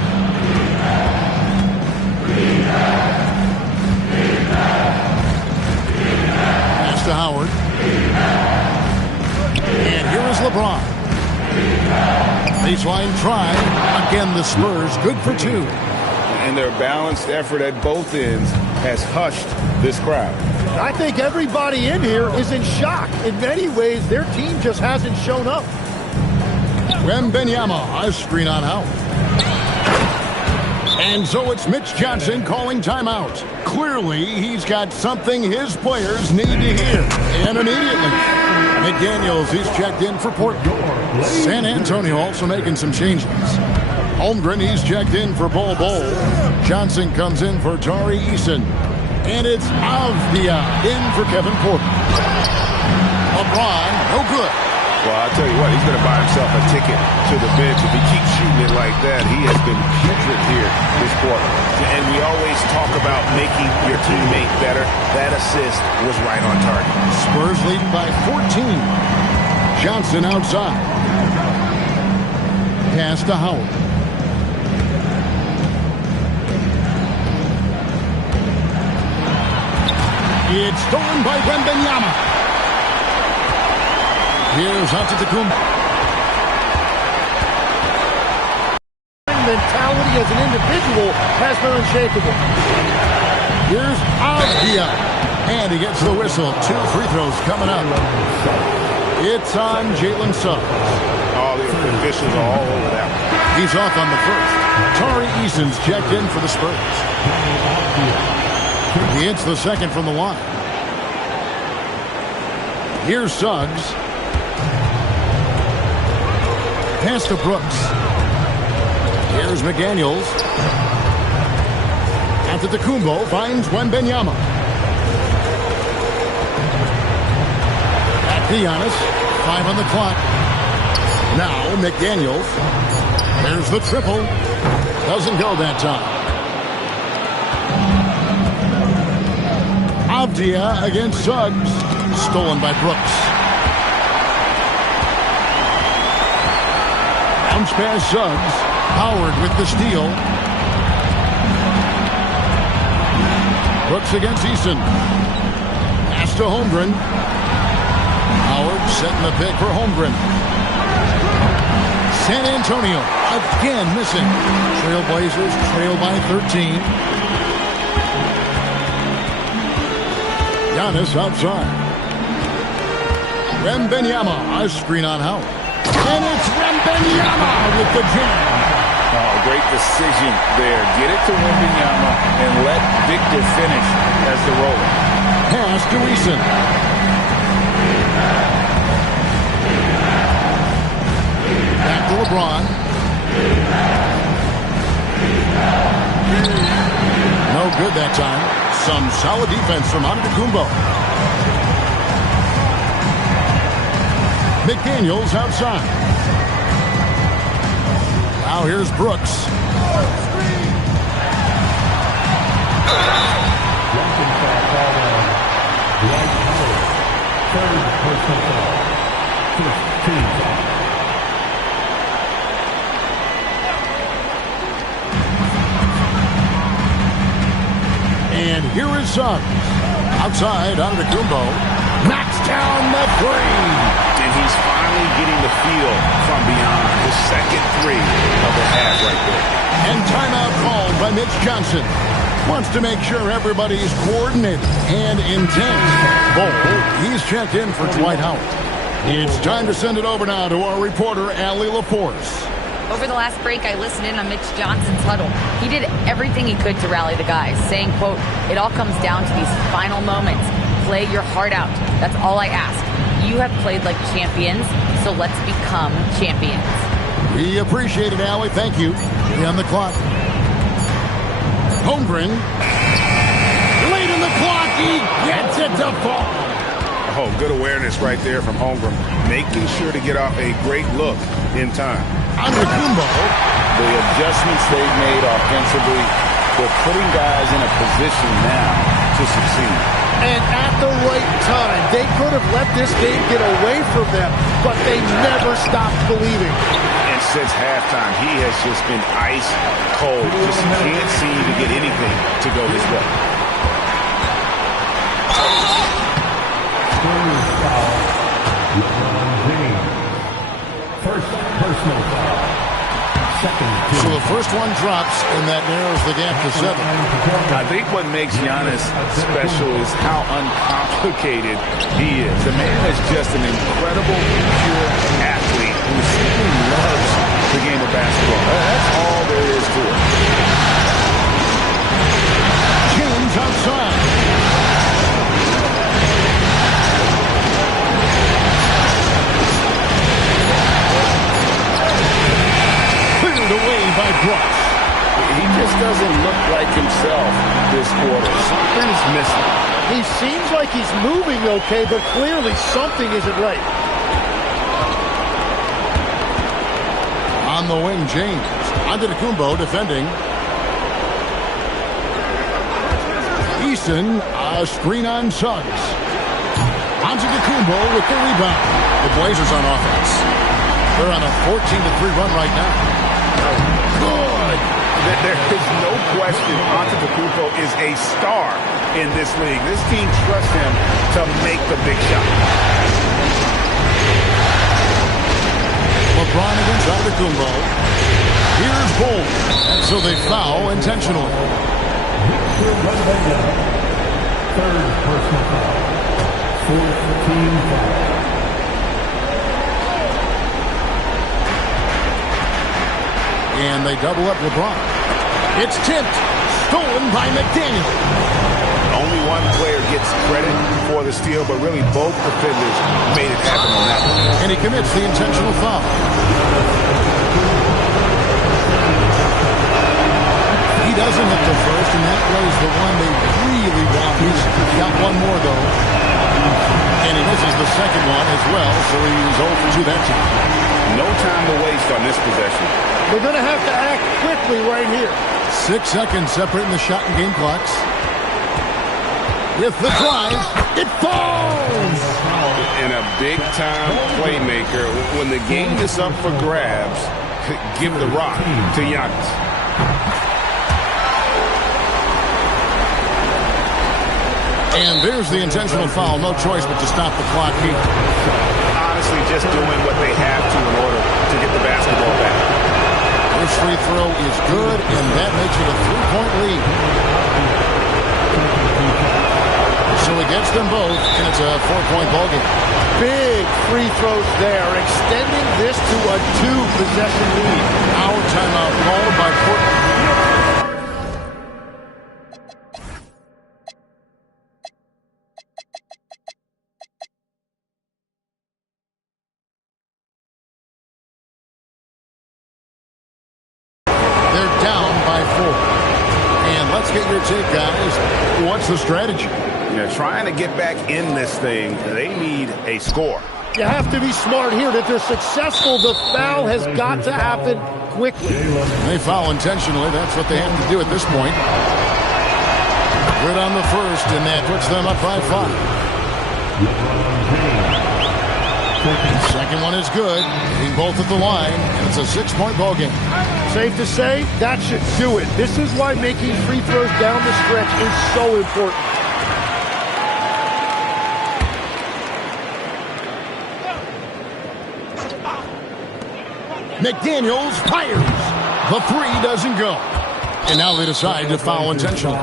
Pass to Howard. And here is LeBron. Baseline try. Again, the Spurs good for two. And their balanced effort at both ends has hushed this crowd. I think everybody in here is in shock. In many ways, their team just hasn't shown up. Wembanyama, a screen on Howard. And so it's Mitch Johnson calling timeout. Clearly, he's got something his players need to hear. And immediately, McDaniels, he's checked in for Portland. San Antonio also making some changes. Holmgren, he's checked in for Bol Bol. Johnson comes in for Tari Eason. And it's Avdia in for Kevin Porter. LeBron, no good. Well, I'll tell you what, he's going to buy himself a ticket to the bench. If he keeps shooting it like that, he has been putrid here this quarter. And we always talk about making your teammate better. That assist was right on target. Spurs leading by 14. Johnson outside. Pass to Howard. It's stolen by Wembanyama. Here's Antetokounmpo. Mentality as an individual has been unshakable. Here's Avdia. And he gets the whistle. 2 free throws coming up. It's on Jalen Suggs. All the officials are all over that one. He's off on the first. Tari Eason's checked in for the Spurs. He hits the second from the line. Here's Suggs. Pass to Brooks. Here's McDaniels. Antetokounmpo finds Wembanyama. Back to Giannis. 5 on the clock. Now McDaniels. There's the triple. Doesn't go that time. Avdia against Suggs. Stolen by Brooks. Bounce pass Suggs. Howard with the steal. Brooks against Eason. Pass to Holmgren. Howard setting the pick for Holmgren. San Antonio again missing. Trailblazers trail by 13. Giannis outside. Wembanyama, a screen on Howard. And it's Wembanyama with the jam. Oh, great decision there. Get it to Wembanyama and let Victor finish as the roller. Pass to Eason. Back to LeBron. No good that time. Some solid defense from Antetokounmpo. McDaniels outside. Now here's Brooks. And here is Suggs. Outside, Antetokounmpo. Knocks down the three. And he's finally getting the feel from beyond his second three of the half right there. And timeout called by Mitch Johnson. wants to make sure everybody's coordinated and intent. Bowl, he's checked in for Dwight Howard. It's time to send it over now to our reporter, Allie LaForce. Over the last break, I listened in on Mitch Johnson's huddle. He did everything he could to rally the guys, saying, quote, "It all comes down to these final moments. Play your heart out. That's all I ask. You have played like champions, so let's become champions." We appreciate it, Allie. Thank you. On the clock. Holmgren. Late in the clock. He gets it to fall. Oh, good awareness right there from Holmgren. Making sure to get off a great look in time. Antetokounmpo. The adjustments they've made offensively, they're putting guys in a position now to succeed. And at the right time, they could have let this game get away from them, but they never stopped believing. And since halftime, he has just been ice cold. Just can't seem to get anything to go his way. First personal foul. So the first one drops, and that narrows the gap to 7. I think what makes Giannis special is how uncomplicated he is. The man is just an incredible, pure athlete who simply loves the game of basketball. That's all there is to it. James outside. Away by Brooks. He just doesn't look like himself this quarter. Something's missing. He seems like he's moving okay, but clearly something isn't right. On the wing, James. Antetokounmpo defending. Eason, a screen on Suggs. Antetokounmpo with the rebound. The Blazers on offense. They're on a 14-3 run right now. Good. There is no question Antetokounmpo is a star in this league. This team trusts him to make the big shot. LeBron against Antetokounmpo. Here's Bull. So they foul intentionally. Third personal foul. Fourth team foul. And they double up LeBron. It's tipped. Stolen by McDaniel. Only one player gets credit for the steal, but really both defenders made it happen on that one. And he commits the intentional foul. He doesn't hit the first, and that was the one they really want. He's got one more, though. And he misses the second one as well, so he's over to that time. No time to waste on this possession. They're going to have to act quickly right here. 6 seconds separating the shot and game clocks. With the drive, it falls! And a big-time playmaker. When the game is up for grabs, give the rock to Giannis. And there's the intentional foul. No choice but to stop the clock here. Honestly, just doing what they have to in order to get the basketball back. First free throw is good, and that makes it a 3-point lead. So he gets them both, and it's a 4-point ball game. Big free throws there, extending this to a 2-possession lead. Our timeout called by Portland. What's the strategy? Trying to get back in this thing, they need a score. You have to be smart here. If they're successful, the foul has got to happen quickly. They foul intentionally. That's what they have to do at this point. Good on the first, and that puts them up by 5. Second one is good. Hitting both at the line, and it's a 6-point ball game. Safe to say, that should do it. This is why making free throws down the stretch is so important. McDaniels fires. The 3 doesn't go. And now they decide to foul intentionally.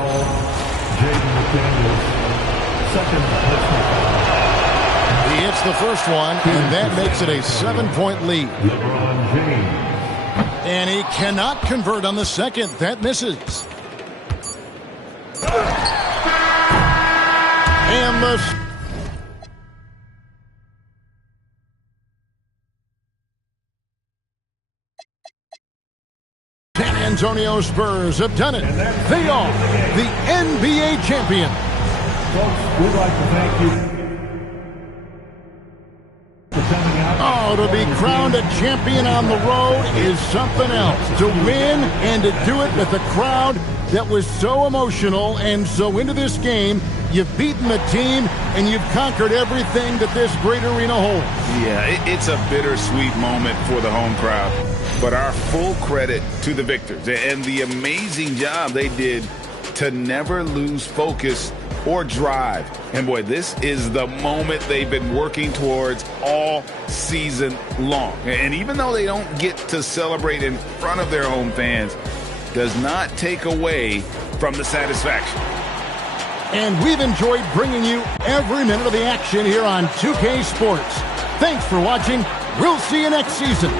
He hits the first one, and that makes it a 7-point lead. And he cannot convert on the second. That misses. And the San Antonio Spurs have done it. They are the NBA champion. Folks, we'd like to thank you. Oh, to be crowned a champion on the road is something else. To win and to do it with a crowd that was so emotional and so into this game. You've beaten the team and you've conquered everything that this great arena holds. Yeah, it's a bittersweet moment for the home crowd. But our full credit to the victors and the amazing job they did to never lose focus or drive. And boy, this is the moment they've been working towards all season long. And even though they don't get to celebrate in front of their home fans, does not take away from the satisfaction. And we've enjoyed bringing you every minute of the action here on 2K Sports. Thanks for watching. We'll see you next season.